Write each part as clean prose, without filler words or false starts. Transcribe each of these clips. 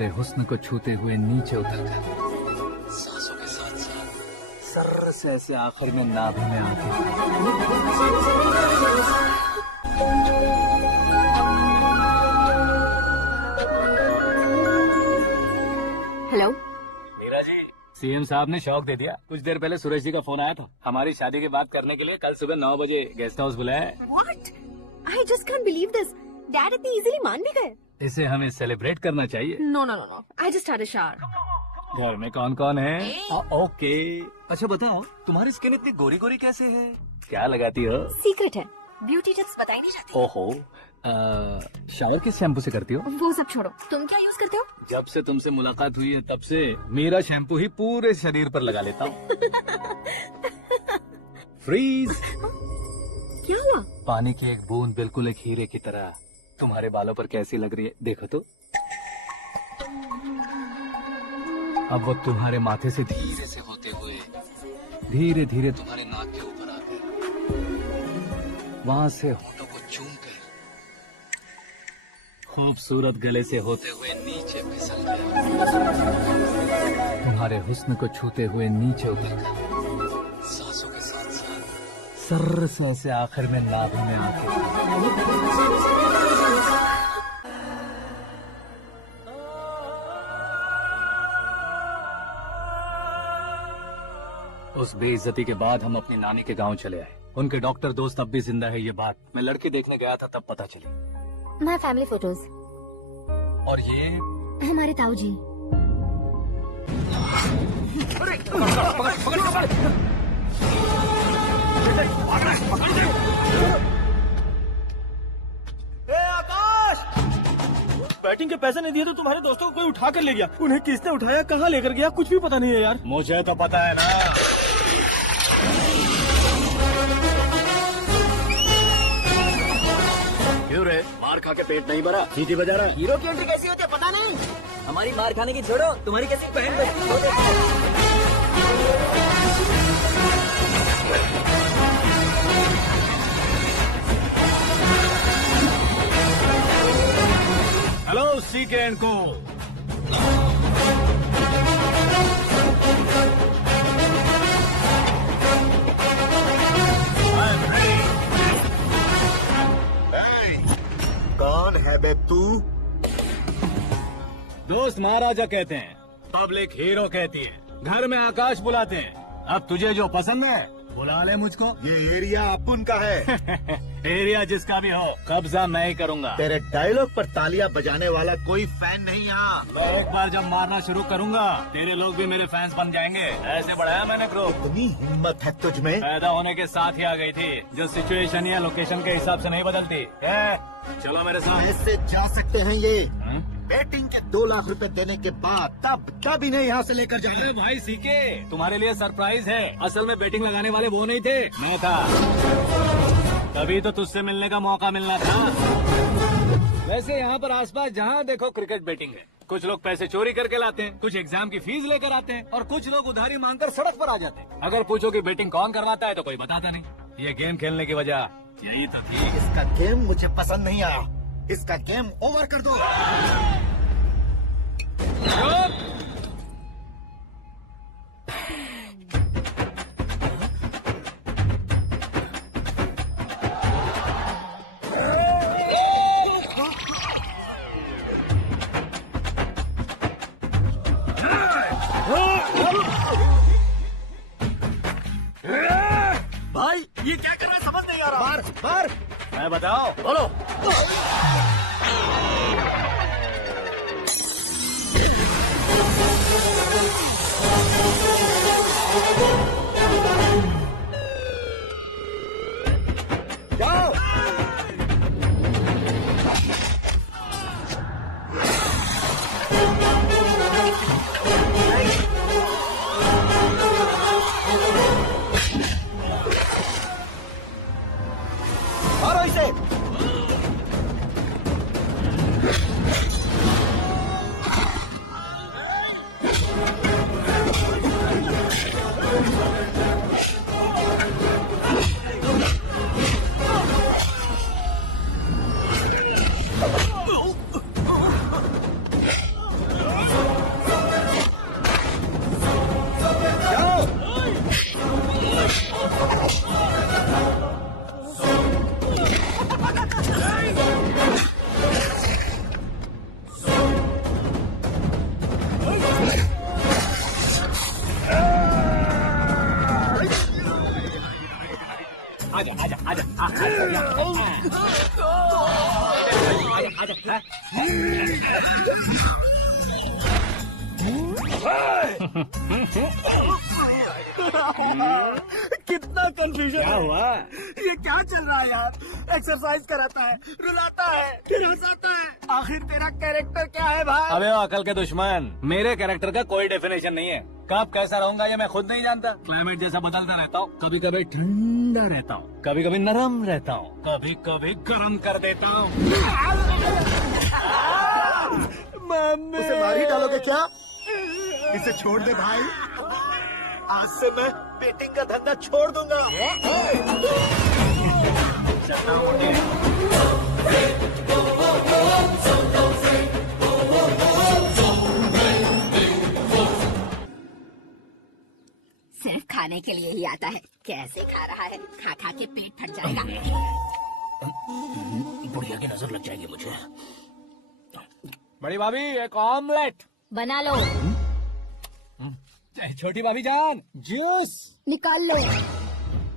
तुम्हारे हुस्न को छूते हुए नीचे उतरकर सांसों के साथ साथ सर्र से ऐसे आखिर में नाभि में आके हेलो मीरा जी, सीएम साहब ने शौक दे दिया। कुछ देर पहले सुरेश जी का फोन आया था, हमारी शादी की बात करने के लिए कल सुबह 9 बजे गेस्ट हाउस बुलाया है। What? I just can't believe this. Dad इतनी इजीली मान भी गए। इसे हमें सेलिब्रेट करना चाहिए। No no no no, I just had a shower. घर में कौन कौन है? ओके। अच्छा बताओ, तुम्हारी स्किन इतनी गोरी गोरी कैसे है? क्या लगाती हो? सीक्रेट है, ब्यूटी टिप्स बताई नहीं जाती। ओहो, शावर किस शैम्पू से करती हो? वो सब छोड़ो, तुम क्या यूज करते हो? जब से तुमसे मुलाकात हुई है तब से मेरा शैम्पू ही पूरे शरीर पर लगा लेता हूँ। फ्रीज। क्या हुआ? पानी की एक बूंद बिल्कुल एक हीरे की तरह तुम्हारे बालों पर कैसी लग रही है, देखो तो। अब वो तुम्हारे माथे से धीरे से होते हुए धीरे धीरे तुम्हारे नाक के ऊपर आकर वहां से होठों को चूम कर खूबसूरत गले से होते हुए नीचे फिसल गया, तुम्हारे हुस्न को छूते हुए नीचे उतरकर सांसों के साथ साथ सर्र से ऐसे आखिर में नाभि में आके उस बेइज्जती के बाद हम अपनी नानी के गांव चले आए। उनके डॉक्टर दोस्त अब भी जिंदा है, ये बात मैं लड़की देखने गया था तब पता चली। My family photos. और ये हमारे ताऊ जी। बैटिंग के पैसे नहीं दिए तो तुम्हारे दोस्तों को कोई उठा कर ले गया। उन्हें किसने उठाया, कहाँ लेकर गया, कुछ भी पता नहीं है यार। मुझे तो पता है ना। क्यों रे, मार खा के पेट नहीं भरा, सीटी बजा रहा? हीरो की एंट्री कैसी होती है पता नहीं। हमारी मार खाने की छोड़ो, तुम्हारी कैसी बहन बची वो देखो। हेलो सीके एंड को। कौन है बे तू? दोस्त महाराजा कहते हैं, पब्लिक हीरो कहती है, घर में आकाश बुलाते हैं। अब तुझे जो पसंद है बुला ले मुझको। ये एरिया अपुन का है। एरिया जिसका भी हो, कब्जा मैं ही करूंगा। तेरे डायलॉग पर तालियां बजाने वाला कोई फैन नहीं यहाँ। मैं एक बार जब मारना शुरू करूंगा तेरे लोग भी मेरे फैंस बन जाएंगे। ऐसे बढ़ाया मैंने ग्रुप। इतनी हिम्मत है तुझ में? पैदा होने के साथ ही आ गई थी, जो सिचुएशन या लोकेशन के हिसाब से नहीं बदलती। चलो मेरे साथ। कैसे जा सकते हैं ये? हाँ? बैटिंग के 2 लाख रुपए देने के बाद तब इन्हें यहाँ से लेकर जाना। अरे भाई सीके, तुम्हारे लिए सरप्राइज है। असल में बैटिंग लगाने वाले वो नहीं थे, मैं था। तभी तो तुझसे मिलने का मौका मिलना था। वैसे यहाँ पर आसपास जहाँ देखो क्रिकेट बैटिंग है। कुछ लोग पैसे चोरी करके लाते हैं, कुछ एग्जाम की फीस लेकर आते हैं, और कुछ लोग उधारी मांगकर सड़क पर आ जाते हैं। अगर पूछो कि बैटिंग कौन करवाता है तो कोई बताता नहीं। ये गेम खेलने की वजह यही तो थी। इसका गेम मुझे पसंद नहीं आया। इसका गेम ओवर कर दो। भाई ये क्या कर रहे हैं समझ नहीं आ रहा। मार मार। मैं बताओ, बोलो। मारो इसे। कितना कंफ्यूजन क्या हुआ? ये क्या चल रहा है यार? एक्सरसाइज कराता है, रुलाता है, फिर हंसाता है। आखिर तेरा कैरेक्टर क्या है भाई? अबे ओ अकल के दुश्मन, मेरे कैरेक्टर का कोई डेफिनेशन नहीं है। कब कैसा रहूंगा ये मैं खुद नहीं जानता। क्लाइमेट जैसा बदलता रहता हूँ, कभी कभी ठंडा रहता हूँ, कभी कभी नरम रहता हूँ, कभी कभी गर्म कर देता हूँ। उसे मार ही डालोगे क्या? इसे छोड़ दे भाई। आज से मैं बेटिंग का धंधा छोड़ दूंगा। सिर्फ खाने के लिए ही आता है। कैसे खा रहा है? खा खा के पेट फट जाएगा। बुढ़िया की नजर लग जाएगी मुझे। बड़ी भाभी एक ऑमलेट। बना लो, छोटी भाभी जान जूस। निकाल लो,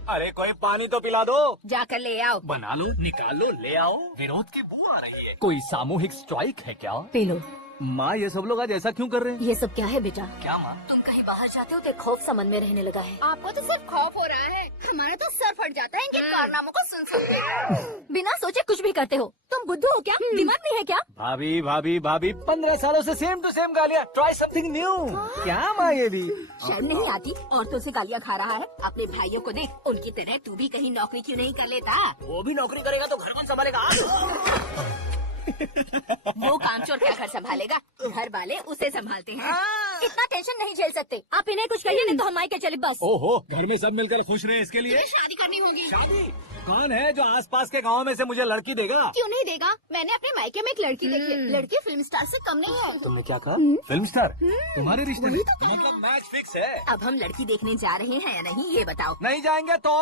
अरे कोई पानी तो पिला दो। जाकर ले आओ। बना लो, निकाल लो, ले आओ। विरोध की बू आ रही है। कोई सामूहिक स्ट्राइक है क्या? P low. माँ ये सब लोग आज ऐसा क्यों कर रहे हैं? ये सब क्या है बेटा? क्या माँ? तुम कहीं बाहर जाते हो तो खौफ सा मन में रहने लगा है। आपको तो सिर्फ खौफ हो रहा है, हमारा तो सर फट जाता है इनके कारनामों को सुन के। बिना सोचे कुछ भी करते हो। तुम बुद्धू हो क्या? दिमाग नहीं है क्या? भाभी भाभी भाभी 15 सालों से सेम टू सेम गालियाँ। Try something new. क्या माँ ये भी? शर्म नहीं आती? औरतों से गालियाँ खा रहा है। अपने भाइयों को देख, उनकी तरह तू भी कहीं नौकरी क्यों नहीं कर लेता? वो भी नौकरी करेगा तो घर कौन संभालेगा? वो कामचोर क्या घर संभालेगा? घर वाले उसे संभालते हैं। इतना टेंशन नहीं झेल सकते। आप इन्हें कुछ कहिए नहीं तो हम के चले बस। ओहो, घर में सब मिलकर खुश रहे इसके लिए। शादी करनी होगी। शादी? कौन है जो आसपास के गांव में से मुझे लड़की देगा? क्यों नहीं देगा? मैंने अपने मायके में एक लड़की देखी। लड़की फिल्म स्टार से कम नहीं है। तुमने क्या कहा? Film star? तुम्हारे रिश्ते में? मतलब मैच फिक्स है? अब हम लड़की देखने जा रहे हैं या नहीं ये बताओ। नहीं जाएंगे तो?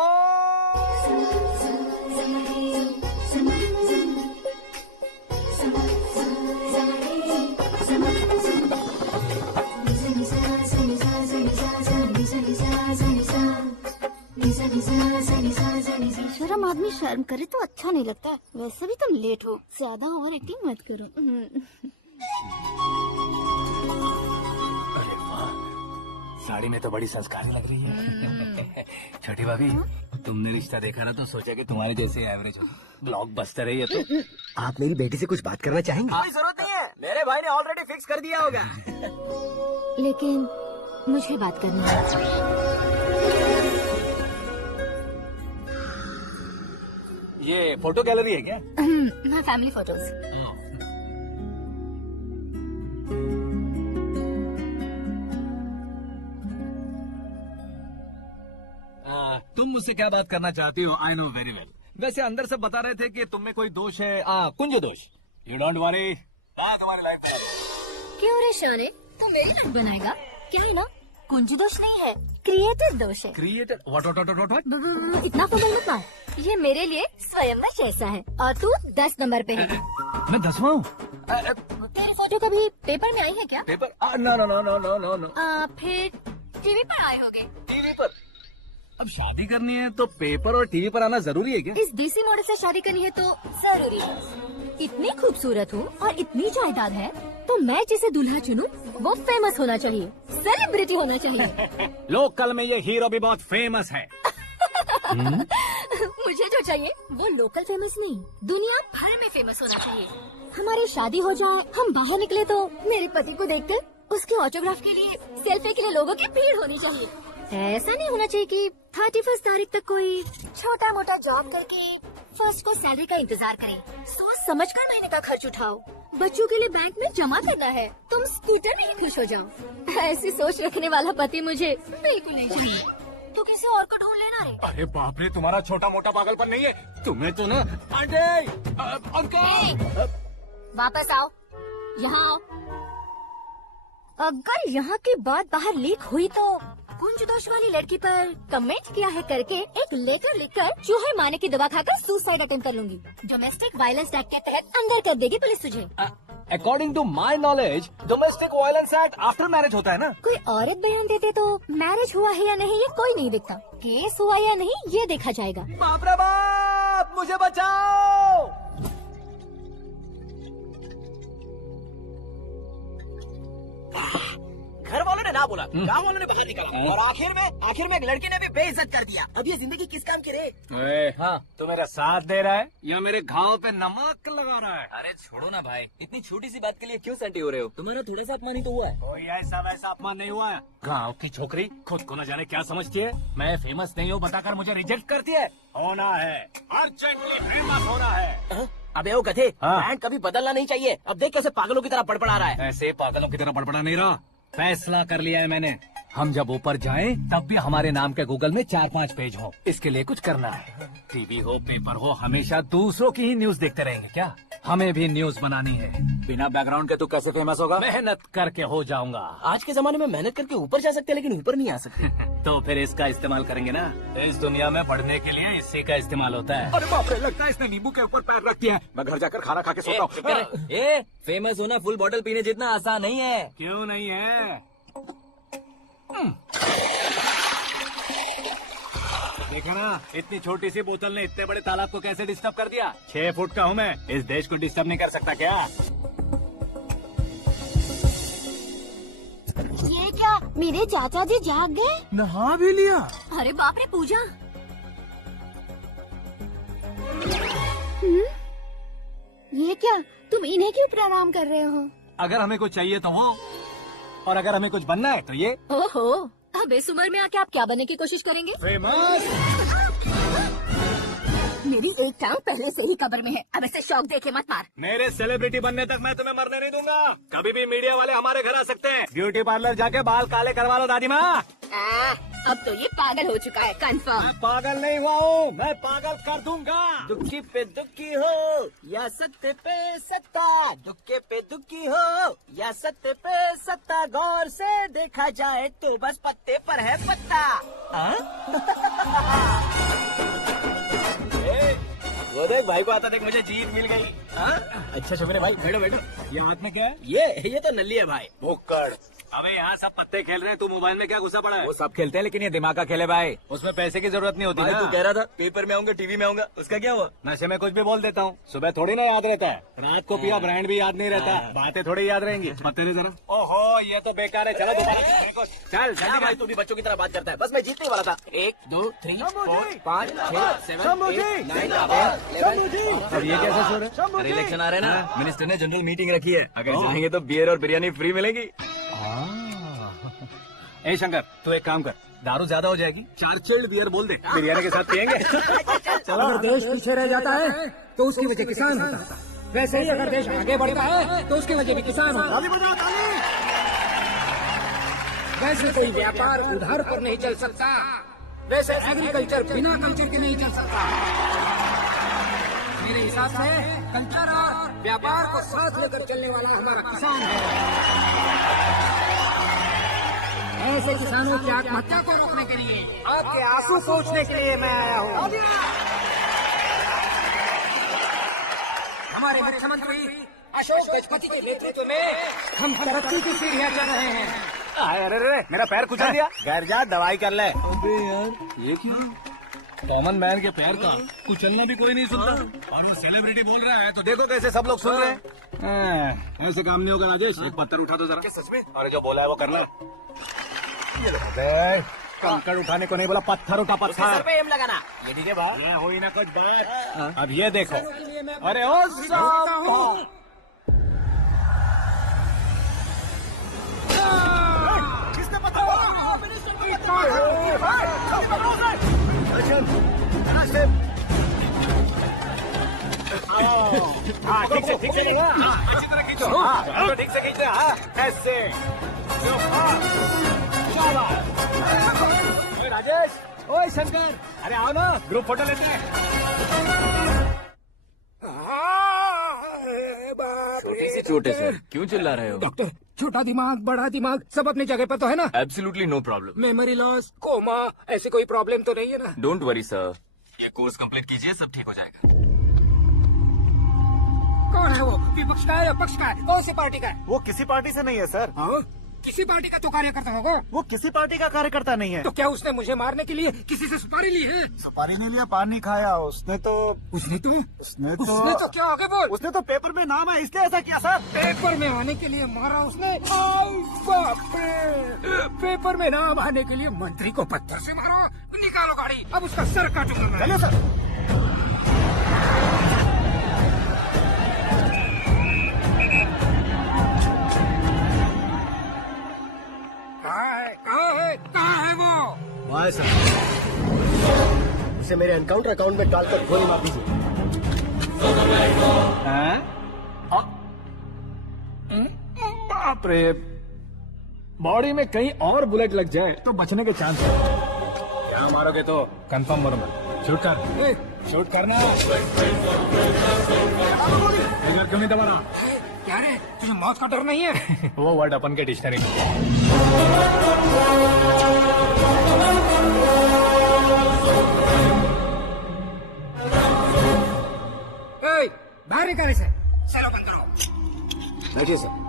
शर्म आदमी शर्म करे तो अच्छा नहीं लगता। वैसे भी तुम लेट हो, ज्यादा ओवर एक्टिंग मत करो। अरे वाह, साड़ी में तो बड़ी संस्कारी लग रही है। छोटी भाभी, तुमने रिश्ता देखा ना तो सोचा कि तुम्हारे जैसे एवरेज हो। ब्लॉकबस्टर है ये तो। आप मेरी बेटी से कुछ बात करना चाहेंगे? कोई जरूरत नहीं है, मेरे भाई ने ऑलरेडी फिक्स कर दिया होगा। लेकिन मुझे बात करनी है। ये फोटो गैलरी है क्या? मैं फैमिली फोटोज। तुम मुझसे क्या बात करना चाहती हो? I know very well. वैसे अंदर से बता रहे थे कि तुम में कोई दोष है। कुंज दोष। यू डोंट वरी, तुम्हारी लाइफ में। क्यों रे शाने, तो मेरी लाइफ बनाएगा क्या? है ना, कुंज दोष नहीं है, क्रिएटिव दोष है। क्रिएटर? व्हाट? इतना फुल मत मार। ये मेरे लिए स्वयंवर जैसा है और तू 10 नंबर पे है। मैं 10वां हूँ? तेरी फोटो कभी पेपर में आई है क्या? Paper? No no no no no no no. फिर टीवी पर आए होगे। टीवी पर? अब शादी करनी है तो पेपर और टीवी पर आना जरूरी है क्या? इस देसी मॉडल से शादी करनी है तो जरूरी है। इतनी खूबसूरत हूँ और इतनी जायदाद है तो मैं जिसे दूल्हा चुनूं वो फेमस होना चाहिए, सेलिब्रिटी होना चाहिए। लोकल में ये हीरो भी बहुत फेमस है। मुझे जो चाहिए वो लोकल फेमस नहीं, दुनिया भर में फेमस होना चाहिए। हमारी शादी हो जाए, हम बाहर निकले तो मेरे पति को देखकर उसके ऑटोग्राफ के लिए, सेल्फी के लिए लोगों की भीड़ होनी चाहिए। ऐसा नहीं होना चाहिए कि 31 तारीख तक कोई छोटा मोटा जॉब करके फर्स्ट को सैलरी का इंतजार करे। सोच समझ कर महीने का खर्च उठाओ। बच्चों के लिए बैंक में जमा करना है, तुम स्कूटर में ही खुश हो जाओ। ऐसी सोच रखने वाला पति मुझे बिल्कुल नहीं चाहिए। तू किसी और को ढूंढ लेना रे। अरे बाप रे, तुम्हारा छोटा मोटा पागलपन नहीं है। तुम्हें तो ना अंकल। वापस आओ, यहाँ आओ। अगर यहाँ की बात बाहर लीक हुई तो कुंज दोष वाली लड़की पर कमेंट किया है करके एक लेटर लिखकर चूहे मारने की दवा खाकर सुसाइड अटेम्प्ट कर लूंगी। डोमेस्टिक वायलेंस एक्ट के तहत अंदर कर देगी पुलिस तुझे। According to my knowledge domestic violence act after marriage होता है ना? कोई औरत बयान देते तो मैरिज हुआ है या नहीं ये कोई नहीं देखता, केस हुआ या नहीं ये देखा जाएगा। बाप रे बाप, मुझे बचाओ। घर वालों ने ना बोला, गाँव वालों ने बाहर निकाला, और आखिर में एक लड़के ने भी बेइज्जत कर दिया। अब ये जिंदगी किस काम की रे? हाँ, तू मेरा साथ दे रहा है या मेरे घाव पे नमक लगा रहा है? अरे छोड़ो ना भाई, इतनी छोटी सी बात के लिए क्यों सैंटी हो रहे हो? तुम्हारा थोड़ा सा अपमान ही तो हुआ है। कोई ऐसा वैसा अपमान नहीं हुआ है। गाँव की छोकरी खुद को न जाने क्या समझती है। मैं फेमस नहीं हूँ बताकर मुझे रिजेक्ट करती है। होना है, अर्जेंटली फेमस होना है। अबे वो गधे, हाँ। ब्रांड कभी बदलना नहीं चाहिए। अब देख कैसे पागलों की तरह बड़बड़ा रहा है। ऐसे पागलों की तरह बड़बड़ा नहीं रहा। फैसला कर लिया है मैंने। हम जब ऊपर जाएं तब भी हमारे नाम के गूगल में 4-5 पेज हो। इसके लिए कुछ करना है। टीवी हो, पेपर हो, हमेशा दूसरों की ही न्यूज देखते रहेंगे क्या? हमें भी न्यूज बनानी है। बिना बैकग्राउंड के तू कैसे फेमस होगा? मेहनत करके हो जाऊंगा। आज के जमाने में मेहनत करके ऊपर जा सकते हैं, लेकिन ऊपर नहीं आ सकते। तो फिर इसका इस्तेमाल करेंगे ना। इस दुनिया में बढ़ने के लिए इसी का इस्तेमाल होता है। अरे बाप रे, लगता है इसने नींबू के ऊपर पैर रख दिया है। मैं घर जाकर खाना खा के सोता हूँ। फेमस होना फुल बॉटल पीने जितना आसान नहीं है। क्यों नहीं है? देखा ना, इतनी छोटी सी बोतल ने इतने बड़े तालाब को कैसे डिस्टर्ब कर दिया। 6 फुट का हूँ मैं, इस देश को डिस्टर्ब नहीं कर सकता क्या? ये क्या, मेरे चाचा जी जाग गए? नहा भी लिया। अरे बाप रे पूजा। ये क्या, तुम इन्हें क्यों प्रणाम कर रहे हो? अगर हमें कुछ चाहिए तो वो, और अगर हमें कुछ बनना है तो ये। ओहो, अब इस उम्र में आके आप क्या बनने की कोशिश करेंगे? फेमस। मेरी एक टांग पहले से ही कब्र में है, अब ऐसे शौक देके मत मार। मेरे सेलिब्रिटी बनने तक मैं तुम्हें मरने नहीं दूंगा। कभी भी मीडिया वाले हमारे घर आ सकते हैं। ब्यूटी पार्लर जाके बाल काले करवा लो दादी माँ। अब तो ये पागल हो चुका है, कंफर्म। मैं पागल नहीं हुआ हूँ, मैं पागल कर दूंगा। दुखी पे दुखी हो या सत्य पे सत्ता, दुखे पे दुखी हो या सत्य पे सत्ता, गौर से देखा जाए तो बस पत्ते पर है पत्ता। वो देख भाई को आता देख, मुझे जीत मिल गई। अच्छा शुक्र है भाई, बैठो बैठो। ये हाथ में क्या है? ये तो नल्ली है भाई। भुक्कड़। अबे यहाँ सब पत्ते खेल रहे हैं, तू मोबाइल में क्या घुसा पड़ा है? वो सब खेलते हैं लेकिन ये दिमाग का खेल है भाई। उसमें पैसे की जरूरत नहीं होती भाई ना। तू कह रहा था पेपर में आऊंगा, टीवी में आऊंगा, उसका क्या हुआ? नशे में कुछ भी बोल देता हूँ, सुबह थोड़ी ना याद रहता है। रात को पिया ब्रांड भी याद नहीं रहता, बातें थोड़ी याद रहेंगी। पत्ते दे जरा। ओहो, ये तो बेकार है। चलो दोबारा चल क्या भाई तू भी बच्चों की तरह बात करता है? बस मैं जीतने वाला था। 1 2 3 4 5 6 7 8 9 अब ये कैसे सो रहे? अरे इलेक्शन आ रहे हैं ना, मिनिस्टर ने जनरल मीटिंग रखी है। अगर जाएंगे तो बियर और बिरयानी फ्री मिलेगी। ए शंकर, तू एक काम कर, दारू ज्यादा हो जाएगी, 4 चिल्ड बियर बोल दे, बिरयानी के साथ पियेंगे। अगर देश पीछे रह जाता है तो उसकी वजह किसान होता है, वैसे ही अगर देश आगे बढ़ता है तो उसकी वजह भी किसान होता है। वैसे कोई व्यापार उधार पर नहीं चल सकता, वैसे एग्रीकल्चर बिना कल्चर के नहीं चल सकता। मेरे हिसाब से कल्चर और व्यापार को साथ लेकर चलने वाला हमारा किसान है। ऐसे किसानों की आत्महत्या को रोकने के लिए, आपके आंसू सोचने के लिए मैं आया हूँ। हमारे मुख्यमंत्री अशोक गजपति के नेतृत्व में हम तरक्की की सीढ़ियाँ चढ़ रहे हैं। अरे मेरा पैर कुचल दिया। घर जा दवाई कर ले। अबे यार, ये क्या? कॉमन मैन के पैर का कुचलना भी कोई नहीं सुनता, और वो सेलिब्रिटी बोल रहा है तो देखो कैसे सब लोग सुन रहे हैं। ऐसे काम नहीं होगा राजेश, एक पत्थर उठा दो जरा। सच में? अरे जो बोला है वो करना। कंकड़ उठाने को नहीं बोला, पत्थर उठा, उसके सर पत्थर। पे एम लगाना। ये ठीक है बात। ये हुई ना कुछ बात। अब ये देखो, अरे ओ साहब, किसने पता? हाँ ठीक से अच्छी तरह खींचो। हाँ तो ठीक से खींचते। हाँ ऐसे। ओए राजेश, ओए शंकर, अरे आओ ना, ग्रुप फोटो लेते हैं। छोटी सी चोट है सर, क्यों चिल्ला रहे हो? डॉक्टर, छोटा दिमाग बड़ा दिमाग सब अपनी जगह पर तो है ना? Absolutely no problem. Memory loss, coma, ऐसी कोई प्रॉब्लम तो नहीं है ना? डोंट वरी सर, ये कोर्स कंप्लीट कीजिए, सब ठीक हो जाएगा। कौन है वो? विपक्ष का है या पक्ष का है? कौन सी पार्टी का है? वो किसी पार्टी से नहीं है सर। हाँ? किसी पार्टी का तो कार्यकर्ता होगा। वो किसी पार्टी का कार्यकर्ता नहीं है। तो क्या उसने मुझे मारने के लिए किसी से सुपारी ली है? सुपारी नहीं लिया, पानी खाया। उसने तो उसने तो क्या आगे बोल। उसने तो पेपर में नाम है इसलिए ऐसा किया सर। पेपर में आने के लिए मारा उसने। बाप रे, पेपर में नाम आने के लिए मंत्री को पत्थर से मारो। निकालो गाड़ी, अब उसका सर काटूंगा मैं। चलिए सर। कहाँ है वो? वाह सर, इसे मेरे एनकाउंटर अकाउंट में डालकर गोली मार दीजिए। बाप रे, बॉडी में कहीं और बुलेट लग जाए तो बचने के चांस है। क्या मारोगे तो कंफर्म मरूंगा। शूट कर, शूट करना। इधर क्यों नहीं दबा रहा? क्या रे, तुझे मौत का डर नहीं है? वो वर्ड अपन के डिक्शनरी में। बाहर निकाल इसे। चलो बंद करो। देखिए सर।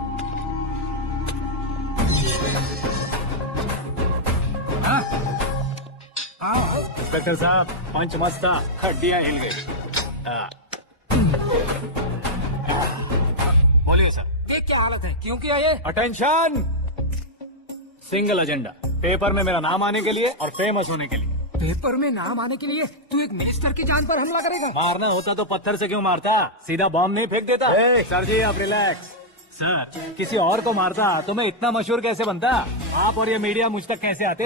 इंस्पेक्टर साहब, पंच मस्त था, हड्डियां हिल गई। बोलिए सर। ये क्या हालत है, क्यों किया ये? अटेंशन, सिंगल एजेंडा, पेपर में मेरा नाम आने के लिए और फेमस होने के लिए। पेपर में नाम आने के लिए तू एक मिनिस्टर की जान पर हमला करेगा? मारना होता तो पत्थर से क्यों मारता, सीधा बॉम्ब नहीं फेंक देता। सर जी आप रिलैक्स। सर, किसी और को मारता तो मैं इतना मशहूर कैसे बनता? आप और ये मीडिया मुझ तक कैसे आते?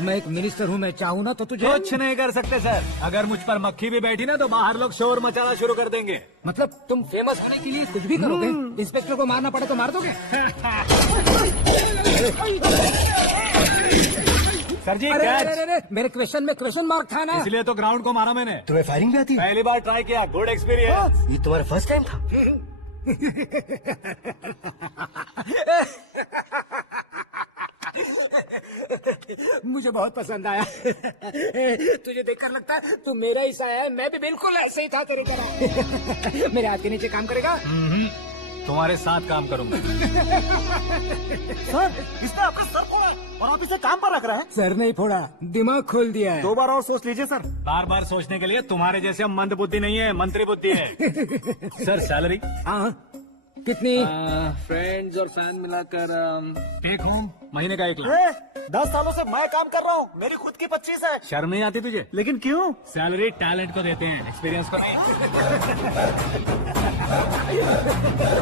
मैं एक मिनिस्टर हूँ, मैं चाहूँ ना तो तुझे कुछ नहीं कर सकते सर। अगर मुझ पर मक्खी भी बैठी ना तो बाहर लोग शोर मचाना शुरू कर देंगे। मतलब तुम फेमस होने के लिए कुछ भी करोगे? इंस्पेक्टर को मारना पड़े तो मार दोगे? सर जी अरे, कैच। अरे, अरे, मेरे क्वेश्चन में क्वेश्चन मार्क था ना। इसलिए तो ग्राउंड को मारा मैंने। तुम्हें फायरिंग भी आती है? पहली बार ट्राई किया, गुड एक्सपीरियंस। ये तुम्हारा फर्स्ट टाइम था? मुझे बहुत पसंद आया। तुझे देखकर लगता है तू मेरा ही साया है। मैं भी बिल्कुल ऐसे ही था तेरी तरह। मेरे हाथ के नीचे काम करेगा? तुम्हारे साथ काम करूंगा। सर, इसने आपका सर फोड़ा और आप इसे काम पर रख रहे हैं। सर नहीं फोड़ा, दिमाग खोल दिया है। 2 बार और सोच लीजिए सर। बार बार सोचने के लिए तुम्हारे जैसे मंद बुद्धि नहीं है, मंत्री बुद्धि है। Sir salary? हाँ, कितनी? फ्रेंड्स और फैन मिलाकर टेक होम महीने का 1 लाख। 10 सालों से मैं काम कर रहा हूँ, मेरी खुद की 25 है। शर्म नहीं आती तुझे? लेकिन क्यों? सैलरी टैलेंट को देते हैं, एक्सपीरियंस को नहीं।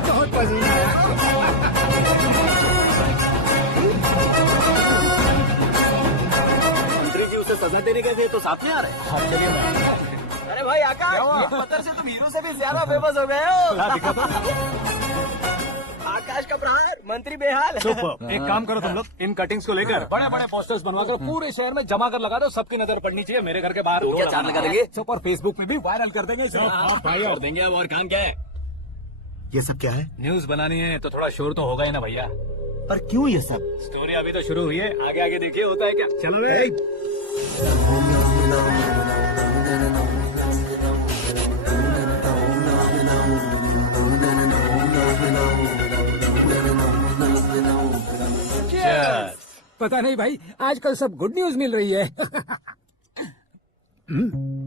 बहुत पसंद आया। मंत्री जी उसे सजा देने के लिए तो साथ में आ रहे हैं। हाँ चलिए मैं। अरे भाई आकाश, ये पत्थर से तुम हीरो से भी ज्यादा फेमस हो गए हो। आकाश का प्रहार, मंत्री बेहाल है। सुपर। एक काम करो तुम लोग, इन कटिंग्स को लेकर बड़े बड़े पोस्टर्स बनवाकर पूरे शहर में जमा कर लगा दो। सबकी नजर पड़नी चाहिए मेरे घर के बाहर। क्या चार्ज लगा देंगे? सब और फेसबुक पे भी वायरल कर देंगे। कर देंगे। अब और काम क्या है? ये सब क्या है? न्यूज बनानी है तो थोड़ा शोर तो होगा ही ना भैया। पर क्यों ये सब? स्टोरी अभी तो शुरू हुई है, आगे आगे देखिए होता है क्या। चलो रे। पता नहीं भाई, आजकल सब गुड न्यूज मिल रही है।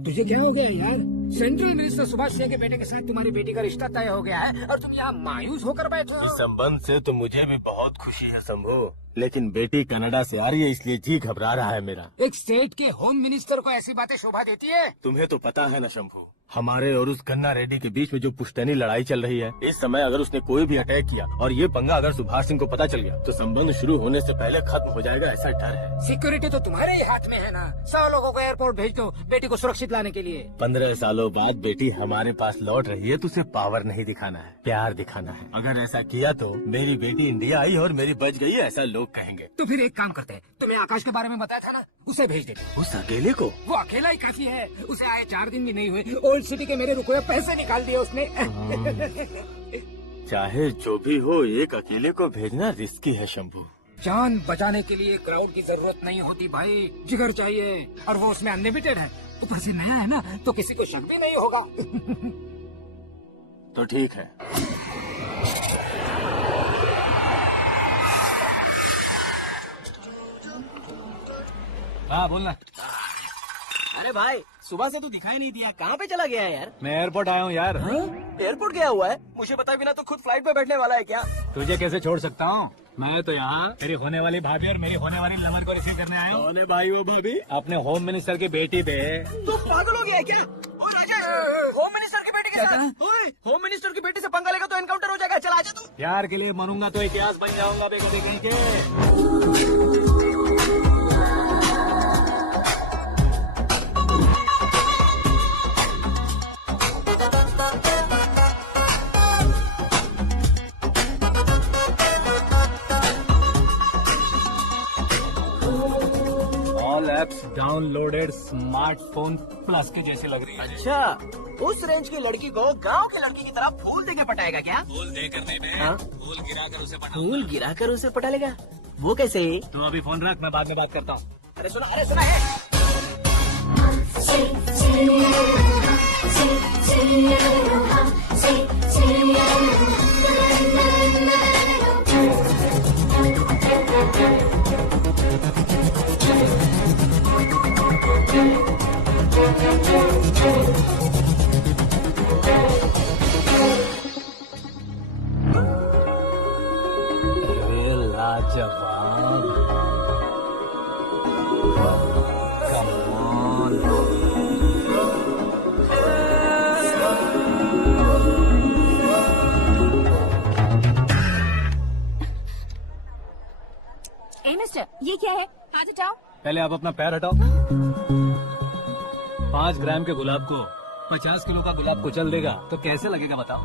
तुझे क्या हो गया यार? सेंट्रल मिनिस्टर सुभाष सिंह के बेटे के साथ तुम्हारी बेटी का रिश्ता तय हो गया है और तुम यहाँ मायूस होकर बैठे हो। संबंध से तो मुझे भी बहुत खुशी है शंभू, लेकिन बेटी कनाडा से आ रही है इसलिए जी घबरा रहा है मेरा। एक स्टेट के होम मिनिस्टर को ऐसी बातें शोभा देती है? तुम्हें तो पता है ना शंभू, हमारे और उस गन्ना रेड्डी के बीच में जो पुश्तैनी लड़ाई चल रही है, इस समय अगर उसने कोई भी अटैक किया और ये पंगा अगर सुभाष सिंह को पता चल गया तो संबंध शुरू होने से पहले खत्म हो जाएगा, ऐसा डर है। सिक्योरिटी तो तुम्हारे ही हाथ में है ना। 100 लोगों को एयरपोर्ट भेज दो बेटी को सुरक्षित लाने के लिए। 15 सालों बाद बेटी हमारे पास लौट रही है तो उसे पावर नहीं दिखाना है, प्यार दिखाना है। अगर ऐसा किया तो मेरी बेटी इंडिया आई और मेरी बच गई है, ऐसा लोग कहेंगे। तो फिर एक काम करते हैं, तुम्हें आकाश के बारे में बताया था ना, उसे भेज देते। उस अकेले को? वो अकेला ही काफी है। उसे आए 4 दिन भी नहीं हुए, ओल्ड सिटी के मेरे रुपए पैसे निकाल दिए उसने। चाहे जो भी हो, एक अकेले को भेजना रिस्की है शंभू। जान बचाने के लिए क्राउड की जरूरत नहीं होती भाई, जिगर चाहिए, और वो उसमें अनलिमिटेड है। ऊपर से नया है ना, तो किसी को शक भी नहीं होगा। तो ठीक है। हाँ बोलना। अरे भाई सुबह से तू दिखाई नहीं दिया, कहाँ पे चला गया है यार? मैं एयरपोर्ट आया हूँ यार। एयरपोर्ट गया हुआ है? मुझे बताए बिना तो खुद फ्लाइट पे बैठने वाला है क्या? तुझे कैसे छोड़ सकता हूँ? मैं तो यहाँ मेरी होने वाली भाभी और मेरी होने वाली लवर को रिसीव करने आया हूँ। कौन है भाई वो भाभी? अपने होम मिनिस्टर की बेटी पे। तू पागल हो गया है क्या? होम मिनिस्टर की बेटी के साथ? होम मिनिस्टर की बेटी से पंगा लेगा तो एनकाउंटर हो जाएगा। चल आजा तू। प्यार के लिए मरूंगा तो इतिहास बन जाऊंगा बे कभी कहीं के। All apps downloaded smartphone plus के जैसे लग रही है। अच्छा, उस रेंज की लड़की को गांव की लड़की की तरह फूल देके पटाएगा क्या? फूल दे करने में हाँ? फूल गिरा कर उसे पटा। फूल गिरा कर उसे पटा लेगा? वो कैसे? तो अभी फोन रख, मैं बाद में बात करता हूँ। अरे सुना है। लाजवाब। Come on. ए मिस्टर, ये क्या है? हाथ हटाओ। पहले आप अपना पैर हटाओ। 5 ग्राम के गुलाब को 50 किलो का गुलाब कुचल देगा तो कैसे लगेगा बताओ?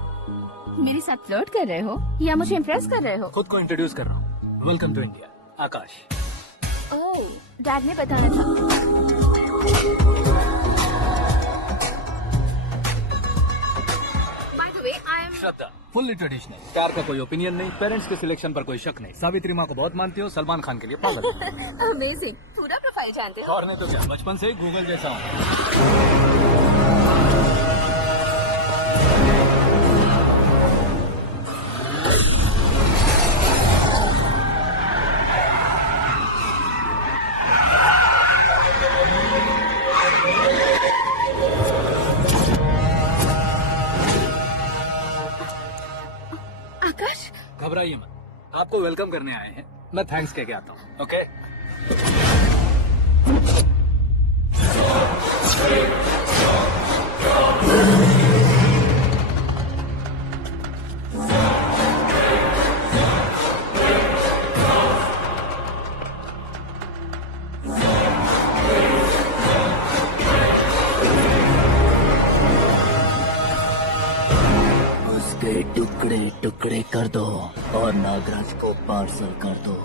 मेरे साथ फ्लर्ट कर रहे हो या मुझे इम्प्रेस कर रहे हो? खुद को इंट्रोड्यूस कर रहा हूँ। Welcome to India, Akash. Oh, dad ने बताया था। By the way, I am Shraddha, fully traditional. प्यार का कोई ओपिनियन नहीं, पेरेंट्स के सिलेक्शन पर कोई शक नहीं। सावित्री माँ को बहुत मानती हो, सलमान खान के लिए पागल। अमेजिंग, पूरा प्रोफाइल जानते हो। और नहीं तो क्या, बचपन से ही गूगल जैसा हूँ। आकाश, घबराइए मत, आपको वेलकम करने आए हैं। मैं थैंक्स कह के आता हूँ। ओके? उसके टुकड़े टुकड़े कर दो और नागराज को पार्सल कर दो।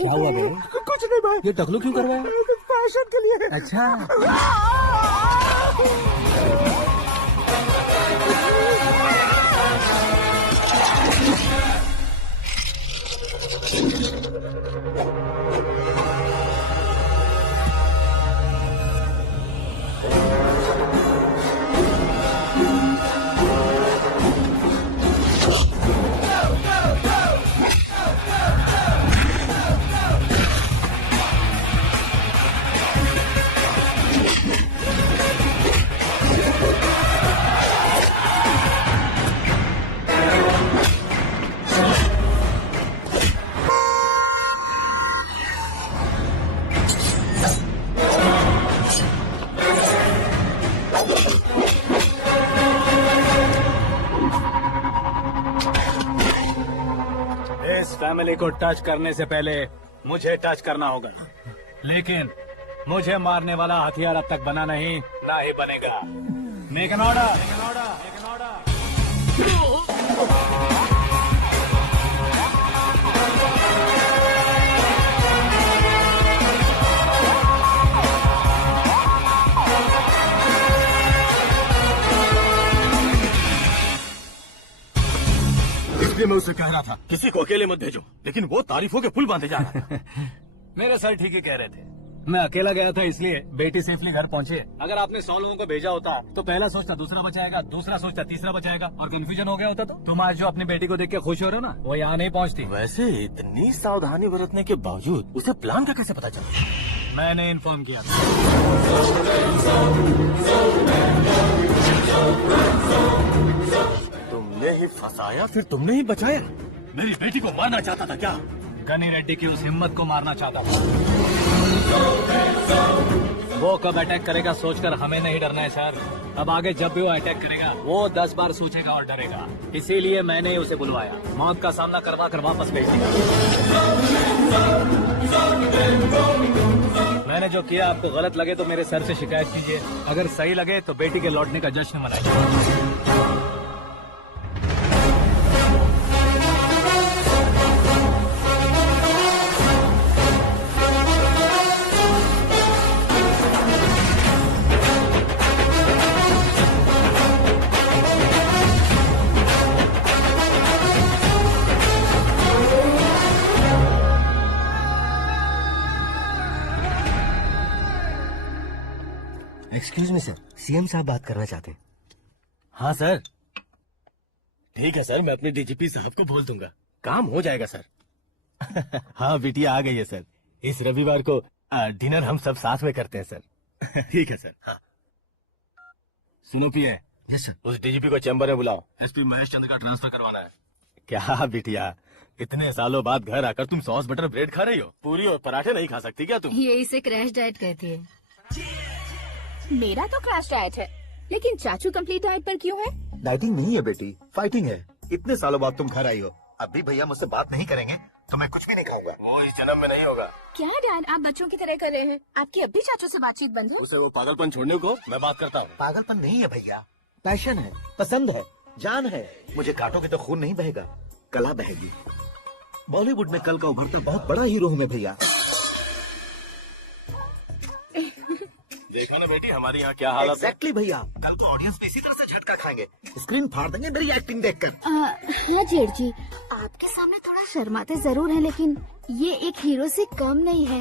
क्या हुआ भाई? कुछ नहीं भाई। ये टकलू क्यों करवाया? फैशन के लिए। अच्छा, फैमिली को टच करने से पहले मुझे टच करना होगा, लेकिन मुझे मारने वाला हथियार अब तक बना नहीं, ना ही बनेगा। Make an order, make an order, make an order. इसलिए मैं उसे कह रहा था किसी को अकेले मत भेजो, लेकिन वो तारीफों के पुल बांधे जा रहा है। मेरे सर ठीक ही कह रहे थे। मैं अकेला गया था इसलिए बेटी सेफली घर पहुंचे। अगर आपने 100 लोगों को भेजा होता तो पहला सोचता दूसरा बचाएगा, दूसरा सोचता तीसरा बचाएगा, और कंफ्यूजन हो गया होता। तो तुम आज जो अपनी बेटी को देख के खुश हो रहे हो ना, वो यहाँ नहीं पहुँचती। वैसे इतनी सावधानी बरतने के बावजूद उसे प्लान का कैसे पता चला? मैंने इन्फॉर्म किया था। तुमने ही फंसाया, फिर तुमने ही बचाया। मेरी बेटी को मारना चाहता था क्या? गनी रेड्डी की उस हिम्मत को मारना चाहता था। वो कब अटैक करेगा सोचकर हमें नहीं डरना है सर। अब आगे जब भी वो अटैक करेगा वो 10 बार सोचेगा और डरेगा। इसीलिए मैंने उसे बुलवाया, मौत का सामना करवा कर वापस भेज दिया। मैंने जो किया आपको गलत लगे तो मेरे सर से शिकायत कीजिए, अगर सही लगे तो बेटी के लौटने का जश्न मनाइए। एक्सक्यूज मी सर, सीएम साहब बात करना चाहते हैं। हाँ सर। ठीक है सर, मैं अपने डीजीपी साहब को बोल दूंगा, काम हो जाएगा सर। हाँ बिटिया आ गई है सर। इस रविवार को डिनर हम सब साथ में करते हैं सर। ठीक है सर। हाँ। सुनो पिए। Yes sir. उस डीजीपी को चैम्बर में बुलाओ, एसपी महेश चंद्र का ट्रांसफर करवाना है। क्या बिटिया, इतने सालों बाद घर आकर तुम सॉस बटर ब्रेड खा रही हो? पूरी और पराठे नहीं खा सकती क्या तुम? ये इसे क्रैश डाइट कहती है। मेरा तो क्रैश डाइट है, लेकिन चाचू कंप्लीट डाइट पर क्यों है? डाइटिंग नहीं है बेटी, फाइटिंग है। इतने सालों बाद तुम घर आई हो, अब भी भैया मुझसे बात नहीं करेंगे तो मैं कुछ भी नहीं खाऊंगा। वो इस जन्म में नहीं होगा। क्या डैड, आप बच्चों की तरह कर रहे हैं? आपकी अब भी चाचू से बातचीत बंद हो? उसे वो पागलपन छोड़ने को मैं बात करता हूँ। पागलपन नहीं है भैया, पैशन है, पसंद है, जान है। मुझे काटोगे तो खून नहीं बहेगा, कला बहेगी। बॉलीवुड में कल का उभरता बहुत बड़ा हीरो हूँ मैं भैया। देखो ना बेटी हमारी यहाँ क्या हालत है। एग्जैक्टली भैया, कल को ऑडियंस में इसी तरह से झटका खाएंगे, स्क्रीन फाड़ देंगे मेरी एक्टिंग देखकर। हाँ जेठ जी, आपके सामने थोड़ा शर्माते जरूर हैं, लेकिन ये एक हीरो से कम नहीं है।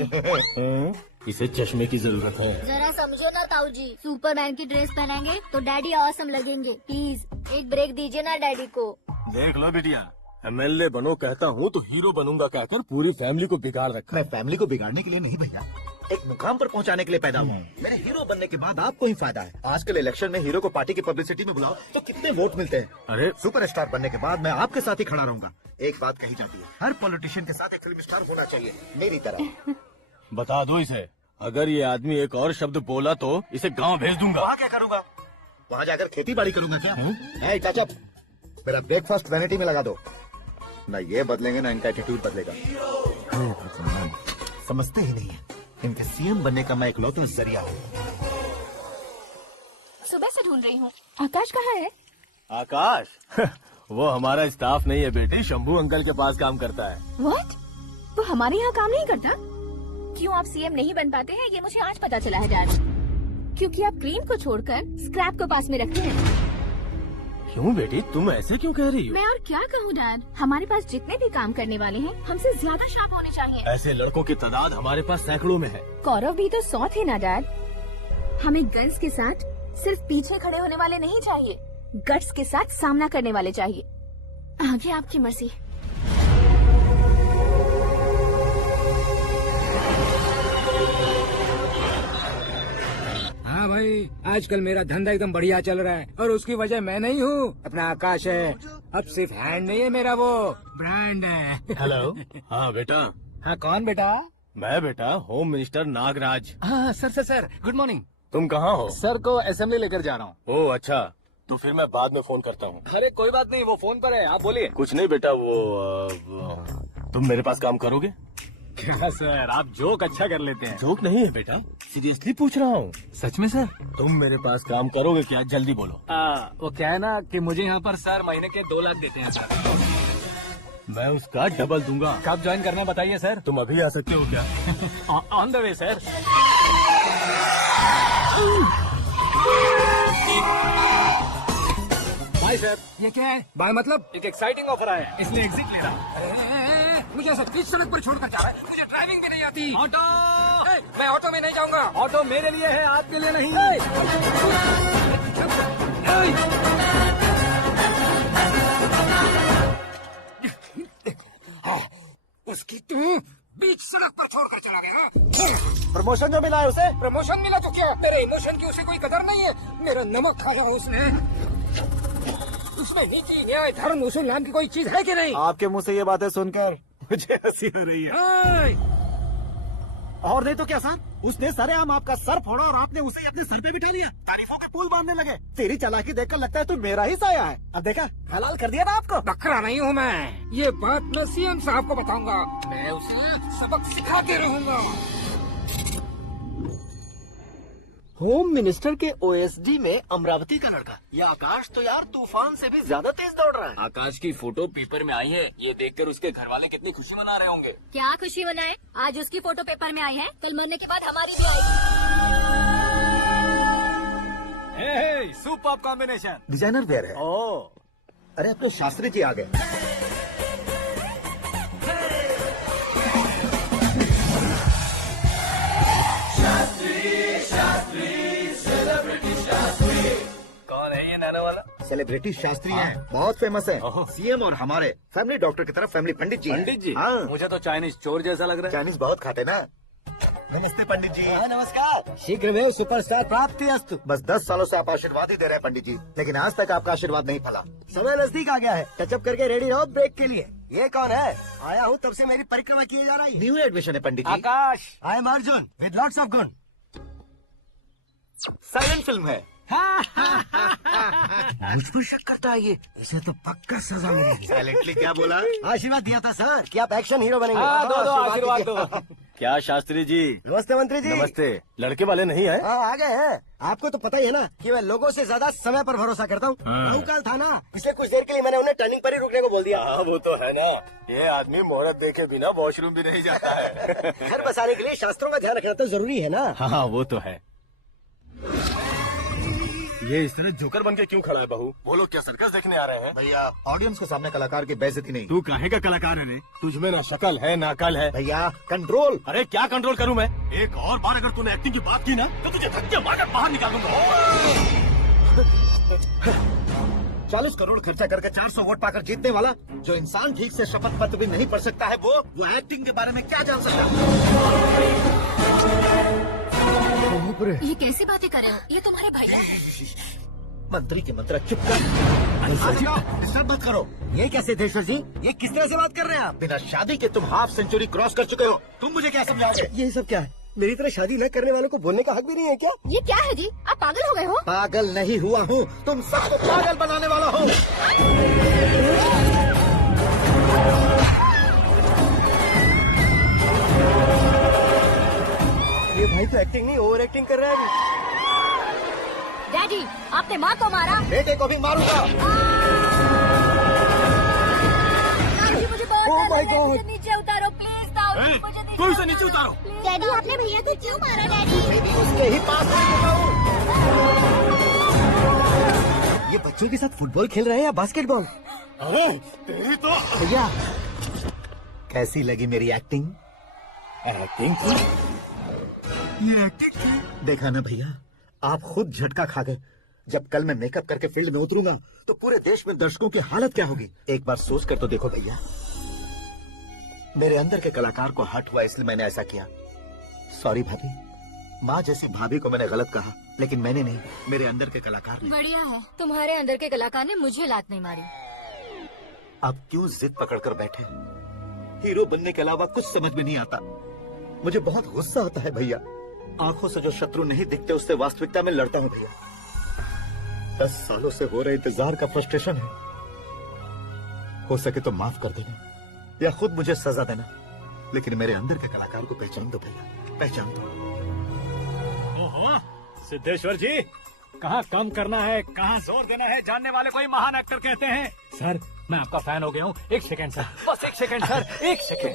इसे चश्मे की जरूरत है। जरा समझो ना ताऊ जी, सुपरमैन की ड्रेस पहनेंगे तो डैडी ऑसम लगेंगे। प्लीज एक ब्रेक दीजिए ना डैडी को। देख लो बिटिया, एमएलए बनो कहता हूँ तो हीरो बनूंगा कहकर पूरी फैमिली को बिगाड़ रखा। मैं फैमिली को बिगाड़ने के लिए नहीं भैया, एक मुकाम पर पहुंचाने के लिए पैदा हुआ हूँ। मेरे हीरो बनने के बाद आपको ही फायदा है। आजकल इलेक्शन में हीरो को पार्टी की पब्लिसिटी में बुलाओ तो कितने वोट मिलते हैं। अरे सुपरस्टार बनने के बाद मैं आपके साथ ही खड़ा रहूंगा। एक बात कही जाती है, हर पॉलिटिशियन के साथ एक फिल्म स्टार होना चाहिए, मेरी तरह। बता दो इसे, अगर ये आदमी एक और शब्द बोला तो इसे गांव भेज दूंगा। वहाँ क्या करूंगा? वहाँ जाकर खेती बाड़ी करूंगा क्या? है चाचा, मेरा ब्रेकफास्ट वैनिटी में लगा दो। ना ये बदलेंगे ना इनका एटीट्यूड बदलेगा। समझते ही नहीं है, इनके सीएम बनने का मैं इकलौता जरिया हूँ। सुबह से ढूंढ रही हूँ। आकाश कहाँ है? आकाश वो हमारा स्टाफ नहीं है बेटी, शंभू अंकल के पास काम करता है। व्हाट? वो हमारे यहाँ काम नहीं करता? क्यों आप सीएम नहीं बन पाते हैं ये मुझे आज पता चला है डैड। क्योंकि आप क्रीम को छोड़कर स्क्रैप को पास में रखते हैं। क्यों बेटी, तुम ऐसे क्यों कह रही हो? मैं और क्या कहूँ डैड, हमारे पास जितने भी काम करने वाले हैं हमसे ज्यादा शार्प होने चाहिए। ऐसे लड़कों की तादाद हमारे पास सैकड़ों में है। कौरव भी तो 100 थे ना डैड। हमें गन्स के साथ सिर्फ पीछे खड़े होने वाले नहीं चाहिए, गट्स के साथ सामना करने वाले चाहिए। आगे आपकी मर्जी। हाँ भाई, आजकल मेरा धंधा एकदम बढ़िया चल रहा है और उसकी वजह मैं नहीं हूँ, अपना आकाश है। अब सिर्फ हैंड नहीं है मेरा, वो ब्रांड है। हेलो। हाँ बेटा। हाँ कौन बेटा? मैं बेटा होम मिनिस्टर नागराज। हाँ सर गुड मॉर्निंग। तुम कहाँ हो? सर को असेंबली लेकर जा रहा हूँ। ओह अच्छा, तो फिर मैं बाद में फोन करता हूँ। अरे कोई बात नहीं, वो फोन पर है, आप बोलिए। कुछ नहीं बेटा, वो तुम मेरे पास काम करोगे? क्या सर, आप जोक अच्छा कर लेते हैं। जोक नहीं है बेटा, सीरियसली पूछ रहा हूँ। सच में सर? तुम मेरे पास काम करोगे क्या? जल्दी बोलो। वो क्या है ना कि मुझे यहाँ पर सर महीने के 2 लाख देते हैं सर। मैं उसका डबल दूंगा। कब ज्वाइन करना है बताइए सर। तुम अभी आ सकते हो क्या? On the way sir. Bye sir. ये क्या है? बाय मतलब? एक एक्साइटिंग ऑफर आया है, इसलिए एग्जिट ले रहा हूँ। मुझे ऐसा किस सड़क पर छोड़कर जा रहा है? मुझे ड्राइविंग भी नहीं आती। ऑटो। मैं ऑटो में नहीं जाऊंगा। ऑटो मेरे लिए है, आपके लिए नहीं। उसकी तू बीच सड़क पर छोड़कर चला गया। प्रमोशन जो मिला है उसे। प्रमोशन मिला तो क्या? तेरे इमोशन की उसे कोई कदर नहीं है। मेरा नमक खाया उसने। उसमें नीति, न्याय, धर्म, उसूल नाम की कोई चीज है कि नहीं? आपके मुंह से ये बातें सुनकर मुझे हंसी हो रही है। और नहीं तो क्या सर, उसने सरेआम आपका सर फोड़ा और आपने उसे अपने सर पे बिठा लिया। तारीफों के पुल बांधने लगे। तेरी चालाकी देखकर लगता है तू मेरा ही साया है। अब देखा, हलाल कर दिया ना आपको। बकरा नहीं हूँ मैं। ये बात मैं सीएम साहब को बताऊंगा। मैं उसे सबक सिखाते रहूंगा। होम मिनिस्टर के ओएसडी में अमरावती का लड़का। ये आकाश तो यार तूफान से भी ज्यादा तेज दौड़ रहा है। आकाश की फोटो पेपर में आई है, ये देखकर उसके घर वाले कितनी खुशी मना रहे होंगे। क्या खुशी मनाए? आज उसकी फोटो पेपर में आई है, कल मरने के बाद हमारी भी आएगी। Super combination. डिजाइनर वेयर है। ओह, अरे अपने शास्त्री जी आ गए। कौन है ये नैनो वाला? सेलिब्रिटी शास्त्री हैं, बहुत फेमस है। सीएम और हमारे फैमिली डॉक्टर की तरफ फैमिली पंडित जी हैं। पंडित जी? हाँ। मुझे तो चाइनीज चोर जैसा लग रहा है। चाइनीज बहुत खाते ना। नमस्ते पंडित जी। नमस्कार। शीघ्रमेव सुपरस्टार प्राप्तिरस्तु। बस 10 सालों से आप आशीर्वाद ही दे रहे हैं पंडित जी, लेकिन आज तक आपका आशीर्वाद नहीं फला। समय नजदीक आ गया है, टचअप करके रेडी रहो ब्रेक के लिए। ये कौन है? आया हूँ तब से मेरी परिक्रमा किए जा रही है। न्यू एडमिशन है Pandit ji. Akash. I am Arjun with lots of गुण। साइलेंट फिल्म है। मुझ पर शक करता है ये। इसे तो पक्का सजा मिलेगी। साइलेंटली क्या बोला? आशीर्वाद दिया था सर कि आप एक्शन हीरो बनेंगे। हाँ, दो आशीर्वाद दीजिए। दो। क्या शास्त्री जी? नमस्ते मंत्री जी। नमस्ते। लड़के वाले नहीं आए? हाँ आ गए हैं। आपको तो पता ही है ना कि मैं लोगों से ज्यादा समय पर भरोसा करता हूँ। राहु काल था ना, पिछले कुछ देर के लिए मैंने उन्हें टर्निंग पर ही रुकने को बोल दिया। हाँ वो तो है ना, ये आदमी मुहूर्त देखे बिना वॉशरूम भी नहीं जाता है। घर बसाने के लिए शास्त्रों का ध्यान रखना तो जरूरी है ना। हाँ वो तो है। ये इस तरह जोकर बन के क्यों खड़ा है बहू? वो लोग क्या सर्कस देखने आ रहे हैं? भैया ऑडियंस के सामने कलाकार की बेइज्जती नहीं। तू काहे का कलाकार है रे? तुझमें ना शक्ल है ना अकल है। भैया कंट्रोल। अरे क्या कंट्रोल करूं मैं? एक और बार अगर तूने एक्टिंग की बात की ना तो तुझे धक्के मारकर बाहर निकालूंगा। 40 करोड़ खर्चा करके 400 वोट पाकर जीतने वाला जो इंसान ठीक से शपथ पत्र भी नहीं पढ़ सकता है, वो एक्टिंग के बारे में क्या जान सकता है? ये कैसी बातें कर रहे हो? ये तुम्हारे भैया। मंत्री के मंत्र चुप कर। डिस्टर्ब मत करो। ये क्या सिद्धेश्वर जी, ये किस तरह से बात कर रहे हैं आप? बिना शादी के तुम हाफ सेंचुरी क्रॉस कर चुके हो। तुम मुझे क्या समझाओगे? ये सब क्या है? मेरी तरह शादी न करने वालों को बोलने का हक भी नहीं है क्या? ये क्या है जी? आप पागल हो गए हो? पागल नहीं हुआ हूँ, तुम सबको पागल बनाने वाला हो। ये भाई तो एक्टिंग नहीं ओवर एक्टिंग कर रहा है। डैडी, आपने माँ को मारा। बेटे को भी मारूंगा। दादी, मुझे बहुत Oh डर my लग रहा है। God. मुझे नीचे उतारो प्लीज। दादी, मुझे तू इसे नीचे उतारो। डैडी, आपने भैया को क्यों मारा? डैडी, उसके ही पास नहीं होगा। ये बच्चों के साथ फुटबॉल खेल रहे हैं या बास्केटबॉल? अरे तेरी तो भैया कैसी लगी मेरी एक्टिंग? एक्टिंग ये एक्टिंग थी। देखा ना भैया, आप खुद झटका खा गए। जब कल मैं मेकअप करके फील्ड में उतरूंगा तो पूरे देश में दर्शकों की हालत क्या होगी? एक बार सोच कर तो देखो भैया। मेरे अंदर के कलाकार को हर्ट हुआ इसलिए मैंने ऐसा किया। सॉरी भाभी। माँ जैसी भाभी को मैंने गलत कहा, लेकिन मैंने नहीं, मेरे अंदर के कलाकार ने। बढ़िया है, तुम्हारे अंदर के कलाकार ने मुझे लात नहीं मारी। आप क्यों जिद पकड़कर बैठे? हीरो बनने के अलावा कुछ समझ में नहीं आता। मुझे बहुत गुस्सा आता है भैया। आंखों से जो शत्रु नहीं दिखते उससे वास्तविकता में लड़ता हूँ भैया। 10 सालों से हो रहे इंतजार का फ्रस्ट्रेशन है। हो सके तो माफ कर देना। या खुद मुझे सजा देना, लेकिन मेरे अंदर के कलाकार को पहचान दो भैया, पहचान दो। ओहो, सिद्धेश्वर जी, कहाँ कम करना है, कहाँ जोर देना है, जानने वाले कोई महान एक्टर कहते हैं। सर, मैं आपका फैन हो गया हूँ। एक सेकंड सर, बस एक सेकंड सर, एक सेकंड।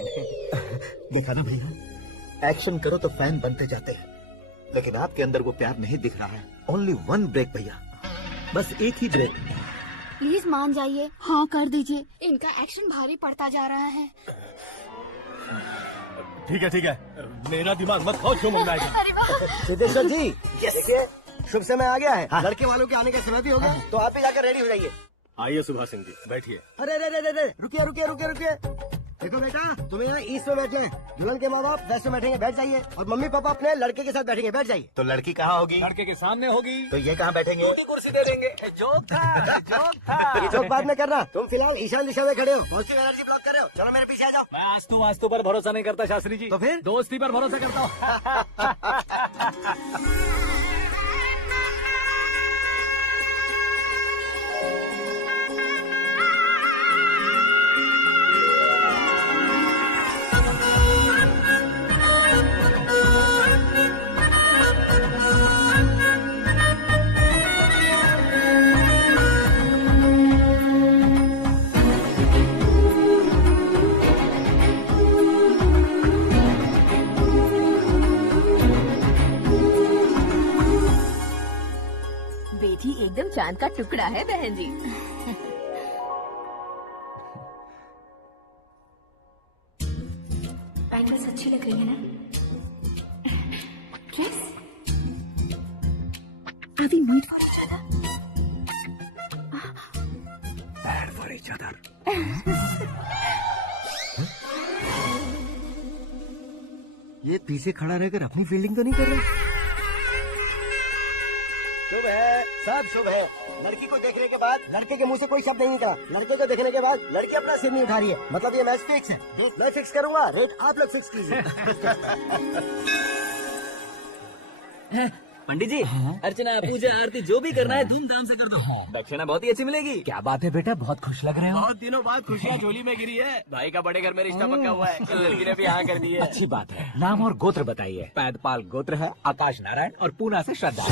देखा ना भैया, एक्शन करो तो फैन बनते जाते हैं, लेकिन आपके अंदर वो प्यार नहीं दिख रहा है। ओनली वन ब्रेक भैया, बस एक ही ब्रेक। प्लीज मान जाइए, हाँ कर दीजिए। इनका एक्शन भारी पड़ता जा रहा है। ठीक है, मेरा दिमाग मत खाओ, क्यों मंगना है। अरे वाह, सिद्धेश्वर जी, देखिए शुभ समय आ गया है। लड़के वालों के आने का समय भी हो गया, तो आप ही जाकर रेडी हो जाइए। आइए सुभाष सिंह जी, बैठिए। अरे रुकिए। देखो बेटा, तुम्हें यहाँ ईस्ट में बैठना है। दुल्हन के माँ बाप वेस्ट में बैठेंगे, बैठ जाइए। और मम्मी पापा अपने लड़के के साथ बैठेंगे, बैठ जाइए। तो लड़की कहाँ होगी? लड़के के सामने होगी। तो ये कहाँ बैठेंगे? कुर्सी दे देंगे। जोक था। ये जोक बाद में करना। तुम फिलहाल ईशान दिशा में खड़े हो, पॉजिटिव एनर्जी ब्लॉक कर रहे हो। चलो मेरे पीछे आ जाओ। मैं वास्तु पर भरोसा नहीं करता शास्त्री जी। तो फिर? दोस्ती पर भरोसा करता हूँ। बेटी एकदम चांद का टुकड़ा है बहन जी। बैंगल्स अच्छी लग रही है ना? ड्रेस आदि meet for each other, bad for each other. ये पीछे खड़ा रहकर अपनी फील्डिंग तो नहीं कर रहा? शुभ है, सब शुभ है। लड़की को देखने के बाद लड़के के मुंह से कोई शब्द नहीं निकला। लड़के को देखने के बाद लड़की अपना सिर नहीं उठा रही है, मतलब ये मैच फिक्स है। मैं फिक्स करूंगा, रेट आप लोग फिक्स कीजिए। पंडित जी, अर्चना पूजा आरती जो भी करना है धूमधाम से कर दो। दक्षिणा बहुत ही अच्छी मिलेगी। क्या बात है बेटा, बहुत खुश लग रहे हो। बहुत दिनों बाद खुशियाँ झोली में गिरी है। भाई का बड़े घर में रिश्ता पक्का हुआ है, लड़की ने भी हाँ कर दी है। अच्छी बात है। नाम और गोत्र बताइए। पैदपाल गोत्र है, आकाश नारायण, और पूना से श्रद्धा।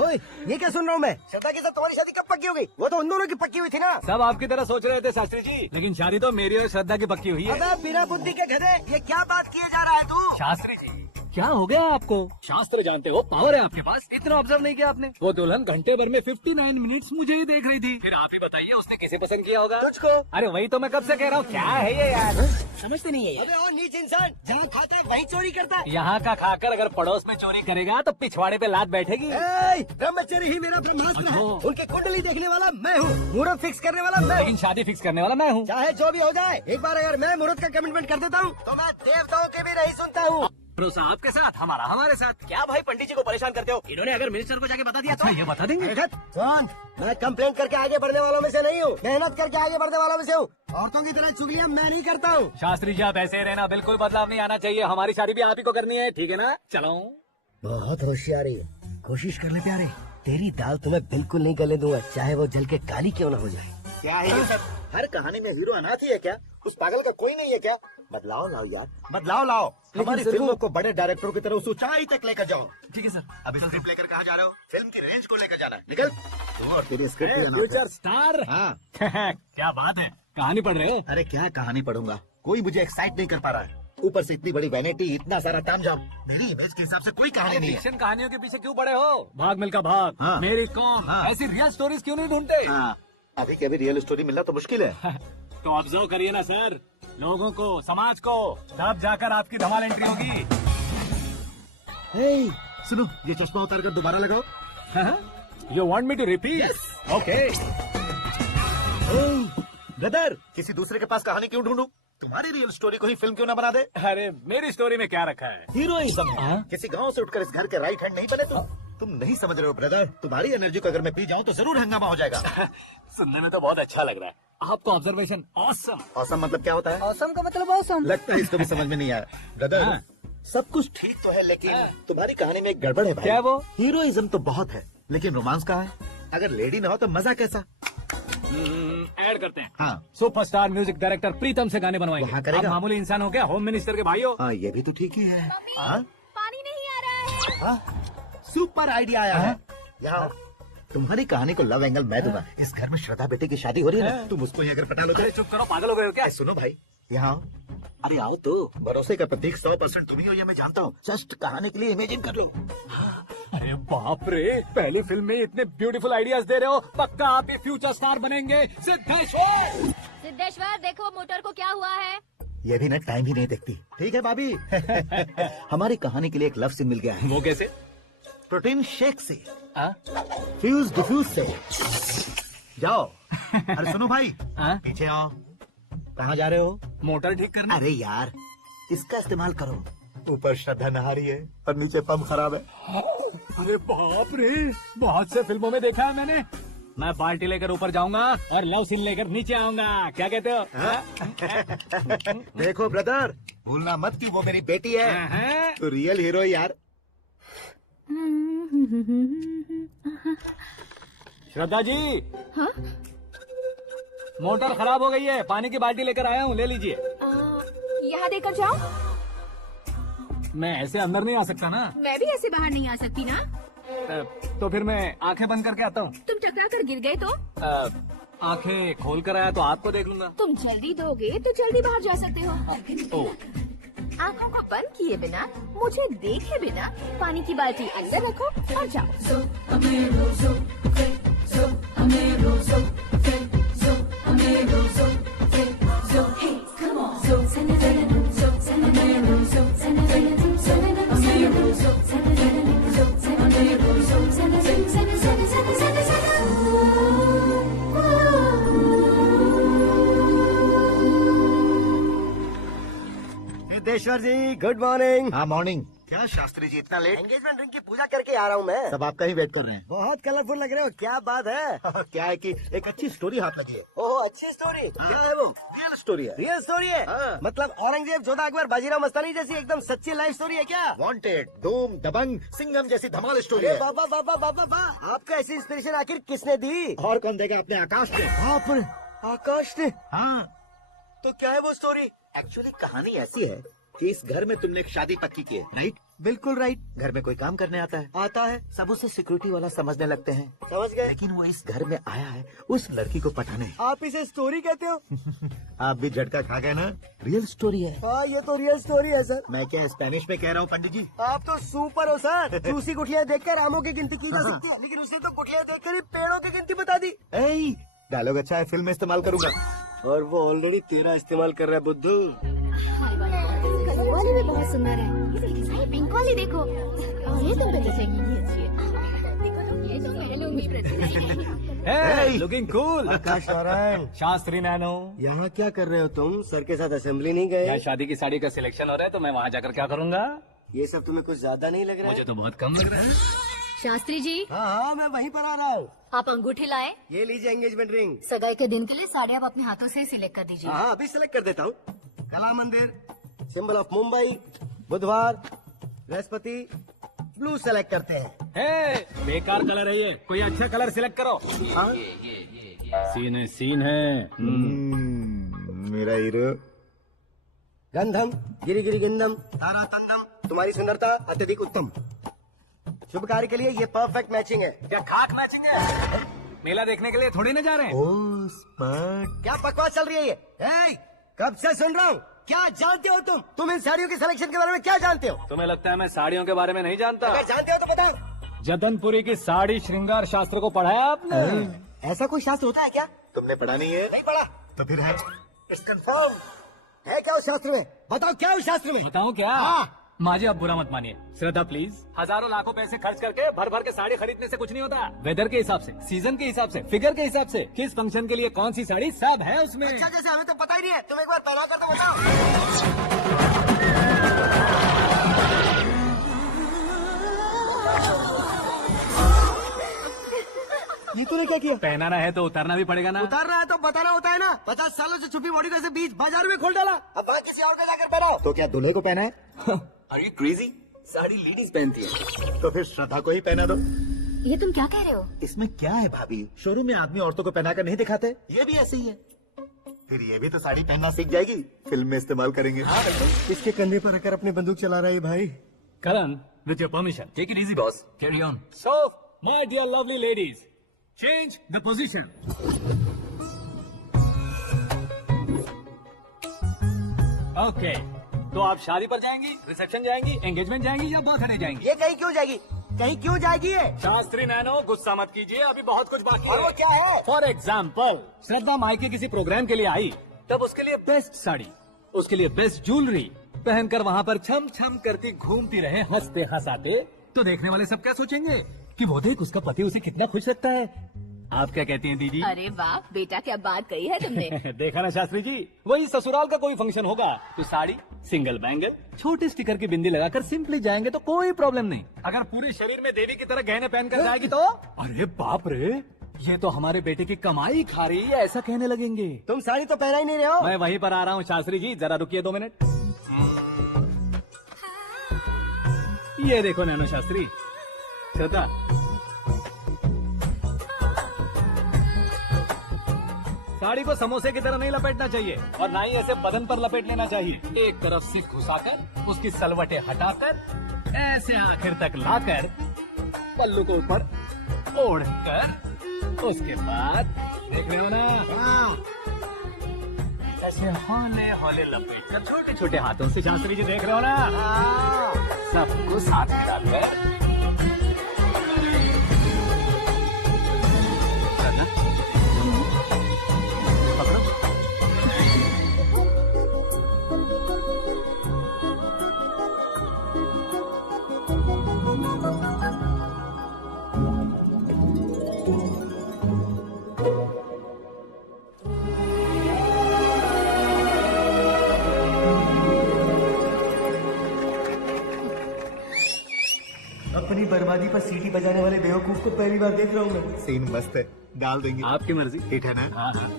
ओए, ये क्या सुन रहा हूँ मैं? श्रद्धा के साथ तुम्हारी शादी कब पक्की हो गई? वो तो उन दोनों की पक्की हुई थी ना। सब आपकी तरह सोच रहे थे शास्त्री जी, लेकिन शादी तो मेरी और श्रद्धा की पक्की हुई है। अबे बिना बुद्धि के गधे, ये क्या बात किए जा रहा है तू? शास्त्री जी, क्या हो गया आपको? शास्त्र जानते हो, पावर है आपके पास। इतना ऑब्जर्व नहीं किया आपने? वो दुल्हन घंटे भर में 59 मिनट्स मुझे ही देख रही थी। फिर आप ही बताइए उसने किसे पसंद किया होगा? तुझको। अरे वही तो मैं कब से कह रहा हूँ, क्या है ये यार, समझते नहीं है। अबे और नीच इंसान, जहाँ खाता है वही चोरी करता है। यहाँ का खाकर अगर पड़ोस में चोरी करेगा तो पिछवाड़े पे लात बैठेगी। ब्रह्मचर्य ही मेरा ब्रह्मास्त्र है। उनके कुंडली देखने वाला मैं हूँ, मुहूर्त फिक्स करने वाला मैं हूँ। लेकिन शादी फिक्स करने वाला मैं हूँ। चाहे जो भी हो जाए, एक बार अगर मैं मुहूर्त का कमिटमेंट कर देता हूँ तो मैं देवताओं के भी नहीं सुनता हूँ। भरोसा आपके साथ, हमारा हमारे साथ। क्या भाई पंडित जी को परेशान करते हो? इन्होंने अगर मिनिस्टर को जाके बता दिया तो? ये बता देंगे। मैं कंप्लेंट करके आगे बढ़ने वालों में से नहीं हूँ, मेहनत करके आगे बढ़ने वालों में से हूँ। औरतों की तरह चुगलियाँ मैं नहीं करता हूँ। शास्त्री जी आप ऐसे ही रहना, बिल्कुल बदलाव नहीं आना चाहिए। हमारी शादी भी आप ही को करनी है, ठीक है ना? चलो। बहुत होशियारी है, कोशिश कर ले प्यारे। तेरी दाल तुम्हें बिल्कुल नहीं गले दूंगा, चाहे वो जल के काली क्यों न हो जाए। क्या है ये सब? हर कहानी में हीरो अनाथ ही है क्या? उस पागल का कोई नहीं है क्या? बदलाव लाओ यार, बदलाव लाओ। हमारी फिल्मों को बड़े डायरेक्टरों की तरह उस ऊंचाई तक लेकर जाओ। ठीक है सर। अभी स्क्रिप्ट लेकर कहाँ जा रहे हो? फिल्म की रेंज को लेकर जाना है। निकल। तुम और तेरी स्क्रिप्ट भी अनाथ है। Future star. हाँ। क्या बात है, कहानी पढ़ रहे हो? अरे क्या कहानी पढ़ूंगा, कोई मुझे एक्साइट नहीं कर पा रहा है। ऊपर से इतनी बड़ी वैनिटी, इतना सारा तामझाम, मेरी इमेज के हिसाब से कोई कहानी नहीं है। फिक्शन कहानियों के पीछे क्यों पड़े हो? भाग मिल्खा भाग, हाँ। मेरी कौन, हाँ। ऐसी रियल स्टोरीज क्यों नहीं ढूंढते? हाँ, अभी के अभी रियल स्टोरी मिलना तो मुश्किल है। तो ऑब्जर्व करिए ना सर, लोगों को, समाज को, तब जाकर आपकी धमाल एंट्री होगी। सुनो, ये चश्मा उतार कर दोबारा लगाओ। You want me to repeat? Okay. Brother, किसी दूसरे के पास कहानी क्यों ढूंढूं? तुम्हारी रियल स्टोरी को ही फिल्म क्यों ना बना दे? अरे मेरी स्टोरी में क्या रखा है? हीरोइज्म। किसी गांव से उठकर इस घर के राइट हैंड नहीं बने तुम नहीं समझ रहे हो ब्रदर। तुम्हारी एनर्जी को अगर मैं पी जाऊं तो जरूर हंगामा हो जाएगा। सुनने में तो बहुत अच्छा लग रहा है। आपको ऑब्जर्वेशन ऑसम। औसम मतलब क्या होता है? औसम का मतलब औसम। लगता है इसको भी समझ में नहीं आया। ब्रदर, सब कुछ ठीक तो है, लेकिन तुम्हारी कहानी में एक गड़बड़ है भाई। क्या वो? हीरोइज्म तो बहुत है, लेकिन रोमांस कहाँ है? अगर लेडी ना हो तो मजा कैसा? ऐड करते हैं। हाँ। सुपरस्टार म्यूजिक डायरेक्टर प्रीतम से गाने बनवाएंगे। वहाँ करेगा? आप मामूली इंसान हो क्या, होम मिनिस्टर के भाई हो। हाँ, ये भी तो ठीक ही है। हाँ? पानी नहीं आ रहा है। हाँ? सुपर आइडिया आया है। यहाँ तुम्हारी कहानी को लव एंगल मैं दूंगा। इस घर में श्रद्धा बेटे की शादी हो रही है ना, तुम उसको ही अगर पटा लो तो। अरे चुप करो, पागल हो गए हो क्या? सुनो भाई, यहाँ अरे आओ तो। भरोसे का प्रतीक 100% तुम ही हो, ये मैं जानता हूँ। जस्ट कहानी के लिए इमेजिन कर लो। अरे बाप रे, पहली फिल्म में इतने ब्यूटीफुल आइडियाज दे रहे हो, पक्का आप भी फ्यूचर स्टार बनेंगे। सिद्धेश्वर, सिद्धेश्वर देखो मोटर को क्या हुआ है। ये भी ना टाइम ही नहीं देखती। ठीक है भाभी। हमारी कहानी के लिए एक लव सीन मिल गया है। वो कैसे? प्रोटीन शेक से, हाँ? फ्यूज डिफ्यूज से। जाओ। अरे सुनो भाई, हाँ? पीछे आओ। कहाँ जा रहे हो? मोटर ठीक करना। अरे यार, इसका इस्तेमाल करो। ऊपर श्रद्धा नहा रही है और नीचे पंप खराब है। अरे बाप रे, बहुत से फिल्मों में देखा है मैंने। मैं बाल्टी लेकर ऊपर जाऊंगा और लव सीन लेकर नीचे आऊंगा। क्या कहते हो? देखो ब्रदर, भूलना मत कि वो मेरी बेटी है। हाँ? तो रियल हीरो यार। श्रद्धा जी, हाँ? मोटर खराब हो गई है, पानी की बाल्टी लेकर आया हूँ, ले लीजिए। यहाँ देकर जाओ। मैं ऐसे अंदर नहीं आ सकता ना। मैं भी ऐसे बाहर नहीं आ सकती ना। तो फिर मैं आंखें बंद करके आता हूँ। तुम टकरा कर गिर गए तो? आंखें खोल कर आया तो आपको देख लूंगा। तुम जल्दी दोगे तो जल्दी बाहर जा सकते हो। ओह, आँखों को बंद किए बिना, मुझे देखे बिना पानी की बाल्टी अंदर रखो और जाओ। सिद्धेश्वर जी, गुड मॉर्निंग। हाँ मॉर्निंग। क्या शास्त्री जी इतना लेट? एंगेजमेंट रिंग की पूजा करके आ रहा हूँ मैं। सब आपका ही वेट कर रहे हैं। बहुत कलरफुल लग रहे हो, क्या बात है? क्या है कि एक अच्छी स्टोरी हाथ लगी है। ओह, अच्छी स्टोरी। क्या है वो? रियल स्टोरी है। रियल स्टोरी है? हाँ। मतलब औरंगजेब, जोधा अकबर, बाजीराव मस्तानी जैसी एकदम सच्ची लाइफ स्टोरी है क्या? वांटेड, धूम, दबंग, सिंघम जैसी धमाल स्टोरी है। बाबा बाबा बाबा बा, आपको ऐसी इंस्पिरेशन आखिर किसने दी? और कौन देगा अपने आकाश ने? बाप रे, आकाश ने। हाँ, तो क्या है वो स्टोरी? एक्चुअली कहानी ऐसी है कि इस घर में तुमने एक शादी पक्की की है, राइट? बिल्कुल राइट। घर में कोई काम करने आता है, आता है, सब उसे सिक्योरिटी वाला समझने लगते हैं, समझ गए। लेकिन वो इस घर में आया है उस लड़की को पटाने। आप इसे स्टोरी कहते हो? आप भी झटका खा गए ना? रियल स्टोरी है। हाँ, ये तो रियल स्टोरी है सर। मैं क्या स्पेनिश में कह रहा हूँ पंडित जी? आप तो सुपर हो सर। चूसी गुठलियाँ देखकर आमों की गिनती की जा सकती है, लेकिन उसने तो गुठलियाँ देखकर ही पेड़ों की गिनती बता दी। डायलॉग अच्छा है, फिल्म में इस्तेमाल करूंगा। और वो ऑलरेडी तेरा इस्तेमाल कर रहा है बुद्धू। कलर वाली भी बहुत सुंदर है। पिंक वाली देखो। और ये तुम पे जैसे ये अच्छी है। देखो तो ये तो मैं लूंगी। Looking cool. Akash Narayan, Shastri nano, यहाँ क्या कर रहे हो तुम? सर के साथ असेंबली नहीं गए? यहाँ शादी की साड़ी का सिलेक्शन हो रहा है तो मैं वहाँ जाकर क्या करूँगा? ये सब तुम्हें कुछ ज्यादा नहीं लग रहा है? मुझे तो बहुत कम लग रहा है। शास्त्री जी, हाँ हाँ, मैं वहीं पर आ रहा हूँ। आप अंगूठी लाए। ये लीजिए एंगेजमेंट रिंग। सगाई के दिन के लिए साड़ी आप अपने हाथों से ही सिलेक्ट कर दीजिए। हाँ, अभी सेलेक्ट कर देता हूँ। कला मंदिर, सिंबल ऑफ मुंबई, बुधवार, बृहस्पति, ब्लू सेलेक्ट करते हैं। हे, बेकार कलर है ये, कोई अच्छा कलर सिलेक्ट करो। हाँ? सीन है। मेरा हीरो। गंधम, गिरी गिरी गिंदम, तारा तंदम, तुम्हारी सुंदरता अत्यधिक उत्तम। शुभ कार्य के लिए ये परफेक्ट मैचिंग है। क्या खाक मैचिंग है? मेला देखने के लिए थोड़ी ना जा रहे हैं। Oh smart. क्या बकवास चल रही है ये? कब से सुन रहा हूँ। क्या जानते हो तुम? तुम इन साड़ियों के सिलेक्शन के बारे में क्या जानते हो? तुम्हें लगता है मैं साड़ियों के बारे में नहीं जानता? अगर जानते हो तो बताओ। जतनपुरी की साड़ी श्रृंगार शास्त्र को पढ़ाया आपने? ऐसा कोई शास्त्र होता है क्या? तुमने पढ़ा नहीं है? नहीं पढ़ा। तो फिर है। It's confirm. है क्या उस शास्त्र में? बताओ क्या उस शास्त्र में? बताऊं क्या? हाँ। माजी, आप बुरा मत मानिए। श्रद्धा प्लीज, हजारों लाखों पैसे खर्च करके भर भर के साड़ी खरीदने से कुछ नहीं होता। वेदर के हिसाब से, सीजन के हिसाब से, फिगर के हिसाब से, किस फंक्शन के लिए कौन सी साड़ी, सब है उसमें। अच्छा, जैसे हमें तो पता ही नहीं है। तुम एक बार पहना कर तो बताओ। ये तूने क्या किया? पहनाना है तो उतारना भी पड़ेगा ना। उतारना है तो बताना होता है ना। 50 सालों से छुपी बॉडी को ऐसे बीच बाजार में खोल डाला। अब बात किसी और को जाकर पहनाओ। तो क्या दूल्हे को पहना है? Are you crazy? Sari ladies पहनती है। तो फिर श्रद्धा को ही पहना दो। ये तुम क्या कह रहे हो? इसमें क्या है भाभी, शोरूम में आदमी औरतों को पहनाकर नहीं दिखाते, ये भी ऐसे ही है। फिर ये भी तो साड़ी पहनना सीख जाएगी, फिल्म में इस्तेमाल करेंगे। इसके कंधे पर रखकर अपनी बंदूक चला रहा है भाई। Karan, with your permission. Take it easy, boss. Carry on. So, my dear lovely ladies, change the position. Okay. तो आप शादी पर जाएंगी, रिसेप्शन जाएंगी, एंगेजमेंट जाएंगी या बर्थडे जाएंगी? ये कहीं क्यों जाएगी? कहीं क्यों जाएगी ये? शास्त्री नैनो, गुस्सा मत कीजिए, अभी बहुत कुछ बाकी और वो क्या है? फॉर एग्जाम्पल, श्रद्धा मायके किसी प्रोग्राम के लिए आई, तब उसके लिए बेस्ट साड़ी, उसके लिए बेस्ट ज्वेलरी पहनकर वहाँ पर छम छम करती घूमती रहे हंसते हंसाते, तो देखने वाले सब क्या सोचेंगे कि वो देख उसका पति उसे कितना खुश रखता है। आप क्या कहती हैं दीदी? अरे वाह बेटा, क्या बात कही है तुमने। देखा ना शास्त्री जी, वही ससुराल का कोई फंक्शन होगा तो साड़ी, सिंगल बैंगल, छोटे स्टिकर की बिंदी लगाकर सिंपली जाएंगे तो कोई प्रॉब्लम नहीं। अगर पूरे शरीर में देवी की तरह गहने पहनकर जाएगी तो अरे बाप रे, ये तो हमारे बेटे की कमाई खा रही है, ऐसा कहने लगेंगे। तुम साड़ी तो पहना ही नहीं रहे हो। मैं वहीं पर आ रहा हूँ शास्त्री जी, जरा रुकिए 2 मिनट। ये देखो नैनो शास्त्री, श्रद्धा, साड़ी को समोसे की तरह नहीं लपेटना चाहिए और ना ही ऐसे बदन पर लपेट लेना चाहिए। एक तरफ से घुसाकर, उसकी सलवटें हटाकर, ऐसे आखिर तक लाकर, पल्लू को ऊपर ओढ़कर, उसके बाद देख रहे हो ना, ऐसे हौले हौले लपेट कर छोटे छोटे हाथों से, शास्त्री जी देख रहे हो ना, सबको साथ में डालकर, अपनी बर्बादी पर सीटी बजाने वाले बेवकूफ को पहली बार देख रहा हूँ मैं। सीन मस्त है, डाल देंगे। आपकी मर्जी। हिट है ना? हाँ हाँ।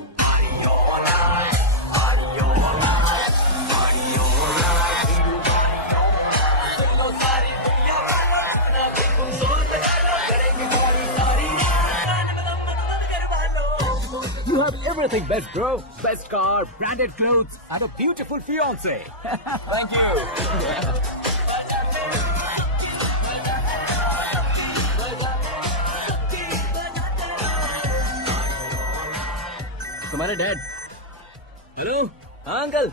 You have everything best, bro. Best car, branded clothes, and a beautiful fiance. Thank you. तुम्हारे डैड। हेलो, हाँ अंकल,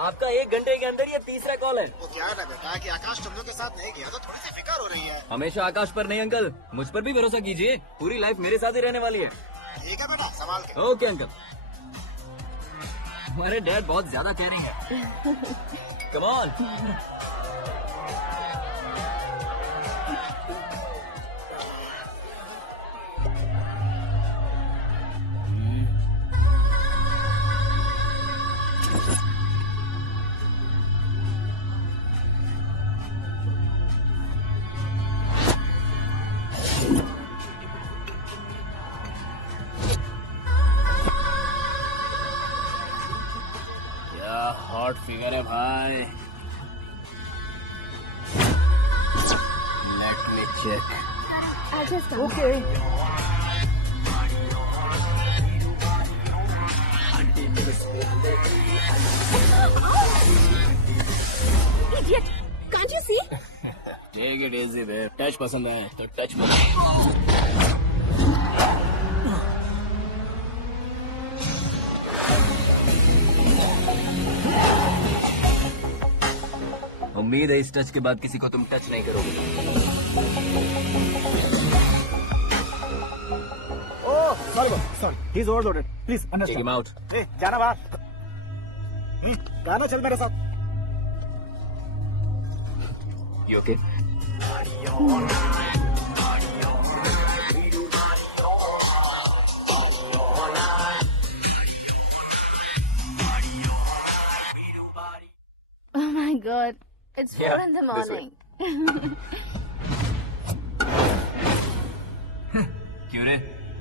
आपका 1 घंटे के अंदर ये तीसरा कॉल है। वो क्या ना बेटा कि आकाश तुम लोग के साथ नहीं गया तो थोड़ी सी फिक्र हो रही है। हमेशा आकाश पर नहीं अंकल, मुझ पर भी भरोसा कीजिए, पूरी लाइफ मेरे साथ ही रहने वाली है। ठीक है बेटा, संभाल के। Okay uncle. हमारे डैड बहुत ज्यादा केयरिंग है। Come on. हॉट फिगर है भाई। Let me check. Okay. Idiot! Can't you see? Take it easy babe. Touch पसंद है तो टच पसंद। उम्मीद है इस टच के बाद किसी को तुम टच नहीं करोगे। Oh sorry, he is overloaded, please take understand. Him out. जाना बाहर। गाना चल मेरे साथ। You okay? Oh my God! It's 4 in the this way. morning. क्यों रे,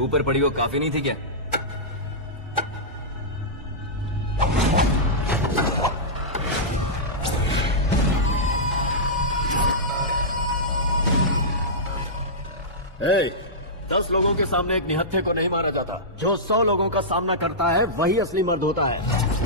ऊपर पड़ी वो काफी नहीं थी क्या? 10 लोगों के सामने एक निहत्थे को नहीं मारा जाता। जो 100 लोगों का सामना करता है वही असली मर्द होता है।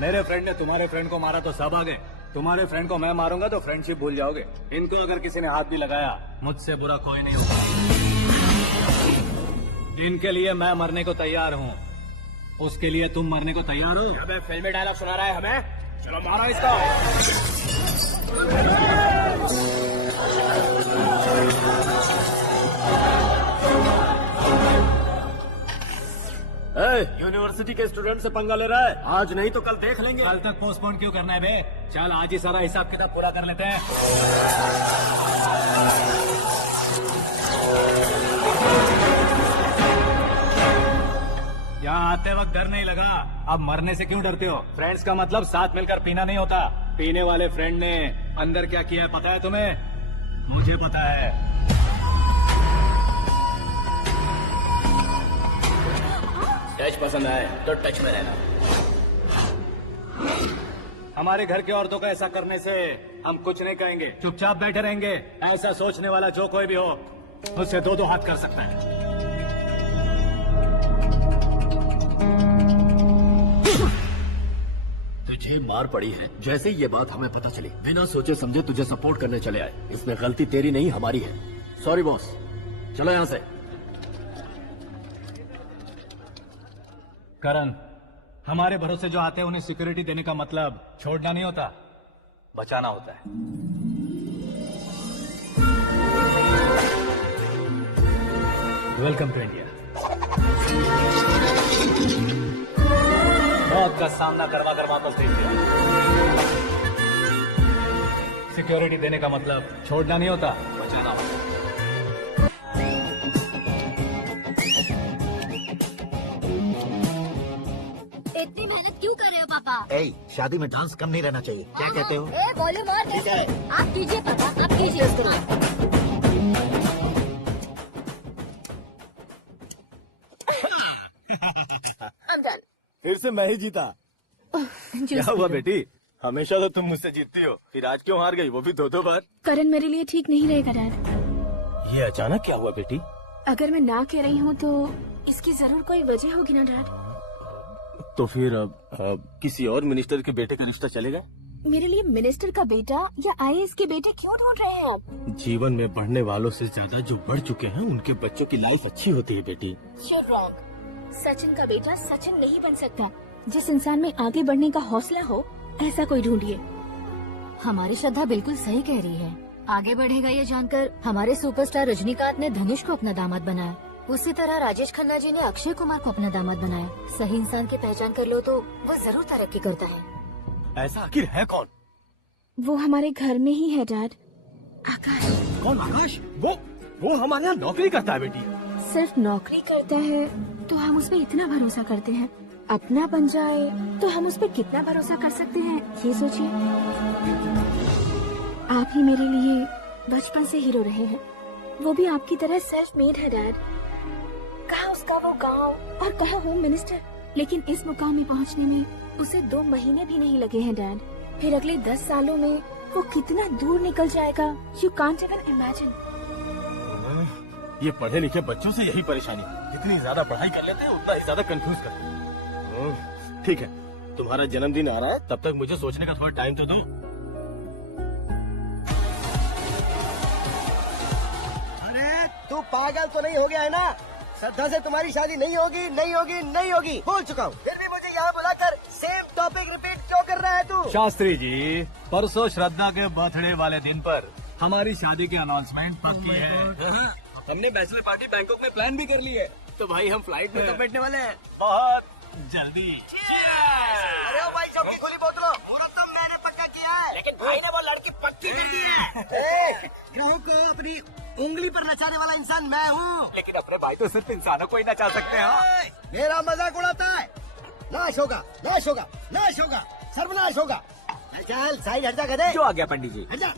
मेरे फ्रेंड ने तुम्हारे फ्रेंड को मारा तो सब आ गए। तुम्हारे फ्रेंड को मैं मारूंगा तो फ्रेंडशिप भूल जाओगे। इनको अगर किसी ने हाथ भी लगाया मुझसे बुरा कोई नहीं होगा। इनके लिए मैं मरने को तैयार हूँ, उसके लिए तुम मरने को तैयार हो? अबे फिल्मी डायलॉग सुना रहा है हमें। चलो मारा इसको। यूनिवर्सिटी के स्टूडेंट से पंगा ले रहा है। आज नहीं तो कल देख लेंगे। कल तक पोस्टपोन क्यों करना है बे? चल आज ही सारा हिसाब किताब पूरा कर लेते हैं। यहाँ आते वक्त डर नहीं लगा, अब मरने से क्यों डरते हो? फ्रेंड्स का मतलब साथ मिलकर पीना नहीं होता। पीने वाले फ्रेंड ने अंदर क्या किया है पता है तुम्हें? मुझे पता है। टच पसंद आए तो टच में रहना। हमारे घर की औरतों का ऐसा करने से हम कुछ नहीं कहेंगे, चुपचाप बैठे रहेंगे। ऐसा सोचने वाला जो कोई भी हो उससे दो हाथ कर सकता है। तुझे मार पड़ी है। जैसे ये बात हमें पता चली, बिना सोचे समझे तुझे सपोर्ट करने चले आए। इसमें गलती तेरी नहीं हमारी है। सॉरी बॉस, चलो यहाँ से। करण, हमारे भरोसे जो आते हैं उन्हें सिक्योरिटी देने का मतलब छोड़ना नहीं होता, बचाना होता है। Welcome to India. मौत का सामना करवा कर वापस भेज दिया। सिक्योरिटी देने का मतलब छोड़ना नहीं होता, बचाना होता है। इतनी मेहनत क्यों कर रहे हो पापा? ए, शादी में डांस कम नहीं रहना चाहिए, क्या कहते हो? वॉल्यूम और कीजिए। आप कीजिए पापा, आप कीजिए इसको। I'm done. फिर से मैं ही जीता। क्या हुआ बेटी? हमेशा तो तुम मुझसे जीतती हो, फिर आज क्यों हार गई, वो भी 2-2 बार? करण मेरे लिए ठीक नहीं रहेगा डैड। ये अचानक क्या हुआ बेटी? अगर मैं ना कह रही हूँ तो इसकी जरूर कोई वजह होगी ना डैड। तो फिर अब किसी और मिनिस्टर के बेटे का रिश्ता चलेगा? मेरे लिए मिनिस्टर का बेटा या आईएएस के बेटे क्यों ढूंढ रहे हैं आप? जीवन में बढ़ने वालों से ज्यादा जो बढ़ चुके हैं उनके बच्चों की लाइफ अच्छी होती है बेटी। You're wrong. सचिन का बेटा सचिन नहीं बन सकता। जिस इंसान में आगे बढ़ने का हौसला हो ऐसा कोई ढूंढिए। हमारी श्रद्धा बिल्कुल सही कह रही है। आगे बढ़ेगा ये जानकर हमारे सुपरस्टार रजनीकांत ने धनुष को अपना दामाद बनाया। उसी तरह राजेश खन्ना जी ने अक्षय कुमार को अपना दामाद बनाया। सही इंसान की पहचान कर लो तो वो जरूर तरक्की करता है। ऐसा आखिर है कौन? वो हमारे घर में ही है डैड। आकाश। कौन आकाश? वो हमारे यहाँ नौकरी करता है बेटी। सिर्फ नौकरी करता है तो हम उस पर इतना भरोसा करते हैं, अपना बन जाए तो हम उस पर कितना भरोसा कर सकते हैं ये सोचिए। आप ही मेरे लिए बचपन से हीरो रहे हैं, वो भी आपकी तरह सेल्फ मेड है डैड। कहाँ उसका वो गांव और कहाँ होम मिनिस्टर, लेकिन इस मुकाम में पहुँचने में उसे 2 महीने भी नहीं लगे हैं डैड। फिर अगले 10 सालों में वो कितना दूर निकल जाएगा, यू कांट इवन इमेजिन। ये पढ़े लिखे बच्चों से यही परेशानी, जितनी ज्यादा पढ़ाई कर लेते हैं उतना ही ज्यादा कंफ्यूज करते हैं। ठीक है, तुम्हारा जन्मदिन आ रहा है, तब तक मुझे सोचने का थोड़ा टाइम तो दो। अरे तू पागल तो नहीं हो गया है ना? श्रद्धा से तुम्हारी शादी नहीं होगी, नहीं होगी, नहीं होगी, बोल चुका हूँ। फिर भी मुझे यहाँ बुलाकर सेम टॉपिक रिपीट क्यों कर रहा है तू? शास्त्री जी, परसों श्रद्धा के बर्थडे वाले दिन पर हमारी शादी की अनाउंसमेंट पक्की है। हमने बैचलर पार्टी बैंकॉक में प्लान भी कर ली है, तो भाई हम फ्लाइट में कब बैठने वाले हैं? बहुत जल्दी। अरे ओ भाई, चौकी खुली बोतलो, मुहूर्त तो मैंने पक्का किया है, लेकिन भाई ने वो लड़की पक्की कर दी है। ग्राहक को अपनी उंगली पर नचाने वाला इंसान मैं हूँ, लेकिन अपने भाई तो सिर्फ इंसानों को ही नचा सकते हैं। मेरा मजाक उड़ाता है। नाश होगा, नाश होगा, नाश होगा, सर्वनाश होगा। चल साइड हट जा गधे। जो आ गया पंडित जी। हट जा।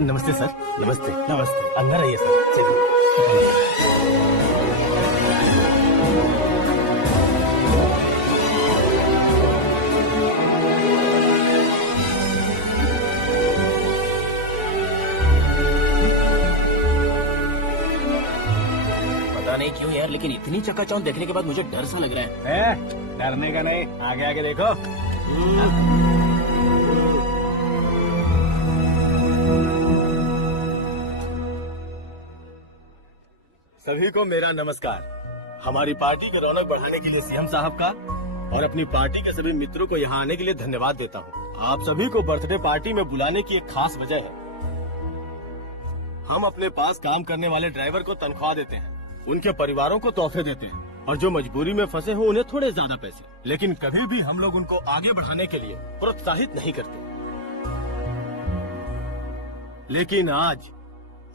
नमस्ते सर। नमस्ते नमस्ते। अंदर आइए सर। चलिए। पता नहीं क्यों यार, लेकिन इतनी चकाचौंध देखने के बाद मुझे डर सा लग रहा है। डरने का नहीं, आगे आगे देखो। सभी को मेरा नमस्कार। हमारी पार्टी की रौनक बढ़ाने के लिए सीएम साहब का और अपनी पार्टी के सभी मित्रों को यहाँ आने के लिए धन्यवाद देता हूँ। आप सभी को बर्थडे पार्टी में बुलाने की एक खास वजह है। हम अपने पास काम करने वाले ड्राइवर को तनख्वाह देते हैं, उनके परिवारों को तोहफे देते हैं और जो मजबूरी में फंसे हो उन्हें थोड़े ज्यादा पैसे। लेकिन कभी भी हम लोग उनको आगे बढ़ाने के लिए प्रोत्साहित नहीं करते। लेकिन आज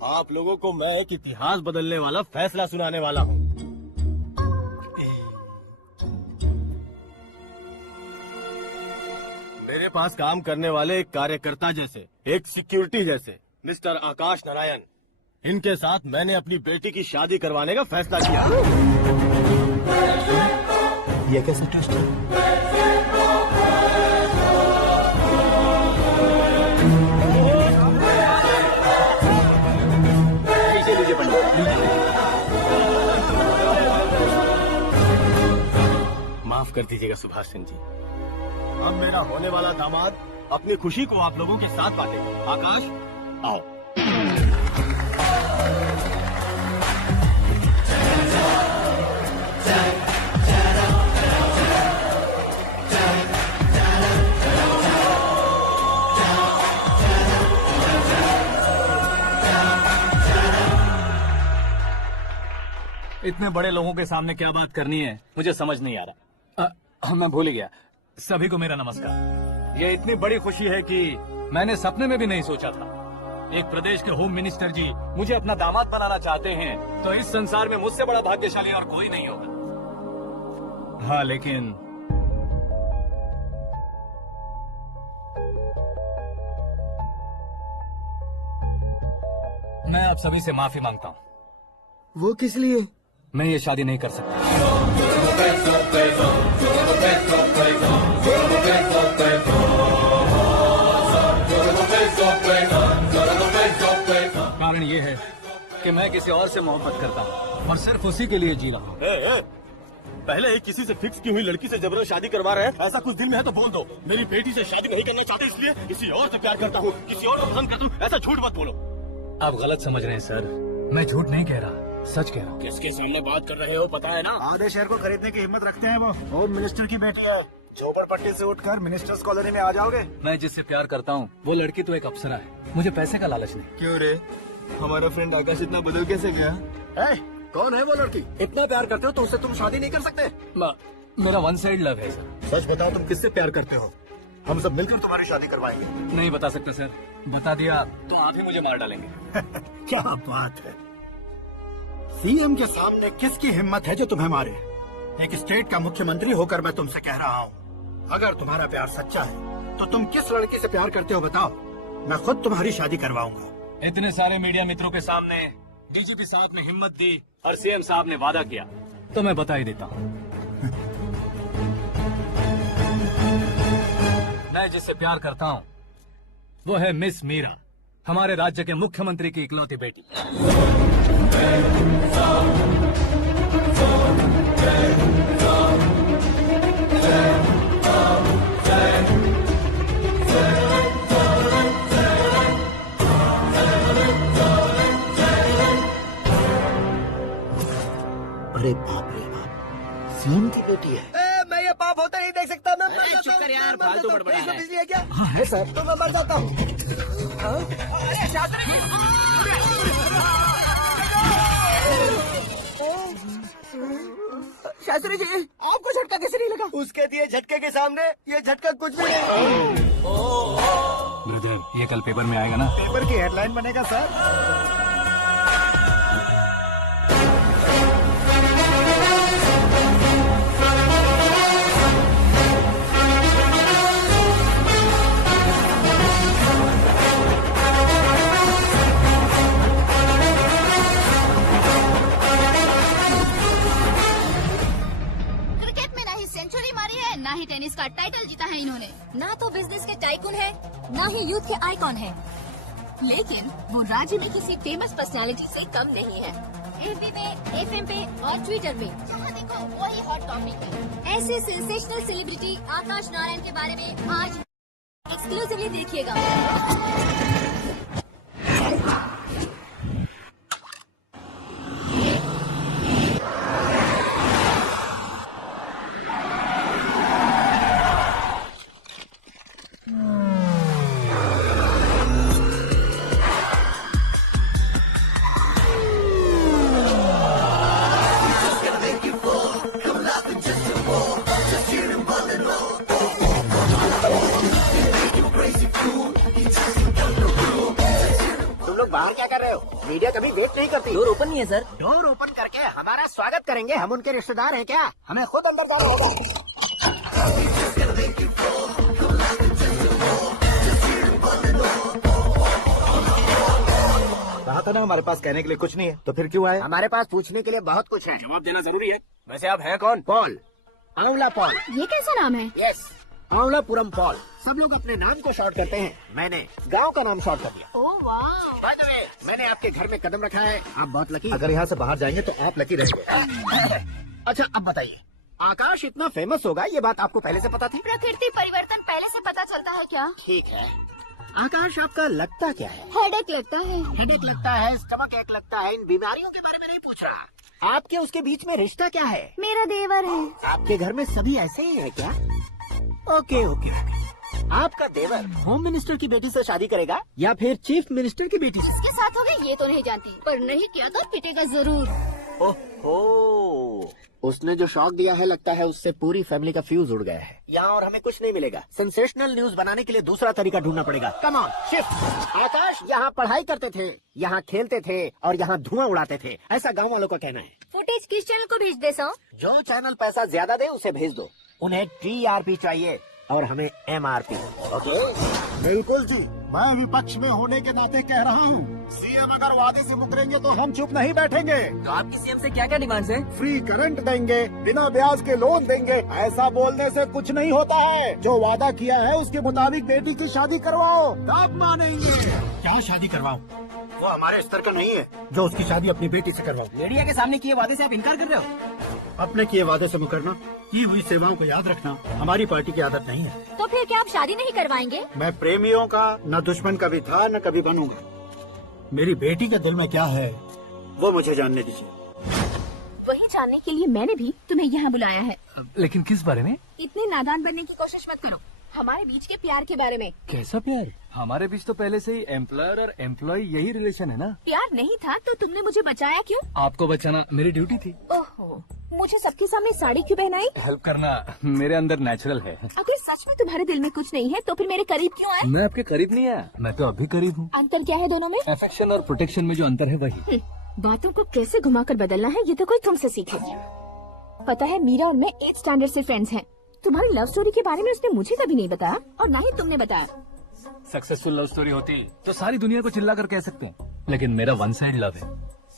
आप लोगों को मैं एक इतिहास बदलने वाला फैसला सुनाने वाला हूँ। मेरे पास काम करने वाले एक कार्यकर्ता जैसे, एक सिक्योरिटी जैसे मिस्टर आकाश नारायण, इनके साथ मैंने अपनी बेटी की शादी करवाने का फैसला किया। ये कैसा ट्रस्ट है? माफ कर दीजिएगा सुभाष सिंह जी। अब मेरा होने वाला दामाद अपनी खुशी को आप लोगों के साथ बांटेगा। आकाश, आओ। इतने बड़े लोगों के सामने क्या बात करनी है मुझे समझ नहीं आ रहा। मैं भूल ही गया। सभी को मेरा नमस्कार। ये इतनी बड़ी खुशी है कि मैंने सपने में भी नहीं सोचा था। एक प्रदेश के होम मिनिस्टर जी मुझे अपना दामाद बनाना चाहते हैं तो इस संसार में मुझसे बड़ा भाग्यशाली और कोई नहीं होगा। हाँ, लेकिन मैं आप सभी से माफी मांगता हूँ। वो किस लिए? मैं ये शादी नहीं कर सकता। कारण ये है कि मैं किसी और से मोहब्बत करता हूँ और सिर्फ उसी के लिए जी रहा हूँ। पहले ही किसी से फिक्स की हुई लड़की से जबरन शादी करवा रहे हैं। ऐसा कुछ दिल में है तो बोल दो। मेरी बेटी से शादी नहीं करना चाहते इसलिए किसी और से प्यार करता हूँ, किसी और को पसंद करता हूँ, ऐसा झूठ मत बोलो। आप गलत समझ रहे हैं सर। मैं झूठ नहीं कह रहा, सच कह रहा हूँ। किसके सामने बात कर रहे हो पता है ना? आधे शहर को खरीदने की हिम्मत रखते हैं वो। होम मिनिस्टर की बेटी है। झोपड़पट्टी से उठकर मिनिस्टर्स कॉलोनी में आ जाओगे। मैं जिससे प्यार करता हूँ वो लड़की तो एक अप्सरा है। मुझे पैसे का लालच नहीं। क्यों रे, हमारा फ्रेंड आकाश इतना बदल कैसे गया? कौन है वो लड़की? इतना प्यार करते हो तो उससे तुम शादी नहीं कर सकते? मेरा वन साइड लव है सर। सच बताओ, तुम किससे प्यार करते हो? हम सब मिलकर तुम्हारी शादी करवाएंगे। नहीं बता सकता सर। बता दिया तो आप ही मुझे मार डालेंगे। क्या बात है। सीएम के सामने किसकी हिम्मत है जो तुम्हें मारे? एक स्टेट का मुख्यमंत्री होकर मैं तुमसे कह रहा हूँ, अगर तुम्हारा प्यार सच्चा है तो तुम किस लड़की से प्यार करते हो बताओ। मैं खुद तुम्हारी शादी करवाऊंगा। इतने सारे मीडिया मित्रों के सामने डीजीपी साहब ने हिम्मत दी और सीएम साहब ने वादा किया तो मैं बता ही देता हूँ। मैं जिससे प्यार करता हूँ वो है मिस मीरा, हमारे राज्य के मुख्यमंत्री की इकलौती बेटी। अरे बाप रे बाप, सीएम की बेटी है। मैं ये पाप होता नहीं देख सकता। मैं मर अरे जाता चुप हूँ, कर यार, मैं मर फालतू जाता हूँ। बड़बड़ा रहा है। बिजली है क्या? हाँ है सर। तो मैं मर जाता हूँ। अरे शास्त्री जी! शास्त्री जी, आपको झटका कैसे नहीं लगा? उसके दिए झटके के सामने ये झटका कुछ भी नहीं। ब्रदर, ये कल पेपर में आएगा ना? पेपर की हेडलाइन बनेगा सर। क्रिकेट में ना ही सेंचुरी मारी है, ना ही टेनिस का टाइटल जीता है इन्होंने। ना तो बिजनेस के टाइकून है, ना ही यूथ के आइकॉन है। लेकिन वो राज्य में किसी फेमस पर्सनालिटी से कम नहीं है। एफबी पे, एफएम पे और ट्विटर पे जहाँ देखो वही हॉट टॉपिक है। ऐसे सेंसेशनल सेलिब्रिटी आकाश नारायण के बारे में आज एक्सक्लूसिवली देखिएगा। बाहर क्या कर रहे हो? मीडिया कभी वेट नहीं करती। डोर ओपन नहीं है सर। डोर ओपन करके हमारा स्वागत करेंगे। हम उनके रिश्तेदार हैं क्या? हमें खुद अंदर जाना होगा। कहा था ना हमारे पास कहने के लिए कुछ नहीं है, तो फिर क्यों आए? हमारे पास पूछने के लिए बहुत कुछ है। जवाब देना जरूरी है। वैसे आप हैं कौन? पॉल, आंवला पॉल। ये कैसा नाम है? Yes, Amalapuram Paul. सब लोग अपने नाम को शॉर्ट करते हैं, मैंने गांव का नाम शॉर्ट कर दिया। ओह वाह। बाय द वे, मैंने आपके घर में कदम रखा है। आप बहुत लकी। अगर यहाँ से बाहर जाएंगे तो आप लकी रहेंगे। अच्छा अब बताइए, आकाश इतना फेमस होगा ये बात आपको पहले से पता थी? प्रकृति परिवर्तन पहले से पता चलता है क्या? ठीक है, आकाश आपका लगता क्या है? हेडेक लगता है। हेडेक लगता है, स्टमक एक लगता है। इन बीमारियों के बारे में नहीं पूछ रहा। आपके उसके बीच में रिश्ता क्या है? मेरा देवर है। आपके घर में सभी ऐसे ही है क्या? Okay okay okay. आपका देवर होम मिनिस्टर की बेटी से शादी करेगा या फिर चीफ मिनिस्टर की बेटी से? किसके साथ होगा ये तो नहीं जानती, पर नहीं किया तो पिटेगा जरूर। ओह, उसने जो शॉक दिया है लगता है उससे पूरी फैमिली का फ्यूज उड़ गया है। यहाँ और हमें कुछ नहीं मिलेगा। सेंसेशनल न्यूज बनाने के लिए दूसरा तरीका ढूंढना पड़ेगा। Come on shift. आकाश यहाँ पढ़ाई करते थे, यहाँ खेलते थे और यहाँ धुआं उड़ाते थे, ऐसा गाँव वालों का कहना है। फुटेज किस चैनल को भेज दे सो? जो चैनल पैसा ज्यादा दे उसे भेज दो। उन्हें TRP चाहिए और हमें MRP। ओके बिल्कुल जी, मैं विपक्ष में होने के नाते कह रहा हूँ, सीएम अगर वादे से मुकरेंगे तो हम चुप नहीं बैठेंगे। तो आपकी सीएम से क्या क्या डिमांड्स है? फ्री करंट देंगे, बिना ब्याज के लोन देंगे। ऐसा बोलने से कुछ नहीं होता है। जो वादा किया है उसके मुताबिक बेटी की शादी करवाओ, तब मानेंगे। क्या शादी करवाओ? वो हमारे स्तर का नहीं है जो उसकी शादी अपनी बेटी से करवाओ। मीडिया के सामने किए वादे से आप इनकार कर रहे हो? अपने किए वादे से मुकरना, की हुई सेवाओं को याद रखना हमारी पार्टी की आदत नहीं है। तो फिर क्या आप शादी नहीं करवाएंगे? मैं प्रेमियों का न दुश्मन कभी था न कभी बनूंगा। मेरी बेटी के दिल में क्या है वो मुझे जानने दीजिए। वही जानने के लिए मैंने भी तुम्हें यहाँ बुलाया है। लेकिन किस बारे में? इतने नादान बनने की कोशिश मत करो। हमारे बीच के प्यार के बारे में। कैसा प्यार? हमारे बीच तो पहले से ही एम्प्लॉयर और एम्प्लॉय यही रिलेशन है ना। प्यार नहीं था तो तुमने मुझे बचाया क्यों? आपको बचाना मेरी ड्यूटी थी। ओहो, मुझे सबके सामने साड़ी क्यों पहनाई? हेल्प करना मेरे अंदर नेचुरल है। अगर सच में तुम्हारे दिल में कुछ नहीं है तो फिर मेरे करीब क्यों आए? मैं आपके करीब नहीं आया, मैं तो अभी करीब हूँ। अंतर क्या है दोनों में? अफेक्शन और प्रोटेक्शन में जो अंतर है वही। बातों को कैसे घुमाकर बदलना है ये तो कोई तुमसे सीखे। पता है मीरा और मैं 8th स्टैंडर्ड से फ्रेंड्स हैं। तुम्हारी लव स्टोरी के बारे में उसने मुझे कभी नहीं बताया और न ही तुमने बताया। सक्सेसफुल लव स्टोरी होती तो सारी दुनिया को चिल्ला कर कह सकते हैं, लेकिन मेरा वन साइड लव है,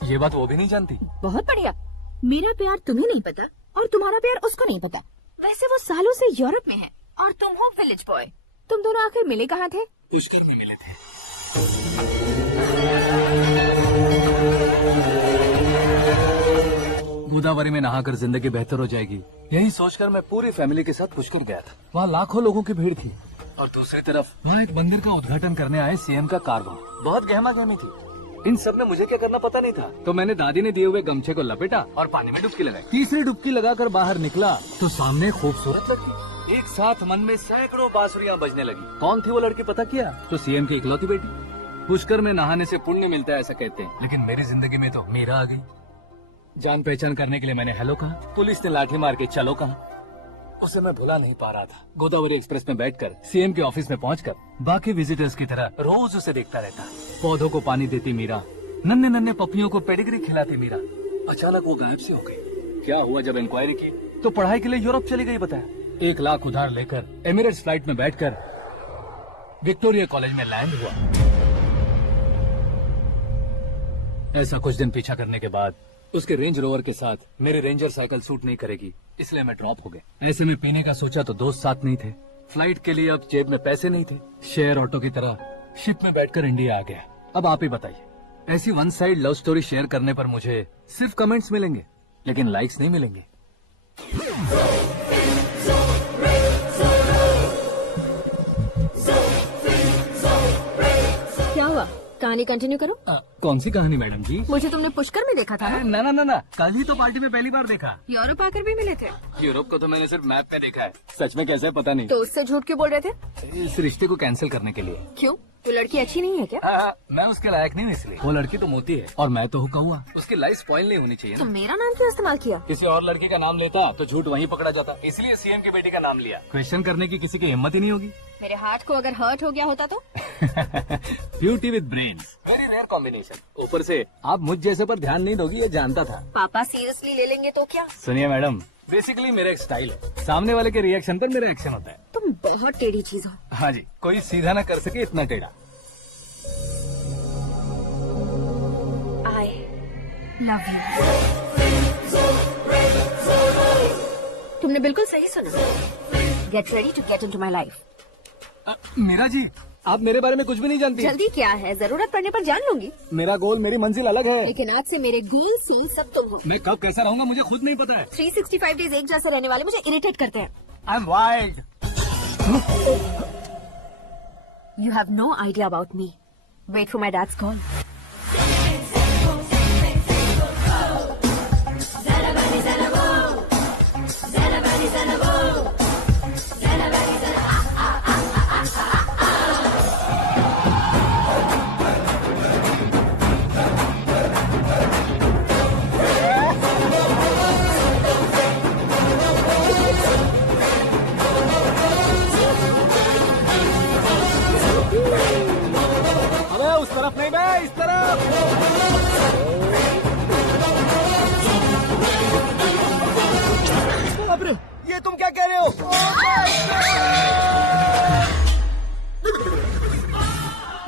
ये बात वो भी नहीं जानती। बहुत बढ़िया। मेरा प्यार तुम्हें नहीं पता और तुम्हारा प्यार उसको नहीं पता। वैसे वो सालों से यूरोप में है और तुम हो विलेज बॉय। तुम दोनों आखिर मिले कहाँ थे? पुष्कर में मिले थे। गोदावरी में नहाकर जिंदगी बेहतर हो जाएगी, यही सोचकर मैं पूरी फैमिली के साथ पुष्कर गया था। वहाँ लाखों लोगों की भीड़ थी और दूसरी तरफ वहाँ एक मंदिर का उद्घाटन करने आए सीएम का कारवां। बहुत गहमा गहमी थी। इन सब में मुझे क्या करना पता नहीं था, तो मैंने दादी ने दिए हुए गमछे को लपेटा और पानी में डुबकी लगाई। तीसरी डुबकी लगाकर बाहर निकला तो सामने खूबसूरत लड़की। एक साथ मन में सैकड़ों बांसुरियां बजने लगी। कौन थी वो लड़की पता किया? तो सीएम की इकलौती बेटी। पुष्कर में नहाने से पुण्य मिलता है ऐसा कहते हैं, लेकिन मेरी जिंदगी में तो मीरा आ गई। जान पहचान करने के लिए मैंने हेलो कहा, पुलिस ने लाठी मार के चलो कहा। उसे मैं भुला नहीं पा रहा था। गोदावरी एक्सप्रेस में बैठकर सीएम के ऑफिस में पहुंचकर बाकी विजिटर्स की तरह रोज उसे देखता रहता। पौधों को पानी देती मीरा, नन्हे नन्हे पपियों को पेडिग्री खिलाती मीरा। अचानक वो गायब सी हो गई। क्या हुआ? जब इंक्वायरी की तो पढ़ाई के लिए यूरोप चली गई बताया। 1 लाख उधार लेकर एमिरेट्स फ्लाइट में बैठकर विक्टोरिया कॉलेज में लैंड हुआ। ऐसा कुछ दिन पीछा करने के बाद उसके रेंज रोवर के साथ मेरी रेंजर साइकिल सूट नहीं करेगी, इसलिए मैं ड्रॉप हो गया। ऐसे में पीने का सोचा तो दोस्त साथ नहीं थे। फ्लाइट के लिए अब जेब में पैसे नहीं थे। शेयर ऑटो की तरह शिप में बैठकर इंडिया आ गया। अब आप ही बताइए, ऐसी one side love story share करने पर मुझे सिर्फ कमेंट्स मिलेंगे, लेकिन लाइक्स नहीं मिलेंगे। क्या हुआ? कहानी कंटिन्यू करो। कौन सी कहानी मैडम जी? मुझे तुमने पुष्कर में देखा था ना? ना, कल ही तो पार्टी में पहली बार देखा। यूरोप आकर भी मिले थे? यूरोप को तो मैंने सिर्फ मैप पे देखा है, सच में कैसे है पता नहीं। तो उससे झूठ क्यों बोल रहे थे? इस रिश्ते को कैंसिल करने के लिए। क्यों? वो लड़की अच्छी नहीं है क्या? मैं उसके लायक नहीं हूँ इसलिए। वो लड़की तो मोती है और मैं तो हुक्का हुआ। उसकी लाइफ स्पॉइल नहीं होनी चाहिए तो ना। मेरा नाम क्यों इस्तेमाल किया? किसी और लड़की का नाम लेता तो झूठ वहीं पकड़ा जाता, इसलिए सीएम की बेटी का नाम लिया। क्वेश्चन करने की किसी की हिम्मत ही नहीं होगी। मेरे हार्ट को अगर हर्ट हो गया होता तो? Beauty with brain, very rare combination. ऊपर से आप मुझ जैसे पर ध्यान नहीं दोगी ये जानता था। पापा सीरियसली ले लेंगे तो क्या? सुनिए मैडम, बेसिकली मेरा एक स्टाइल है, सामने वाले के रिएक्शन पर मेरा एक्शन होता है। तुम बहुत टेढ़ी चीज हो। हाँ जी, कोई सीधा ना कर सके इतना टेढ़ा। I love you. तुमने बिल्कुल सही सुना। Get ready to get into my life. Meera ji, आप मेरे बारे में कुछ भी नहीं जानती। जल्दी क्या है, जरूरत पड़ने पर जान लूंगी। मेरा गोल, मेरी मंजिल अलग है। लेकिन आज से मेरे गोल से सब तुम हो। मैं कब कैसा रहूंगा मुझे खुद नहीं पता है। 365 डेज एक जैसे रहने वाले मुझे इरिटेट करते हैं। I am wild. You have no idea about me. Wait for my dad's call. अबे उस तरफ नहीं बे, इस तरफ। अबे ये तुम क्या कह रहे हो?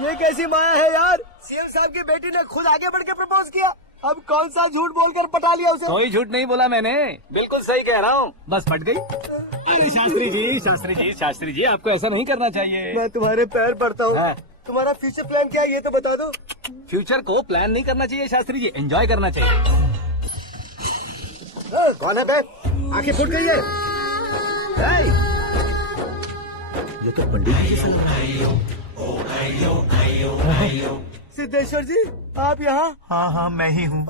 ये कैसी माया है यार? सीएम साहब की बेटी ने खुद आगे बढ़ के प्रपोज किया, अब कौन सा झूठ बोलकर पटा लिया उसे? कोई झूठ नहीं बोला मैंने, बिल्कुल सही कह रहा हूँ, बस फट गई। अरे शास्त्री जी आपको ऐसा नहीं करना चाहिए। मैं तुम्हारे पैर पड़ता हूँ। हाँ। तुम्हारा फ्यूचर प्लान क्या है ये तो बता दो। फ्यूचर को प्लान नहीं करना चाहिए शास्त्री जी, एंजॉय करना चाहिए। कौन है बे? आंखें फूट गई है। हे! ये तो पंडित जी जैसा लग रहा है। सिद्धेश्वर जी, आप यहाँ? हाँ, मैं ही हूँ।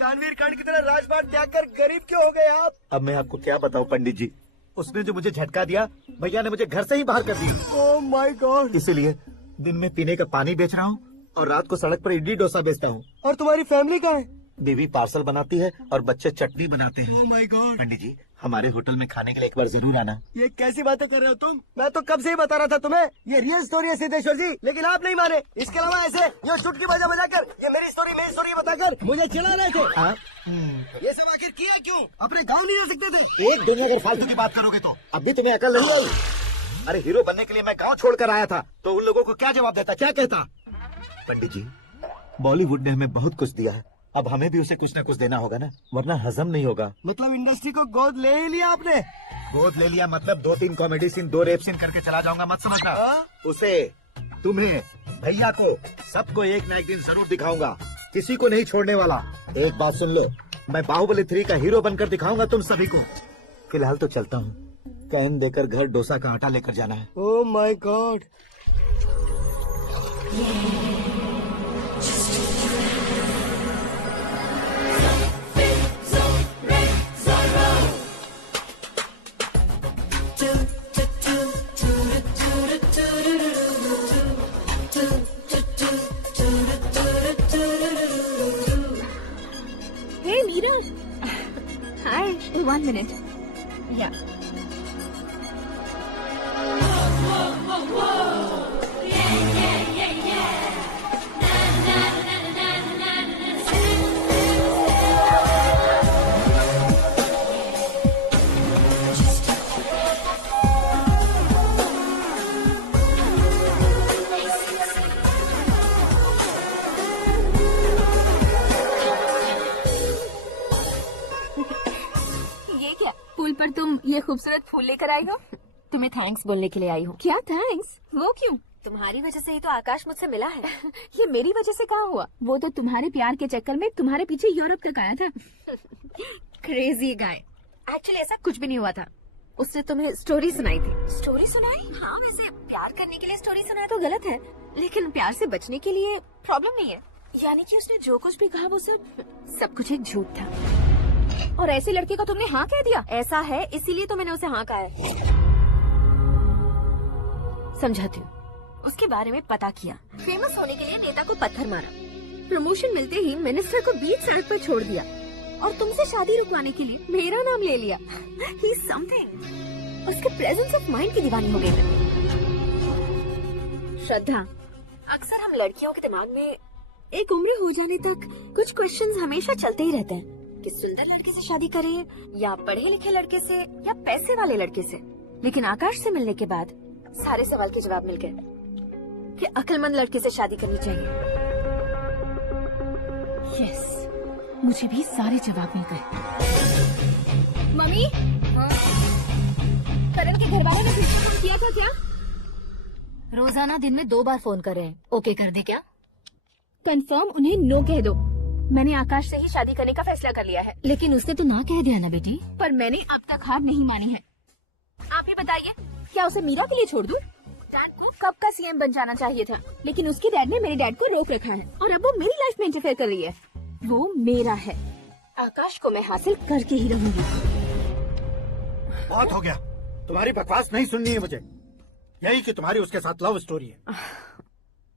दानवीर कांड की तरह राजपाट त्याग कर गरीब क्यों हो गए आप? अब मैं आपको क्या बताऊँ पंडित जी, उसने जो मुझे झटका दिया, भैया ने मुझे घर से ही बाहर कर दिया। ओह माय गॉड। इसीलिए दिन में पीने का पानी बेच रहा हूँ और रात को सड़क पर इडली डोसा बेचता हूँ। और तुम्हारी फैमिली कहाँ है? बीवी पार्सल बनाती है और बच्चे चटनी बनाते हैं। ओह माय गॉड। पंडित जी, हमारे होटल में खाने के लिए एक बार जरूर आना। ये कैसी बातें कर रहे हो तुम? मैं तो कब से ही बता रहा था तुम्हें, ये रियल स्टोरी है सिद्धेश्वर जी, लेकिन आप नहीं माने। इसके अलावा ऐसे ये चुटकी बजा कर ये मेरी स्टोरी बताकर मुझे चिढ़ा रहे थे। ये सब आखिर किया क्यों? अपने गाँव नहीं रह सकते थे? एक दुनिया अगर फालतू की बात करोगे तो अब भी तुम्हें अकल नहीं आई। अरे हीरो बनने के लिए मैं गाँव छोड़कर आया था तो उन लोगों को क्या जवाब देता, क्या कहता? पंडित जी, बॉलीवुड ने हमें बहुत कुछ दिया है, अब हमें भी उसे कुछ न कुछ देना होगा ना, वरना हजम नहीं होगा। मतलब इंडस्ट्री को गोद ले ही लिया आपने? गोद ले लिया मतलब 2-3 कॉमेडी सीन, 2 रेप सीन करके चला जाऊंगा मत समझना। उसे, तुम्हें, भैया को, सबको एक न एक दिन जरूर दिखाऊंगा, किसी को नहीं छोड़ने वाला। एक बात सुन लो, मैं बाहुबली 3 का हीरो बनकर दिखाऊंगा तुम सभी को। फिलहाल तो चलता हूँ, कैन देकर घर डोसा का आटा लेकर जाना है। Oh my God. Hey Meera, hi, 1 minute, या पुल पर तुम ये खूबसूरत फूल लेकर आई हो? तुम्हें थैंक्स बोलने के लिए आई हूँ। क्या थैंक्स? वो क्यों? तुम्हारी वजह से ही तो आकाश मुझसे मिला है। ये मेरी वजह से कहाँ हुआ? वो तो तुम्हारे प्यार के चक्कर में तुम्हारे पीछे यूरोप तक आया था। Crazy guy. एक्चुअली ऐसा कुछ भी नहीं हुआ था। उसने तुम्हें स्टोरी सुनाई थी। स्टोरी सुनाई? हाँ, वैसे प्यार करने के लिए स्टोरी सुनाया तो गलत है, लेकिन प्यार से बचने के लिए प्रॉब्लम नहीं है। यानी कि उसने जो कुछ भी कहा वो सब कुछ एक झूठ था। और ऐसे लड़के को तुमने हाँ कह दिया? ऐसा है, इसीलिए तो मैंने उसे हाँ कहा है। समझाती हूँ। उसके बारे में पता किया। फेमस होने के लिए नेता को पत्थर मारा। प्रमोशन मिलते ही मिनिस्टर को बीच सड़क पर छोड़ दिया और तुमसे शादी रुकवाने के लिए मेरा नाम ले लिया। ही समथिंग। उसके प्रेजेंस ऑफ माइंड की दीवानी हो गई मैं। श्रद्धा, अक्सर हम लड़कियों के दिमाग में एक उम्र हो जाने तक कुछ क्वेश्चंस हमेशा चलते ही रहते हैं कि सुंदर लड़के से शादी करें या पढ़े लिखे लड़के से या पैसे वाले लड़के से। लेकिन आकाश से मिलने के बाद सारे सवाल के जवाब मिल गए कि अक्लमंद लड़के से शादी करनी चाहिए। यस, मुझे भी सारे जवाब मिल गए। मम्मी, करण के घर वालों ने फिर से फोन किया था क्या? रोजाना दिन में 2 बार फोन कर रहे हैं। ओके कर दे क्या? कंफर्म उन्हें नो कह दो। मैंने आकाश से ही शादी करने का फैसला कर लिया है। लेकिन उसने तो ना कह दिया ना बेटी। पर मैंने अब तक हार नहीं मानी है। आप ही बताइए, क्या उसे मीरा के लिए छोड़ दूं? डैड को कब का सीएम बन जाना चाहिए था, लेकिन उसके डैड ने मेरे डैड को रोक रखा है और अब वो मेरी लाइफ में इंटरफेयर कर रही है। वो मेरा है। आकाश को मैं हासिल करके ही रहूंगी। बहुत हो गया, तुम्हारी बकवास नहीं सुननी है मुझे। यही कि तुम्हारी उसके साथ लव स्टोरी है।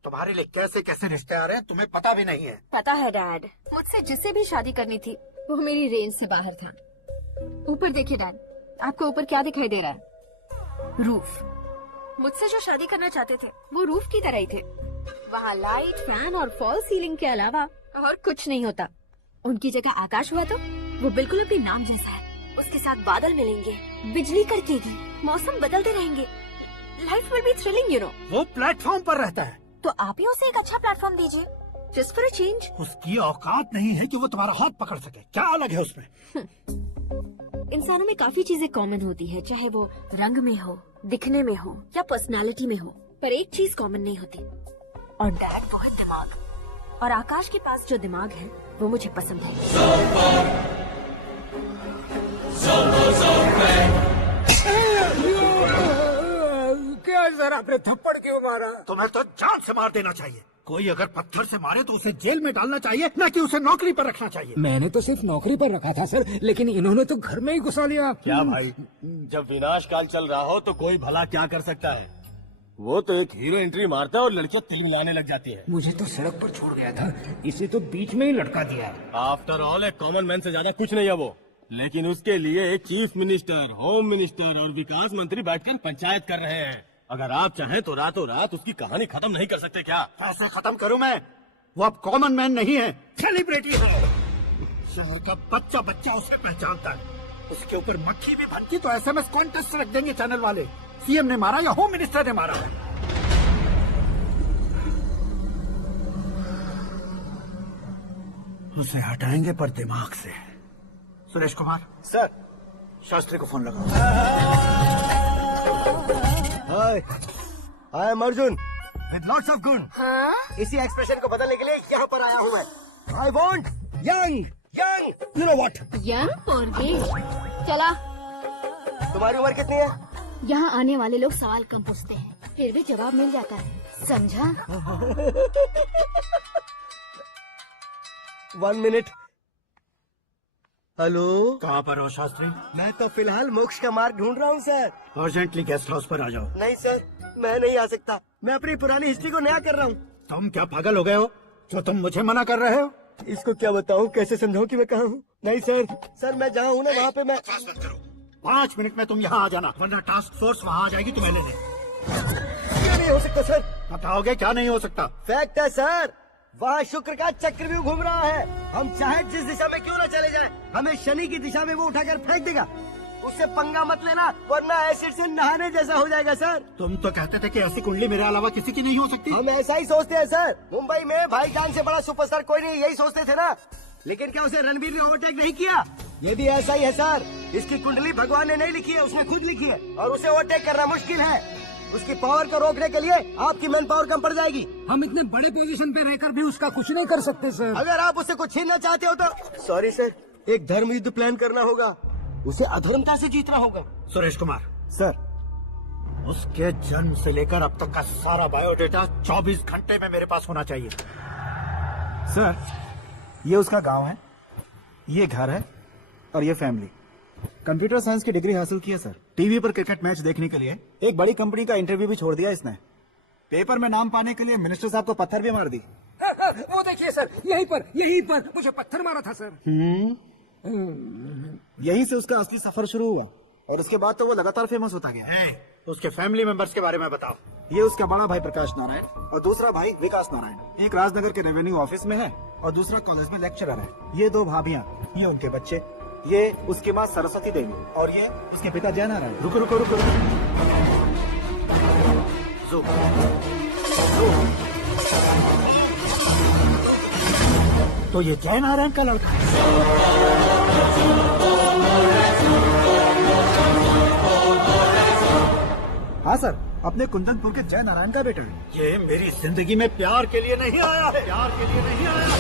तुम्हारे लिए कैसे कैसे रिश्ते आ रहे हैं तुम्हें पता भी नहीं है। पता है डैड, मुझसे जिससे भी शादी करनी थी वो मेरी रेंज से बाहर था। ऊपर देखिए डैड, आपको ऊपर क्या दिखाई दे रहा है? रूफ। मुझसे जो शादी करना चाहते थे वो रूफ की तरह ही थे। वहाँ लाइट, फैन और फॉल सीलिंग के अलावा और कुछ नहीं होता। उनकी जगह आकाश हुआ तो वो बिल्कुल अपने नाम जैसा है। उसके साथ बादल मिलेंगे, बिजली कड़केगी, मौसम बदलते रहेंगे। Life will be thrilling, you know. वो प्लेटफॉर्म पर रहता है तो आप ही उसे एक अच्छा प्लेटफॉर्म दीजिए, जस्ट फॉर अ चेंज। उसकी औकात नहीं है कि वो तुम्हारा हाथ पकड़ सके। क्या अलग है उसमें? इंसानों में काफी चीजें कॉमन होती है, चाहे वो रंग में हो, दिखने में हो या पर्सनालिटी में हो, पर एक चीज कॉमन नहीं होती, और डैड वो है दिमाग। और आकाश के पास जो दिमाग है वो मुझे पसंद है। क्या सर, आपने थप्पड़ क्यों मारा? तुम्हें तो जान से मार देना चाहिए। कोई अगर पत्थर से मारे तो उसे जेल में डालना चाहिए, न कि उसे नौकरी पर रखना चाहिए। मैंने तो सिर्फ नौकरी पर रखा था सर, लेकिन इन्होंने तो घर में ही घुसा लिया। क्या भाई, जब विनाश काल चल रहा हो तो कोई भला क्या कर सकता है। वो तो एक हीरो एंट्री मारता है और लड़कियां तिल मिलाने लग जाती है। मुझे तो सड़क पर छोड़ गया था, इसे तो बीच में ही लटका दिया। आफ्टर ऑल एक कॉमन मैन से ज्यादा कुछ नहीं है वो। लेकिन उसके लिए एक चीफ मिनिस्टर, होम मिनिस्टर और विकास मंत्री बैठकर पंचायत कर रहे हैं। अगर आप चाहें तो रातों रात उसकी कहानी खत्म नहीं कर सकते क्या? कैसे खत्म करूं मैं? वो अब कॉमन मैन नहीं है, सेलिब्रिटी है। शहर का बच्चा बच्चा उसे पहचानता है। उसके ऊपर मक्खी भी बनती तो एसएमएस कॉन्टेस्ट रख देंगे चैनल वाले। सीएम ने मारा या होम मिनिस्टर ने मारा। उसे हटाएंगे पर दिमाग से। सुरेश कुमार सर, शास्त्री को फोन लगाओ। Hi, I am Arjun with lots of गुण। हाँ? इसी एक्सप्रेशन को बदलने के लिए यहाँ पर आया हूँ मैं। I want young young, you know what? Young पोरगे। चला, तुम्हारी उम्र कितनी है? यहाँ आने वाले लोग सवाल कम पूछते हैं, फिर भी जवाब मिल जाता है, समझा? 1 मिनट। हेलो, कहाँ पर हो शास्त्री? मैं तो फिलहाल मोक्ष का मार्ग ढूंढ रहा हूँ सर। अर्जेंटली गेस्ट हाउस पर आ जाओ। नहीं सर, मैं नहीं आ सकता। मैं अपनी पुरानी हिस्ट्री को नया कर रहा हूँ। तुम क्या पागल हो गए हो जो तुम मुझे मना कर रहे हो? इसको क्या बताऊं, कैसे समझाऊं कि मैं कहाँ हूँ? नहीं सर मैं जहाँ हूँ ना वहाँ पे मैं। 5 मिनट में तुम यहाँ आ जाना, वरना टास्क फोर्स वहाँ आ जाएगी तुम्हें लेने। क्या नहीं हो सकता सर? बताओगे क्या नहीं हो सकता? फैक्ट है सर, वहाँ शुक्र का चक्रव्यूह घूम रहा है। हम चाहे जिस दिशा में क्यों न चले जाएं, हमें शनि की दिशा में वो उठाकर फेंक देगा। उससे पंगा मत लेना, वरना एसिड से नहाने जैसा हो जाएगा सर। तुम तो कहते थे कि ऐसी कुंडली मेरे अलावा किसी की नहीं हो सकती। हम ऐसा ही सोचते हैं सर। मुंबई में भाईजान से बड़ा सुपरस्टार कोई नहीं, यही सोचते थे ना। लेकिन क्या उसे रणबीर ने ओवरटेक नहीं किया? ये भी ऐसा ही है सर। इसकी कुंडली भगवान ने नहीं लिखी है, उसने खुद लिखी है, और उसे ओवरटेक करना मुश्किल है। उसकी पावर को रोकने के लिए आपकी मैन पावर कम पड़ जाएगी। हम इतने बड़े पोजीशन पे रहकर भी उसका कुछ नहीं कर सकते सर। अगर आप उससे कुछ छीनना चाहते हो तो सॉरी सर, एक धर्म युद्ध प्लान करना होगा। उसे अधर्मता से जीतना होगा। सुरेश कुमार, सर, उसके जन्म से लेकर अब तक का सारा बायोडेटा 24 घंटे में मेरे पास होना चाहिए। सर, ये उसका गांव है, ये घर है, और ये फैमिली। कंप्यूटर साइंस की डिग्री हासिल की है सर। टीवी पर क्रिकेट मैच देखने के लिए एक बड़ी कंपनी का इंटरव्यू भी छोड़ दिया इसने। पेपर में नाम पाने के लिए मिनिस्टर साहब को पत्थर भी मार दी। वो देखिए सर, यहीं पर मुझे पत्थर मारा था सर। यहीं से उसका असली सफर शुरू हुआ, और उसके बाद तो वो लगातार फेमस होता गया। उसके फैमिली मेंबर्स के बारे में बताओ। ये उसका बड़ा भाई प्रकाश नारायण और दूसरा भाई विकास नारायण। एक राजनगर के रेवेन्यू ऑफिस में है और दूसरा कॉलेज में लेक्चरर है। ये 2 भाभियां, ये उनके बच्चे, ये उसकी माँ सरस्वती देवी और ये उसके पिता जय नारायण। रुको रुको रुको, रुको। तो ये जय नारायण का लड़का है। हाँ सर, अपने कुंदनपुर के जय नारायण का बेटा है। ये मेरी जिंदगी में प्यार के लिए नहीं आया है, प्यार के लिए नहीं आया है।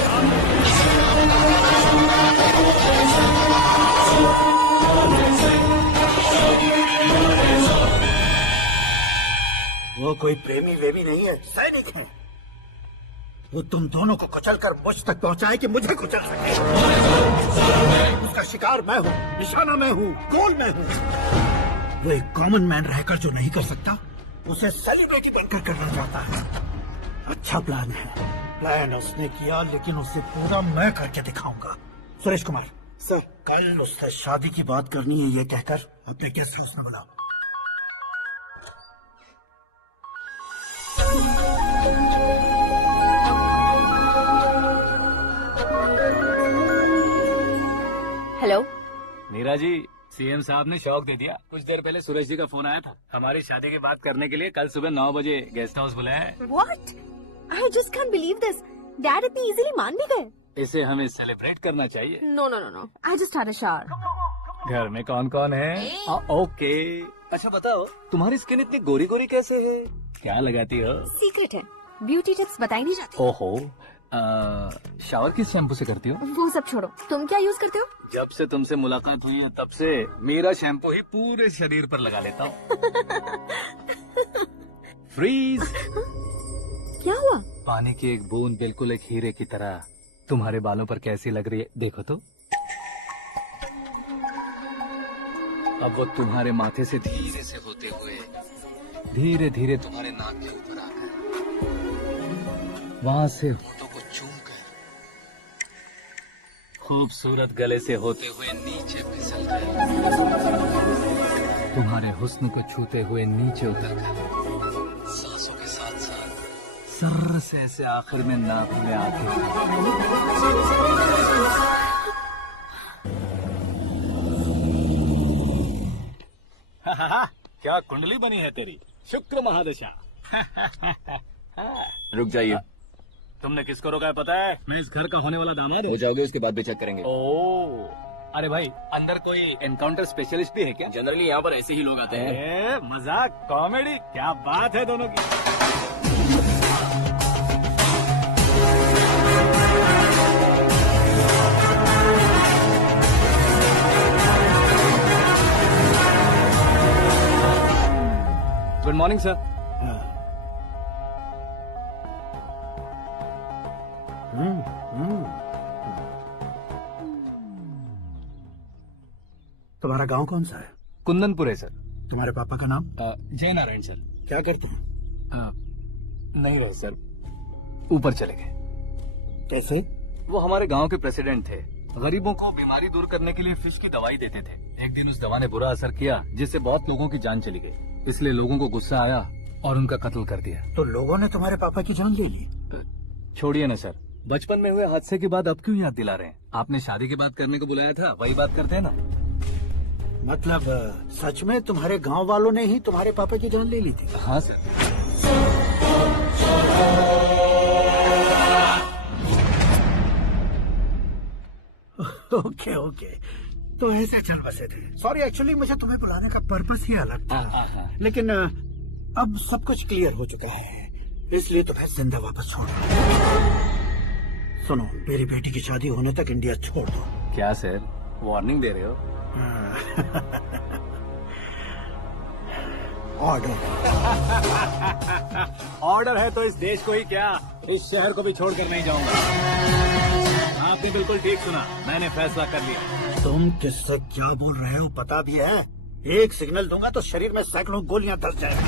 वो कोई प्रेमी वेमी नहीं है, सैनिक है। वो तुम दोनों को कुचलकर मुझ तक पहुंचाए कि मुझे कुचल सके। उसका शिकार मैं हूँ, निशाना मैं हूँ, गोल मैं हूँ। वो एक कॉमन मैन रहकर जो नहीं कर सकता, उसे सेलिब्रिटी बनकर करना चाहता है। अच्छा प्लान है, प्लान उसने किया, लेकिन उसे पूरा मैं करके दिखाऊंगा। सुरेश कुमार सर, कल उससे शादी की बात करनी है, ये कहकर अपने गेस्ट हाउस में बुलाओ। हेलो। मीरा जी, सीएम साहब ने शौक दे दिया। कुछ देर पहले सुरेश जी का फोन आया था, हमारी शादी की बात करने के लिए कल सुबह 9 बजे गेस्ट हाउस बुलाया है। What? I just can't believe this. Dad इतनी इजीली मान भी गए। इसे हमें सेलिब्रेट करना चाहिए। No. I just had a shower. घर में कौन कौन है? ओके। अच्छा बताओ, तुम्हारी स्किन इतनी गोरी गोरी कैसे है? क्या लगाती हो? सीक्रेट है, ब्यूटी टिप्स बताई नहीं जाती। ओहो, शावर किस शैम्पू से करती हो? वो सब छोड़ो, तुम क्या यूज करते हो? जब से तुमसे मुलाकात हुई है तब से मेरा शैम्पू ही पूरे शरीर पर लगा लेता हूँ। फ्रीज। क्या हुआ? पानी की एक बूंद बिल्कुल एक हीरे की तरह तुम्हारे बालों पर कैसी लग रही है, देखो तो। अब वो तुम्हारे माथे से धीरे से होते हुए धीरे धीरे तुम्हारे नाक के ऊपर आकर वहां से होठों को चूम कर खूबसूरत गले से होते हुए नीचे फिसल कर तुम्हारे हुस्न को छूते हुए नीचे उतर कर सांसों के साथ साथ सर्र से ऐसे आखिर में नाक में आके क्या कुंडली बनी है तेरी, शुक्र महादशा। रुक जाइए, तुमने किसको रोका है पता है? मैं इस घर का होने वाला दामाद हूँ। हो जाओगे उसके बाद भी चेक करेंगे। ओ, अरे भाई, अंदर कोई एनकाउंटर स्पेशलिस्ट भी है क्या? जनरली यहाँ पर ऐसे ही लोग आते हैं। मजाक, कॉमेडी, क्या बात है दोनों की। Good morning sir. तुम्हारा गांव कौन सा है? कुंदनपुर है सर। तुम्हारे पापा का नाम? जय नारायण सर। क्या करते हैं? नहीं रहे सर, ऊपर चले गए। कैसे? वो हमारे गांव के प्रेसिडेंट थे। गरीबों को बीमारी दूर करने के लिए फिश की दवाई देते थे। एक दिन उस दवा ने बुरा असर किया जिससे बहुत लोगों की जान चली गई। इसलिए लोगों को गुस्सा आया और उनका कत्ल कर दिया। तो लोगों ने तुम्हारे पापा की जान ले ली? छोड़िए ना सर, बचपन में हुए हादसे के बाद अब क्यों याद दिला रहे हैं? आपने शादी की बात करने को बुलाया था, वही बात करते हैं ना। मतलब सच में तुम्हारे गांव वालों ने ही तुम्हारे पापा की जान ले ली थी? हाँ सर। ओके ओके, तो ऐसे चल बसे थे। सॉरी, एक्चुअली मुझे तुम्हें बुलाने का पर्पस ही अलग था। लेकिन अब सब कुछ क्लियर हो चुका है, इसलिए तुम्हें जिंदा वापस छोड़ दो। सुनो, मेरी बेटी की शादी होने तक इंडिया छोड़ दो। क्या सर, वार्निंग दे रहे हो? ऑर्डर। ऑर्डर है तो इस देश को ही क्या, इस शहर को भी छोड़कर नहीं जाऊंगा। आपने बिल्कुल ठीक सुना, मैंने फैसला कर लिया। तुम किससे क्या बोल रहे हो पता भी है? एक सिग्नल दूंगा तो शरीर में सैकड़ों गोलियां धस जाएंगी।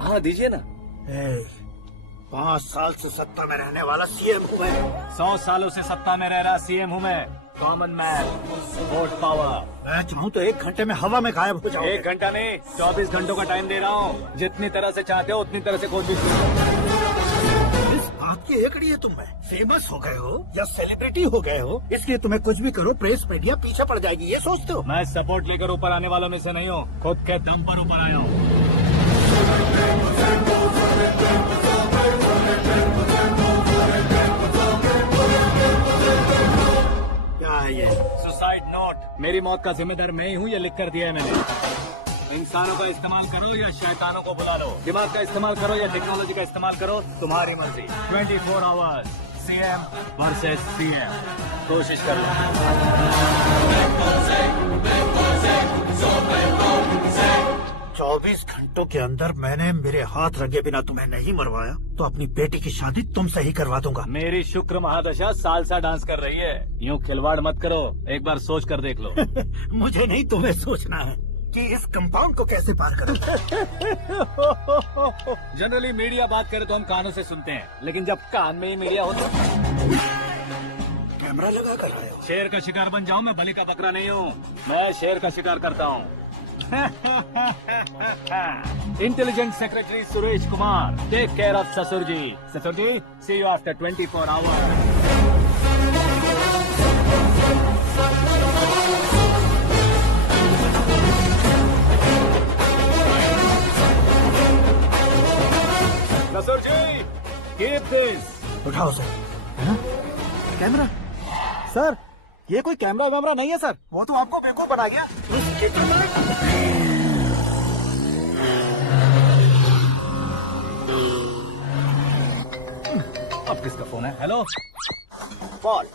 हाँ दीजिए ना। 5 साल से सत्ता में रहने वाला सीएम हूँ मैं। 100 सालों से सत्ता में रह रहा सीएम हूँ मैं। Common man, vote power. मैं चाहूँ तो 1 घंटे में हवा में गायब हो जाऊँ। 1 घंटा नहीं, 24 घंटों का टाइम दे रहा हूँ। जितनी तरह से चाहते हो उतनी तरह से कोशिश इस बात की एकड़ी है तुम में फेमस हो गए हो या सेलिब्रिटी हो गए हो, इसलिए तुम्हें कुछ भी करो प्रेस मीडिया पीछे पड़ जाएगी, ये सोचते हो? मैं सपोर्ट लेकर ऊपर आने वालों में से नहीं हूँ, खुद के दम पर ऊपर आया हूँ। क्या है ये? Suicide note. मेरी मौत का जिम्मेदार मैं ही हूँ, ये लिख कर दिया है मैंने। इंसानों का इस्तेमाल करो या शैतानों को बुला लो, दिमाग का इस्तेमाल करो या टेक्नोलॉजी का इस्तेमाल करो, तुम्हारी मर्जी। 24 आवर्स सीएम वर्सेस सीएम, कोशिश कर लो। 24 घंटों के अंदर मैंने मेरे हाथ रंगे बिना तुम्हें नहीं मरवाया तो अपनी बेटी की शादी तुमसे ही करवा दूंगा। मेरी शुक्र महादशा सालसा डांस कर रही है, यूँ खिलवाड़ मत करो, एक बार सोच कर देख लो। मुझे नहीं, तुम्हें सोचना है कि इस कंपाउंड को कैसे पार करूं। जनरली मीडिया बात करे तो हम कानों से सुनते हैं, लेकिन जब कान में ही मीडिया हो तो कैमरा लगा कर आए हो। शेर का शिकार बन जाऊं, मैं बलि का बकरा नहीं हूँ, मैं शेर का शिकार करता हूँ। Intelligent secretary Suresh Kumar, take care of ससुर जी। ससुर जी, सी यू आफ्टर 24 आवर्स। ससुर जी, कीप दिस। उठाओ सर। हाँ? कैमरा? सर, ये कोई कैमरा वैमरा नहीं है सर, वो तो आपको बेवकूफ बना गया। अब किसका फोन है? हेलो पॉल,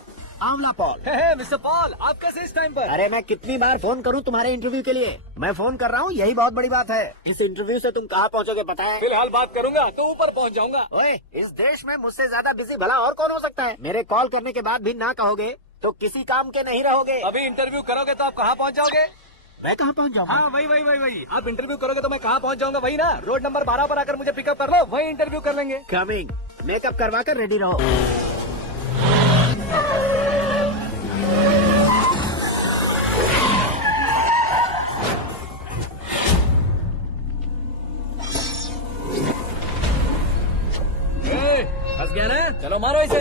आंवला पॉल। मिस्टर पॉल, आप कैसे इस टाइम पर? अरे मैं कितनी बार फोन करूं तुम्हारे इंटरव्यू के लिए? मैं फोन कर रहा हूं, यही बहुत बड़ी बात है। इस इंटरव्यू से तुम कहाँ पहुँचोगे पता है? फिलहाल बात करूंगा तो ऊपर पहुंच जाऊंगा। ओए, इस देश में मुझसे ज्यादा बिजी भला और कौन हो सकता है? मेरे कॉल करने के बाद भी ना कहोगे तो किसी काम के नहीं रहोगे। अभी इंटरव्यू करोगे तो आप कहाँ पहुंच जाओगे? मैं कहाँ पहुँच जाऊँगा? हाँ वही। आप इंटरव्यू करोगे तो मैं कहाँ पहुंच जाऊंगा? वही ना, रोड नंबर 12 पर आकर मुझे पिकअप कर लो, वही इंटरव्यू कर लेंगे। कमिंग। मेकअप करवा कर रेडी रहो। फंस गया ना, चलो मारो इसे।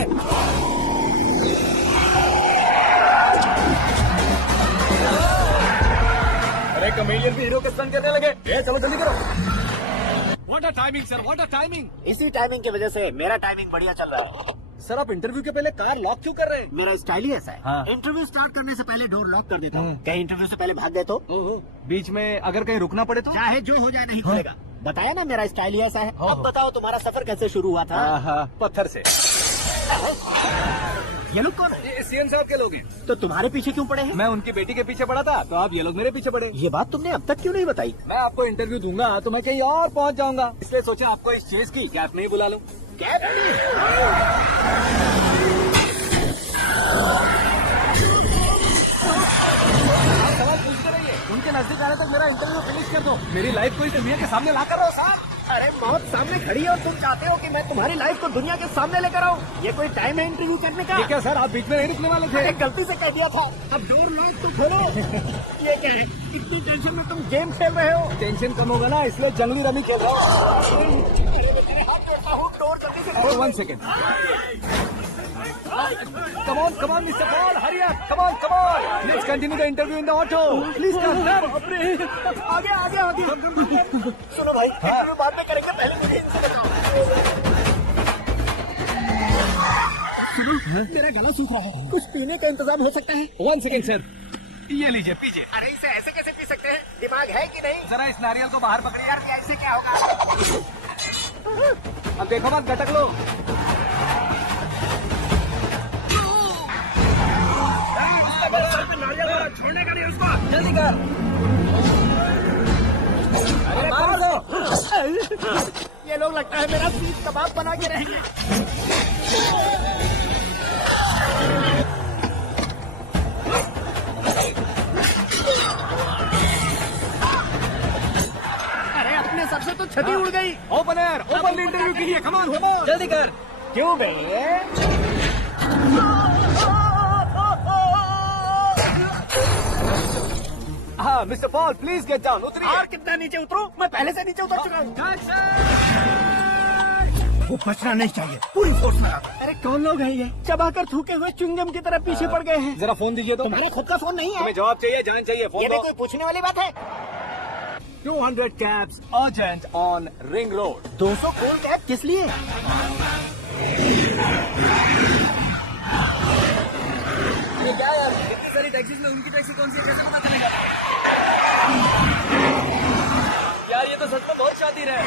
अरे कमेडियन भी हीरो के स्टंट करने लगे। चलो जल्दी करो। What a timing sir, what a timing. इसी टाइमिंग की वजह से मेरा टाइमिंग बढ़िया चल रहा है। सर आप इंटरव्यू के पहले कार लॉक क्यों कर रहे हैं? मेरा स्टाइल ही ऐसा है। हाँ। इंटरव्यू स्टार्ट करने से पहले डोर लॉक कर देता हूँ। कहीं इंटरव्यू से पहले भाग गए तो? बीच में अगर कहीं रुकना पड़े तो? चाहे जो हो जाए नहीं खुलेगा। बताया ना मेरा स्टाइल ही ऐसा है। अब बताओ तुम्हारा सफर कैसे शुरू हुआ था? पत्थर से। ये लोग कौन है? ये सीएम साहब के लोग हैं। तो तुम्हारे पीछे क्यों पड़े हैं? मैं उनकी बेटी के पीछे पड़ा था तो आप ये लोग मेरे पीछे पड़े। ये बात तुमने अब तक क्यों नहीं बताई? मैं आपको इंटरव्यू दूंगा तो मैं कहीं और पहुंच जाऊंगा, इसलिए सोचा आपको इस चीज की कैब में ही बुला लूं। कैब? सवाल पूछते रहिए, उनके नजदीक आने तक मेरा इंटरव्यू फिनिश कर दो। मेरी लाइफ को इस दुनिया के सामने ला कर रहो साहब। अरे मौत सामने खड़ी है और तुम चाहते हो कि मैं तुम्हारी लाइफ को दुनिया के सामने लेकर आऊं? ये कोई टाइम है इंटरव्यू करने का? क्या सर, आप बीच में नहीं रुकने वाले थे? अरे गलती से कह दिया था। अब डोर लॉक तो खोलो। ये क्या है? इतनी टेंशन में तुम गेम खेल रहे हो? टेंशन कम होगा ना, इसलिए जंगली रमी खेल रहा हूँ। अरे मैं तेरे हाथ जोड़ता हूँ, डोर जल्दी से खोलो। 1 second. Come on, Mr. Paul, hurry up. Come on. Let's continue the interview in the auto. Please come. आगे। सुनो भाई, इंटरव्यू बाद में करेंगे, पहले मुझे इनसे बताओ। सुनो, मेरा गला सूख रहा है, कुछ पीने का इंतजाम हो सकता है? 1 सेकेंड सर, ये लीजिए पीजिए। अरे इसे ऐसे कैसे पी सकते हैं? दिमाग है कि नहीं? जरा इस नारियल को बाहर पकड़िए। यार ऐसे क्या होगा? अब देखो मत, गटक लो। छोड़ने का नहीं उसको, जल्दी कर। अरे मार दो। ये लोग लगता है मेरा सीख कबाब बना के रहेंगे। अरे अपने सर से तो छती उड़ गई। ओपनर, ओपन इंटरव्यू कीजिए। कम ऑन, जल्दी कर। क्यों बे? हाँ mister Paul, please get down. उतरिए। और कितना नीचे उतरूं? मैं पहले से नीचे उतर चुका हूँ। वो बचना नहीं चाहिए, पूरी फोर्स लगा। अरे कौन लोग हैं ये? चबाकर थूके हुए च्युइंगम की तरह पीछे पड़ गए हैं। जरा फोन दीजिए तो। तुम्हारा खुद का फोन नहीं है? हमें जवाब चाहिए, जान चाहिए। फोन ये दो। भी कोई पूछने वाली बात है? 200 cabs urgent on Ring Road. 200 cool cab किस लिए? ये क्या यार, इतनी सारी टैक्सीज में उनकी टैक्सी कौन सी है, कैसे पता चलेगा? यार ये तो सच में बहुत शातिर है।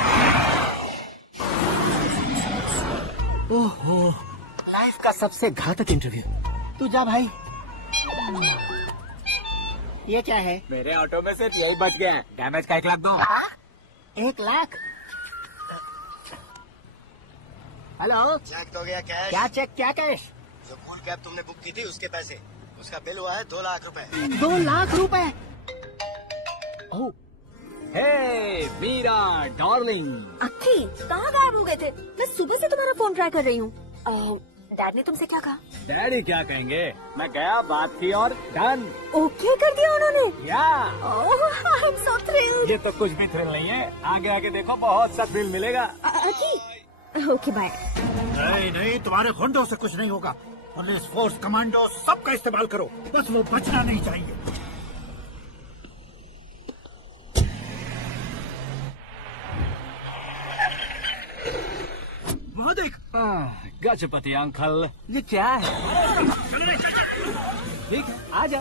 ओहो, लाइफ का सबसे घातक इंटरव्यू। तू जा भाई। ये क्या है? मेरे ऑटो में सिर्फ यही बच गया है। डैमेज का 1 लाख दो। 1 लाख? हेलो, चेक हो गया कैश? क्या चेक, क्या कैश? जो कूल कैब तुमने बुक की थी उसके पैसे, उसका बिल हुआ है 2 लाख रुपए। 2 लाख रुपए? ओह, हे मीरा डार्लिंग। अक्की, कहाँ गायब हो गए थे? मैं सुबह से तुम्हारा फोन ट्राई कर रही हूँ। डैड ने तुमसे क्या कहा? डैडी क्या कहेंगे, मैं गया, बात की और डन। ओके कर दिया उन्होंने? या आई एम सो थ्रिल्ड। ये तो कुछ भी थ्रिल नहीं है, आगे आगे देखो बहुत सा थ्रिल मिलेगा। अक्की, ओके बाय। नहीं, तुम्हारे गुंडों से कुछ नहीं होगा। पुलिस फोर्स, कमांडो, सबका इस्तेमाल करो, बस वो बचना नहीं चाहिए। वहाँ देख। गजपति अंकल, ये क्या है? ठीक है, आ जा।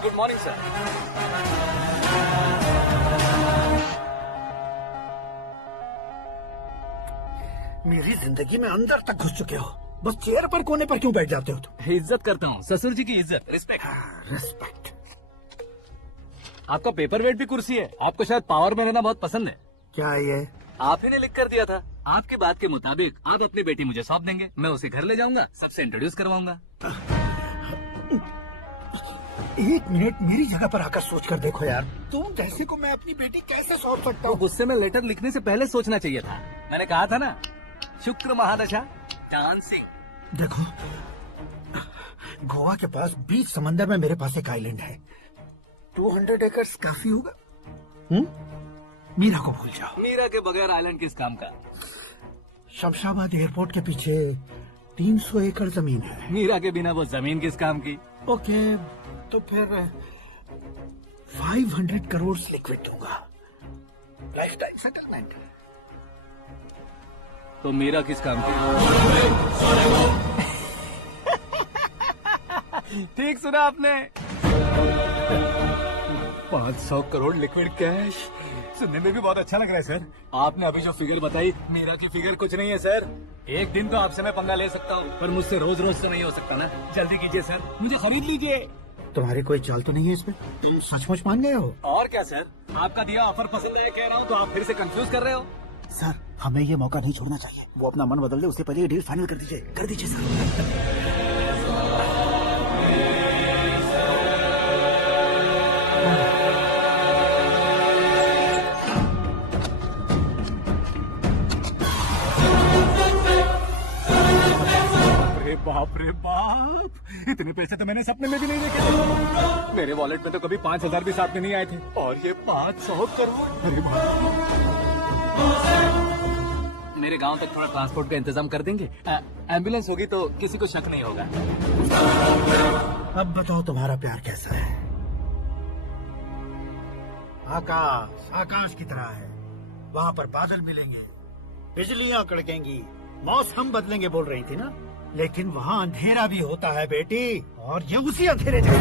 Very good morning sir. मेरी जिंदगी में अंदर तक घुस चुके हो, बस चेयर पर कोने पर क्यों बैठ जाते हो तुम? इज्जत करता हूँ, ससुर जी की इज्जत, रिस्पेक्ट। रिस्पेक्ट। आपका पेपर वेट भी कुर्सी है। आपको शायद पावर में रहना बहुत पसंद है। क्या ये? आप ही ने लिख कर दिया था। आपकी बात के मुताबिक आप अपनी बेटी मुझे सौंप देंगे, मैं उसे घर ले जाऊंगा, सबसे इंट्रोड्यूस करवाऊंगा। एक मिनट मेरी जगह पर आकर सोच कर देखो यार, तुम जैसे को मैं अपनी बेटी कैसे सौंप सकता तो हूँ? गुस्से में लेटर लिखने से पहले सोचना चाहिए था। मैंने कहा था ना, शुक्र महादशा डांसिंग। देखो, गोवा के पास बीच समंदर में मेरे पास एक आइलैंड है। 200 एकर्स काफी होगा। मीरा को भूल जाओ। मीरा के बगैर आइलैंड किस काम का? शमशाबाद एयरपोर्ट के पीछे 300 एकड़ जमीन है। मीरा के बिना वो जमीन किस काम की? ओके, तो फिर 500 करोड़ लिक्विड दूंगा, लाइफ टाइम सेटलमेंट। तो मीरा किस काम की? ठीक सुना आपने। 500 करोड़ लिक्विड कैश, सुनने में भी बहुत अच्छा लग रहा है सर। आपने अभी जो फिगर बताई, मीरा की फिगर कुछ नहीं है सर। एक दिन तो आपसे मैं पंगा ले सकता हूँ, पर मुझसे रोज रोज तो नहीं हो सकता ना। जल्दी कीजिए सर, मुझे खरीद लीजिए। तुम्हारी कोई चाल तो नहीं है इसमें? तुम सचमुच मान गए हो? और क्या सर, आपका दिया ऑफर पसंद आया कह रहा हूँ, तो आप फिर से कंफ्यूज कर रहे हो। सर, हमें ये मौका नहीं छोड़ना चाहिए। वो अपना मन बदल दे, उससे पहले ये डील फाइनल कर दीजिए। कर दीजिए सर। बाप रे बाप, इतने पैसे तो मैंने सपने में भी नहीं देखे। मेरे वॉलेट में तो कभी 5,000 भी साथ में नहीं आए थे, और ये 500 करोड़। अरे बाप। मेरे गांव तक थोड़ा ट्रांसपोर्ट का इंतजाम कर देंगे? एम्बुलेंस होगी तो किसी को शक नहीं होगा। अब बताओ तुम्हारा प्यार कैसा है? आकाश आकाश की तरह है, वहाँ पर बादल मिलेंगे, बिजलियाँ कड़केंगी, मौसम बदलेंगे बोल रही थी ना, लेकिन वहाँ अंधेरा भी होता है बेटी, और ये उसी अंधेरे जैसा।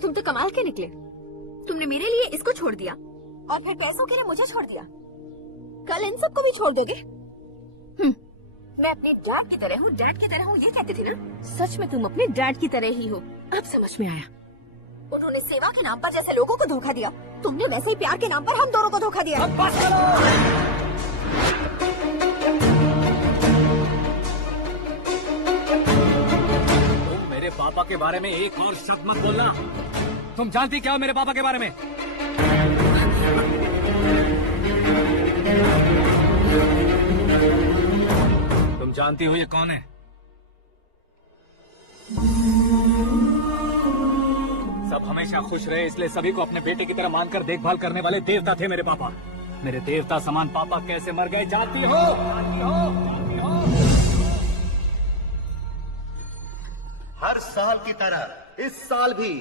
तुम तो कमाल के निकले। तुमने मेरे लिए इसको छोड़ दिया और फिर पैसों के लिए मुझे छोड़ दिया। कल इन सबको भी छोड़ दोगे? मैं अपने डैड की तरह हूँ, डैड की तरह हूँ, ये कहती थी ना। सच में तुम अपने डैड की तरह ही हो। अब समझ में आया। उन्होंने सेवा के नाम पर जैसे लोगों को धोखा दिया, तुमने वैसे ही प्यार के नाम पर हम दोनों को धोखा दिया। अब बस करो। तुम मेरे पापा के बारे में एक और शब्द मत बोलना। तुम जानती क्या हो मेरे पापा के बारे में? तुम जानती हो ये कौन है? सब हमेशा खुश रहे, इसलिए सभी को अपने बेटे की तरह मानकर देखभाल करने वाले देवता थे मेरे पापा। मेरे देवता समान पापा कैसे मर गए जानती हो? हर साल की तरह इस साल भी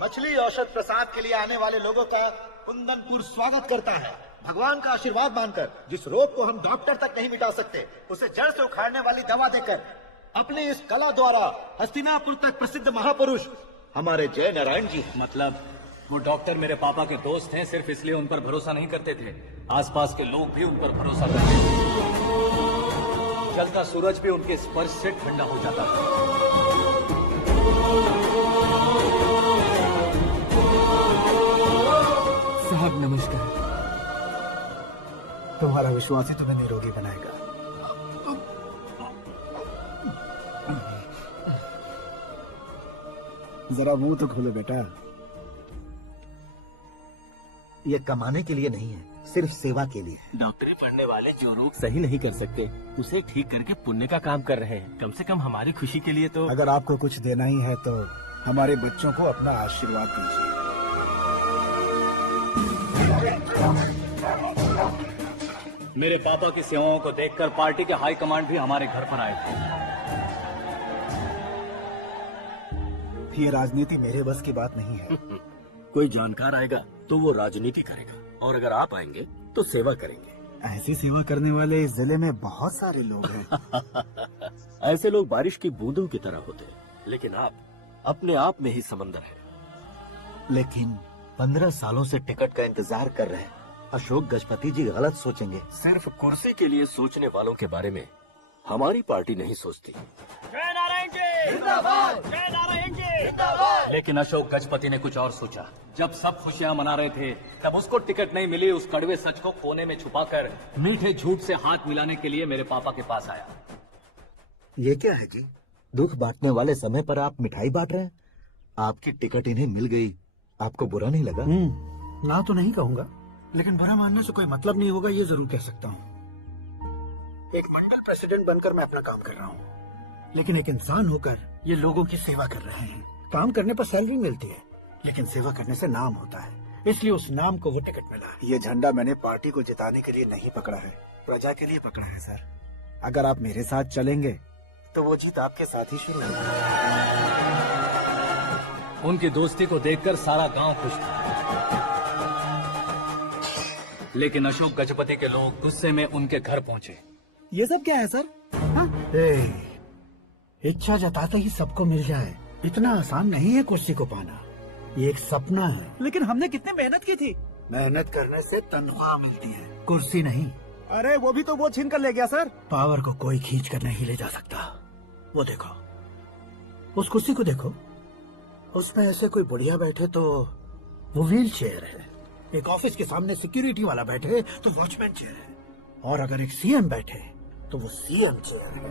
मछली औषध प्रसाद के लिए आने वाले लोगों का कुंदनपुर स्वागत करता है। भगवान का आशीर्वाद मानकर, जिस रोग को हम डॉक्टर तक नहीं मिटा सकते, उसे जड़ से उखाड़ने वाली दवा देकर, अपनी इस कला द्वारा हस्तिनापुर तक प्रसिद्ध महापुरुष हमारे जय नारायण जी। मतलब वो डॉक्टर मेरे पापा के दोस्त हैं, सिर्फ इसलिए उन पर भरोसा नहीं करते थे, आसपास के लोग भी उन पर भरोसा करते थे। चलता सूरज भी उनके स्पर्श से ठंडा हो जाता था। साहब नमस्कार। तुम्हारा विश्वास ही तुम्हें निरोगी बनाएगा। जरा मुंह तो खोलो बेटा। ये कमाने के लिए नहीं है, सिर्फ सेवा के लिए। डॉक्टरी पढ़ने वाले जो रोग सही नहीं कर सकते, उसे ठीक करके पुण्य का काम कर रहे हैं। कम से कम हमारी खुशी के लिए तो। अगर आपको कुछ देना ही है तो हमारे बच्चों को अपना आशीर्वाद दीजिए। मेरे पापा की सेवाओं को देखकर पार्टी के हाई कमांड भी हमारे घर पर आए थे। ये राजनीति मेरे बस की बात नहीं है। कोई जानकार आएगा तो वो राजनीति करेगा, और अगर आप आएंगे तो सेवा करेंगे। ऐसी सेवा करने वाले इस जिले में बहुत सारे लोग हैं। ऐसे लोग बारिश की बूंदों की तरह होते हैं, लेकिन आप अपने आप में ही समंदर है। लेकिन 15 सालों से टिकट का इंतजार कर रहे हैं। अशोक गजपति जी गलत सोचेंगे। सिर्फ कुर्सी के लिए सोचने वालों के बारे में हमारी पार्टी नहीं सोचती। लेकिन अशोक गजपति ने कुछ और सोचा। जब सब खुशियां मना रहे थे, तब उसको टिकट नहीं मिली। उस कड़वे सच को कोने में छुपाकर मीठे झूठ से हाथ मिलाने के लिए मेरे पापा के पास आया। ये क्या है जी? दुख बांटने वाले समय पर आप मिठाई बांट रहे हैं। आपकी टिकट इन्हें मिल गई, आपको बुरा नहीं लगा? ना तो नहीं कहूंगा, लेकिन बुरा मानने से कोई मतलब नहीं होगा, ये जरूर कह सकता हूँ। एक मंडल प्रेसिडेंट बनकर मैं अपना काम कर रहा हूँ, लेकिन एक इंसान होकर ये लोगों की सेवा कर रहे हैं। काम करने पर सैलरी मिलती है, लेकिन सेवा करने से नाम होता है, इसलिए उस नाम को वो टिकट मिला। ये झंडा मैंने पार्टी को जिताने के लिए नहीं पकड़ा है, प्रजा के लिए पकड़ा है सर। अगर आप मेरे साथ चलेंगे तो वो जीत आपके साथ ही शुरू होगी। उनकी दोस्ती को देखकर सारा गांव खुश था, लेकिन अशोक गजपति के लोग गुस्से में उनके घर पहुंचे। ये सब क्या है सर? इच्छा जताते ही सबको मिल जाए, इतना आसान नहीं है कुर्सी को पाना। ये एक सपना है। लेकिन हमने कितनी मेहनत की थी। मेहनत करने से तनख्वाह मिलती है, कुर्सी नहीं। अरे वो भी तो वो छीन कर ले गया सर। पावर को कोई खींच कर नहीं ले जा सकता। वो देखो, उस कुर्सी को देखो, उसमें ऐसे कोई बुढ़िया बैठे तो वो व्हील चेयर है। एक ऑफिस के सामने सिक्योरिटी वाला बैठे तो वॉचमैन चेयर है, और अगर एक सीएम बैठे तो वो सीएम चेयर है।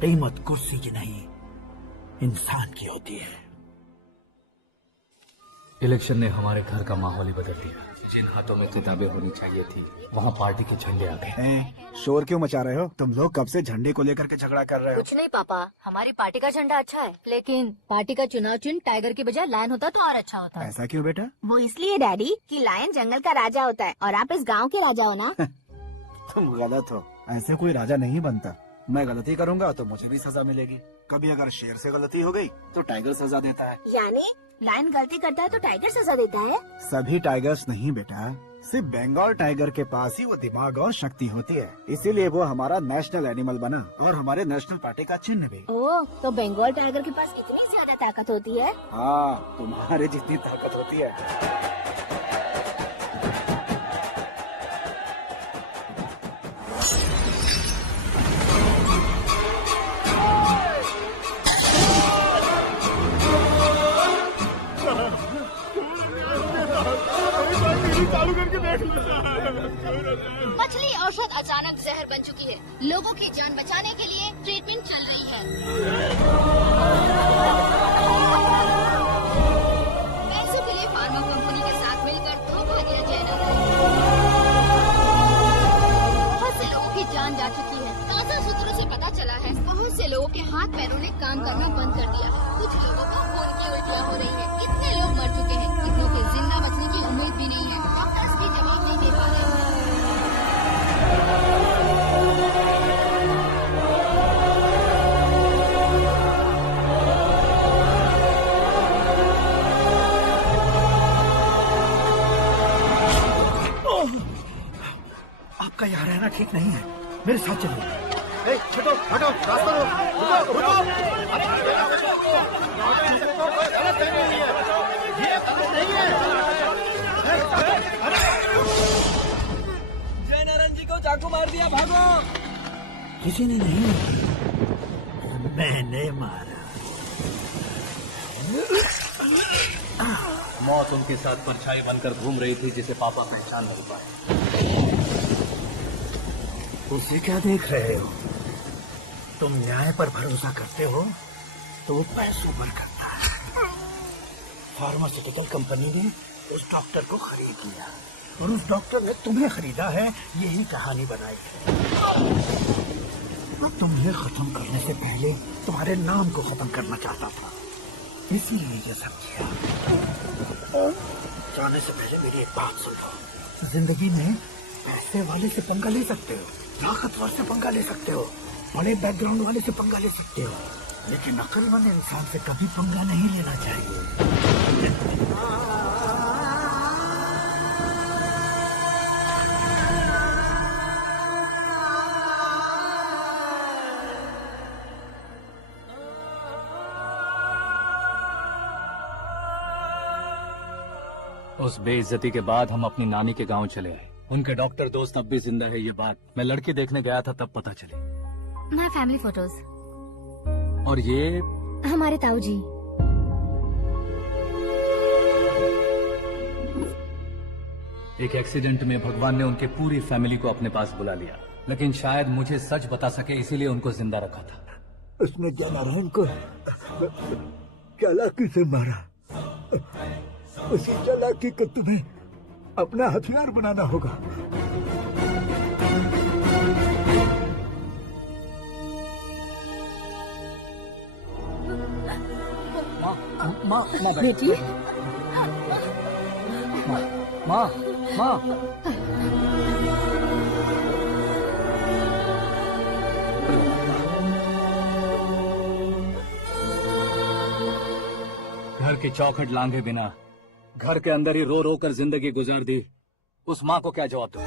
कीमत कुर्सी की नहीं, इंसान की होती है। इलेक्शन ने हमारे घर का माहौल ही बदल दिया। जिन हाथों में किताबें होनी चाहिए थी, वहाँ पार्टी के झंडे आ गए। शोर क्यों मचा रहे हो? तुम लोग कब से झंडे को लेकर के झगड़ा कर रहे हो? कुछ नहीं पापा, हमारी पार्टी का झंडा अच्छा है, लेकिन पार्टी का चुनाव चिन्ह टाइगर की बजाय लायन होता तो और अच्छा होता। ऐसा क्यों बेटा? वो इसलिए डैडी कि लायन जंगल का राजा होता है और आप इस गांव के राजा हो ना। तुम गलत हो, ऐसे कोई राजा नहीं बनता। मैं गलती करूंगा तो मुझे भी सजा मिलेगी। कभी अगर शेर से गलती हो गई तो टाइगर सजा देता है। यानी लायन गलती करता है तो टाइगर सजा देता है? सभी टाइगर्स नहीं बेटा, सिर्फ बंगाल टाइगर के पास ही वो दिमाग और शक्ति होती है, इसीलिए वो हमारा नेशनल एनिमल बना और हमारे नेशनल पार्टी का चिन्ह भी। ओह, तो बंगाल टाइगर के पास इतनी ज्यादा ताकत होती है? हाँ, तुम्हारे जितनी ताकत होती है। मछली औषध अचानक जहर बन चुकी है। लोगों की जान बचाने के लिए ट्रीटमेंट चल रही है। पैसों के लिए फार्मा कंपनी के साथ मिलकर धोखा दिया जैनब। बहुत से लोगों की जान जा चुकी है। ताजा सूत्रों से पता चला है बहुत से लोगों के हाथ पैरों ने काम करना बंद कर दिया है। कुछ लोगों को खून की उल्टियाँ हो रही है। कितने लोग मर चुके हैं, कितनों के जिंदा बचने की उम्मीद भी नहीं है। डॉक्टर्स भी जवाब नहीं दे पा रहे हैं। आपका यहाँ रहना ठीक नहीं है, मेरे साथ चलिए। हटो, हटो, रास्ता रोको, रुको, रुको। जय नारायण जी को चाकू मार दिया, भागो। किसी ने नहीं, मैंने मारा। मौत उनके साथ परछाई बनकर घूम रही थी, जिसे पापा पहचान नहीं पाए। उसे क्या देख रहे हो? तुम न्याय पर भरोसा करते हो तो वो पैसों पर करता है। फार्मास्यूटिकल कंपनी ने उस डॉक्टर को खरीद लिया और उस डॉक्टर ने तुम्हें खरीदा है, यही कहानी बनाई है। वो तुम्हें खत्म करने से पहले तुम्हारे नाम को खत्म करना चाहता था, इसीलिए ये सब किया। जाने से पहले मेरी एक बात सुन लो। जिंदगी में पैसे वाले से पंगा ले सकते हो, ताकतवर से पंगा ले सकते हो, बड़े बैकग्राउंड वाले से पंगा ले सकते हो, लेकिन अक्लमंद इंसान से कभी पंगा नहीं लेना चाहिए। उस बेइज्जती के बाद हम अपनी नानी के गांव चले आए। उनके डॉक्टर दोस्त अब भी जिंदा है, ये बात मैं लड़की देखने गया था तब पता चली। My family photos. और ये हमारे ताऊ जी। एक एक्सीडेंट में भगवान ने उनके पूरी फैमिली को अपने पास बुला लिया, लेकिन शायद मुझे सच बता सके इसीलिए उनको जिंदा रखा था। उसने क्या नारायण को चालाकी से मारा। उसी चालाकी को तुम्हें अपना हथियार बनाना होगा। माँ बेटी, माँ माँ घर की चौखट लांघे बिना घर के अंदर ही रो रो कर जिंदगी गुजार दी उस माँ को क्या जवाब दूं?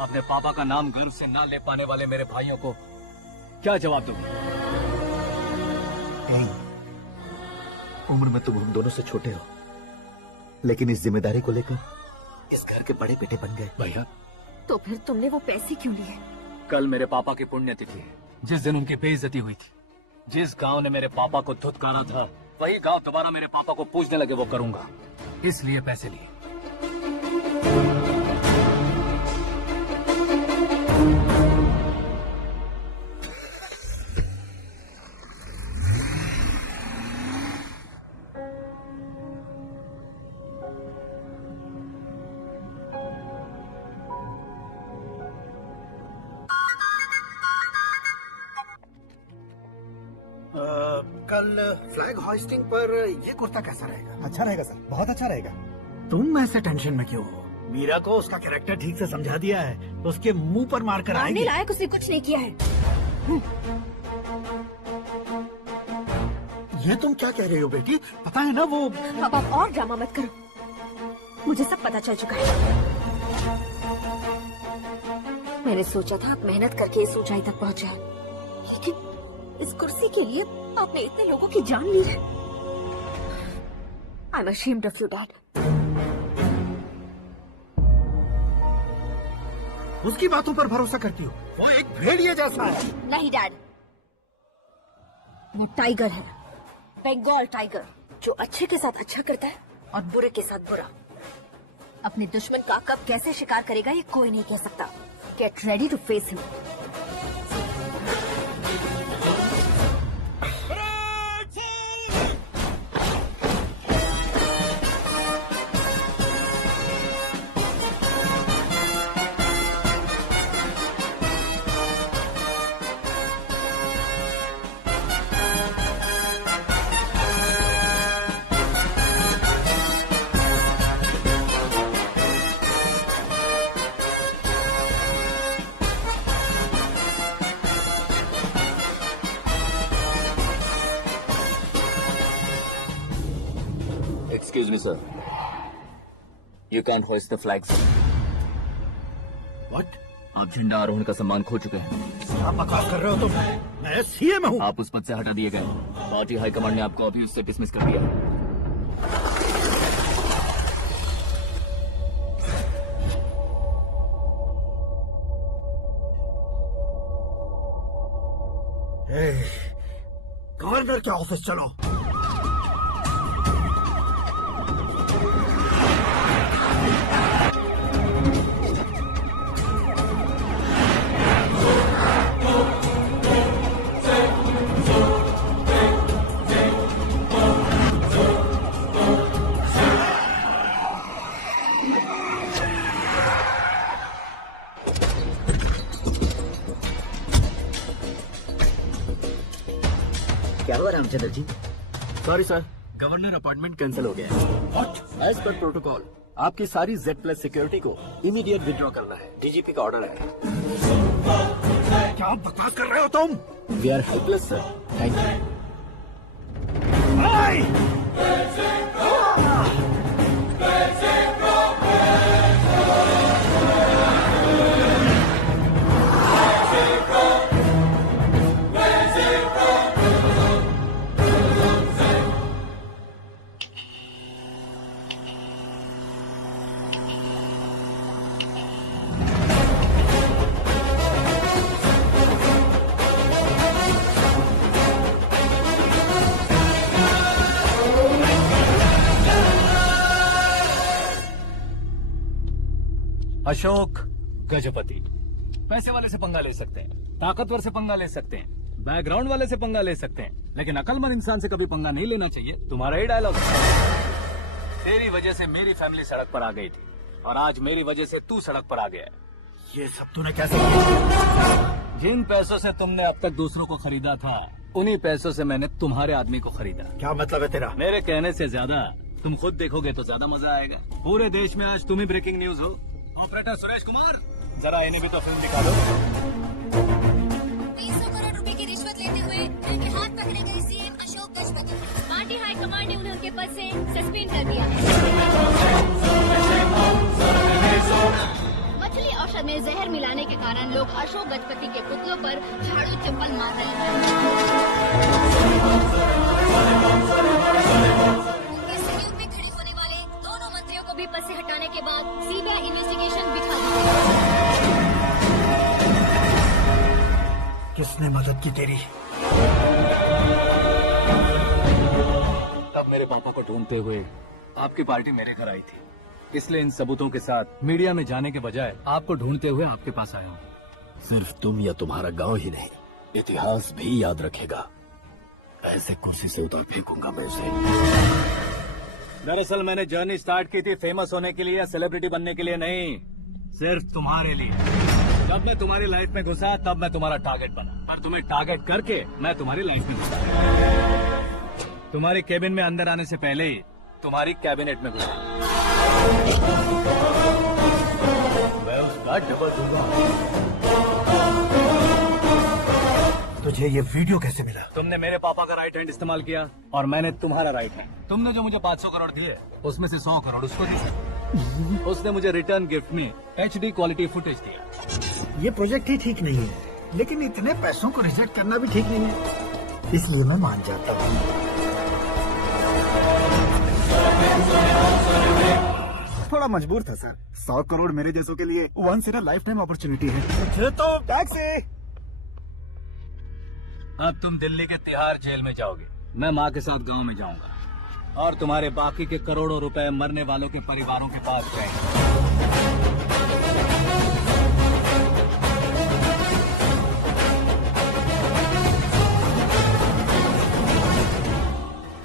अपने पापा का नाम गर्व से ना ले पाने वाले मेरे भाइयों को क्या जवाब दूं? उम्र में तुम हम दोनों से छोटे हो, लेकिन इस जिम्मेदारी को लेकर इस घर के बड़े बेटे बन गए। भैया, तो फिर तुमने वो पैसे क्यों लिए? कल मेरे पापा की पुण्यतिथि है, जिस दिन उनकी बेइज्जती हुई थी। जिस गांव ने मेरे पापा को धुतकारा था, वही गांव दोबारा मेरे पापा को पूजने लगे वो करूंगा, इसलिए पैसे लिए। कल फ्लैग होइस्टिंग पर ये कुर्ता कैसा रहेगा? अच्छा रहेगा सर, बहुत अच्छा रहेगा। तुम ऐसे टेंशन में क्यों हो? मीरा को उसका कैरेक्टर ठीक से समझा दिया है, उसके मुंह पर मारकर मारने आएगी। लायक उसने कुछ नहीं किया है। ये तुम क्या कह रही हो बेटी? पता है ना वो अब आप और ड्रामा मत करो, मुझे सब पता चल चुका है। मैंने सोचा था आप मेहनत करके इस ऊंचाई तक पहुंच जाए, लेकिन इस कुर्सी के लिए आपने इतने लोगों की जान ली है। I'm ashamed of you, Dad. उसकी बातों पर भरोसा करती हो? वो एक भेड़िए जैसा है। नहीं डैड, वो टाइगर है, बंगाल टाइगर, जो अच्छे के साथ अच्छा करता है और बुरे के साथ बुरा। अपने दुश्मन का कब कैसे शिकार करेगा ये कोई नहीं कह सकता। Get ready to face him. Excuse me, sir. You can't hoist the flags. What? आप झंडा आरोहण का सम्मान खो चुके हैं। आप बकवास कर रहे हो तुम? मैं सीएम हूँ। आप उस पद से हटा दिए गए। पार्टी हाईकमांड ने आपको अभी उससे डिसमिस कर दिया। गवर्नर के ऑफिस चलो। क्या हुआ Ramchandra ji? Sorry sir, governor appointment cancel हो गया है। What? एज पर प्रोटोकॉल आपकी सारी Z+ सिक्योरिटी को इमीडिएट विड्रॉ करना है। डीजीपी का ऑर्डर है। क्या बकवास कर रहे हो तुम? We are helpless sir. Thank you. Ashok Gajapati पैसे वाले से पंगा ले सकते हैं, ताकतवर से पंगा ले सकते हैं, बैकग्राउंड वाले से पंगा ले सकते हैं, लेकिन अकलमंद इंसान से कभी पंगा नहीं लेना चाहिए। तुम्हारा ही डायलॉग है। तेरी वजह से मेरी फैमिली सड़क पर आ गई थी और आज मेरी वजह से तू सड़क पर आ गया है। ये सब तूने कैसे किया? जिन पैसों से तुमने अब तक दूसरों को खरीदा था, उन्हीं पैसों से मैंने तुम्हारे आदमी को खरीदा। क्या मतलब है तेरा? मेरे कहने से ज्यादा तुम खुद देखोगे तो ज्यादा मजा आएगा। पूरे देश में आज तुम ही ब्रेकिंग न्यूज हो। ऑपरेटर सुरेश कुमार, जरा इन्हें भी तो फिल्म दिखा दो। 300 करोड़ रुपए की रिश्वत लेते हुए जेल के हाथ पकड़े गए CM Ashok Gajapati. Party high command ने उन्हें उनके पद से सस्पेंड कर दिया है। मछली औषध में जहर मिलाने के कारण लोग अशोक गजपति के पुतलों पर झाड़ू चप्पल मार रहे हैं। उनके सहयोग में खड़े होने वाले दोनों मंत्रियों को भी पद से हटाने के बाद सीबीआई इन्वेस्टिगेशन बिठा दी गई। किसने मदद की तेरी? तब मेरे पापा को ढूंढते हुए आपकी पार्टी मेरे घर आई थी, इसलिए इन सबूतों के साथ मीडिया में जाने के बजाय आपको ढूंढते हुए आपके पास आया हूँ। सिर्फ तुम या तुम्हारा गांव ही नहीं, इतिहास भी याद रखेगा। ऐसे कुर्सी से उतार फेंकूंगा मैं उसे। दरअसल मैंने जर्नी स्टार्ट की थी फेमस होने के लिए या सेलिब्रिटी बनने के लिए नहीं, सिर्फ तुम्हारे लिए। जब मैं तुम्हारी लाइफ में घुसा तब मैं तुम्हारा टारगेट बना, पर तुम्हें टारगेट करके मैं तुम्हारी लाइफ में घुसा। तुम्हारी केबिन में अंदर आने से पहले ही तुम्हारी कैबिनेट में घुसा। मैं उसका डबल दूंगा। तुझे ये वीडियो कैसे मिला? तुमने मेरे पापा का राइट हैंड इस्तेमाल किया और मैंने तुम्हारा राइट हैंड। तुमने जो मुझे 500 करोड़ दिए, उसमें से 100 करोड़ उसको दिए। उसने मुझे रिटर्न गिफ्ट में HD क्वालिटी फुटेज दिया। ये प्रोजेक्ट ही ठीक नहीं है, लेकिन इतने पैसों को रिजेक्ट करना भी ठीक नहीं है, इसलिए मैं मान जाता हूँ। थोड़ा मजबूर था सर। 100 करोड़ मेरे जैसों के लिए once in a life time opportunity है। मुझे तो टैक्सी। अब तुम दिल्ली के तिहाड़ जेल में जाओगे, मैं माँ के साथ गांव में जाऊंगा और तुम्हारे बाकी के करोड़ों रुपए मरने वालों के परिवारों के पास जाएंगे।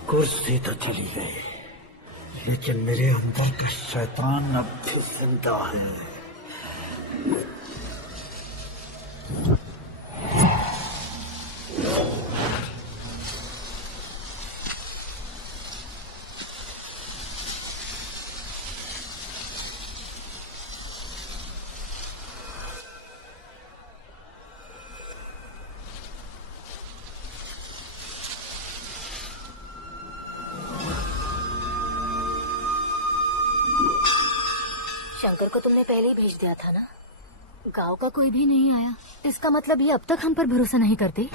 कुर्सी तो चली गई, लेकिन मेरे अंदर का शैतान अब भी जिंदा है। शंकर को तुमने पहले ही भेज दिया था ना? गांव का कोई भी नहीं आया, इसका मतलब ये अब तक हम पर भरोसा नहीं करते।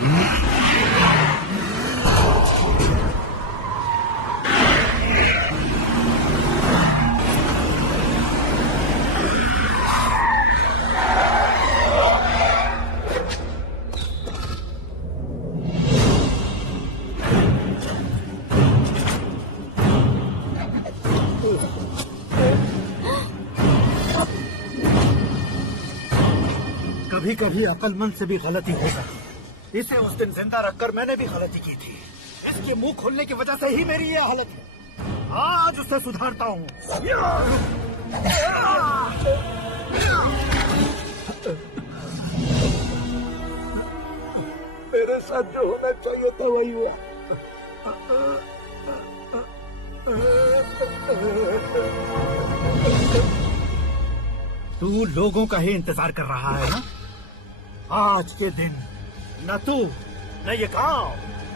कभी कभी अक्लमंद से भी गलती हो सकती। इसे उस दिन जिंदा रखकर मैंने भी गलती की थी। इसके मुंह खोलने की वजह से ही मेरी ये हालत है। आज उसे सुधारता हूँ। मेरे साथ जो होना चाहिए था वही हुआ। तू लोगों का ही इंतजार कर रहा है ना? आज के दिन न तू न ये गांव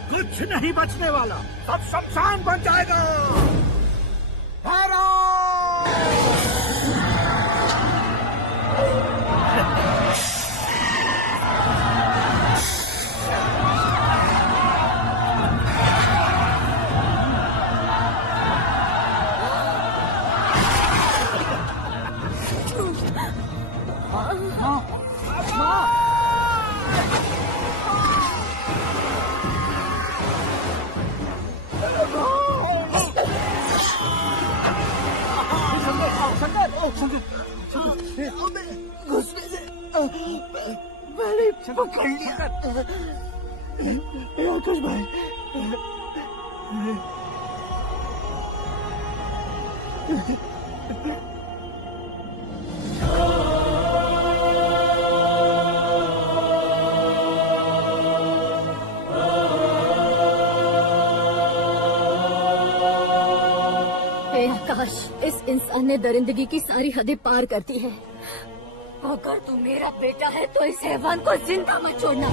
कुछ नहीं बचने वाला, सब शमशान बन जाएगा। घुसने से मैंने पकड़ लिया। आकाश भाई, हे आकाश, इस इंसान ने दरिंदगी की सारी हदें पार कर दी है। अगर तू मेरा बेटा है तो इस हैवान को जिंदा मत छोड़ना।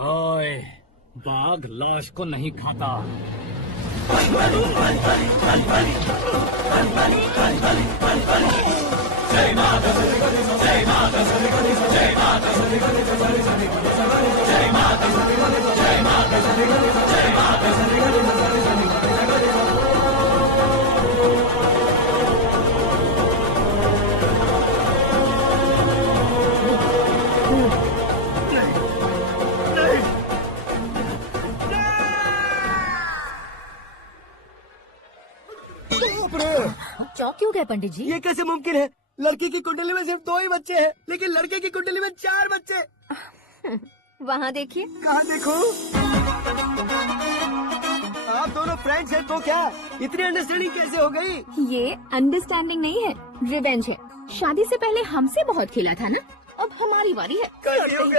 ओए, बाघ लाश को नहीं खाता। चौक क्यों गए पंडित जी? ये कैसे मुमकिन है? लड़की की कुंडली में सिर्फ 2 ही बच्चे हैं, लेकिन लड़के की कुंडली में 4 बच्चे। वहाँ देखिए। कहाँ देखो? फ्रेंड्स हैं तो क्या, इतनी अंडरस्टैंडिंग कैसे हो गई? ये अंडरस्टैंडिंग नहीं है, रिवेंज है। शादी से पहले हमसे बहुत खेला था ना, अब हमारी बारी है। जनरेशन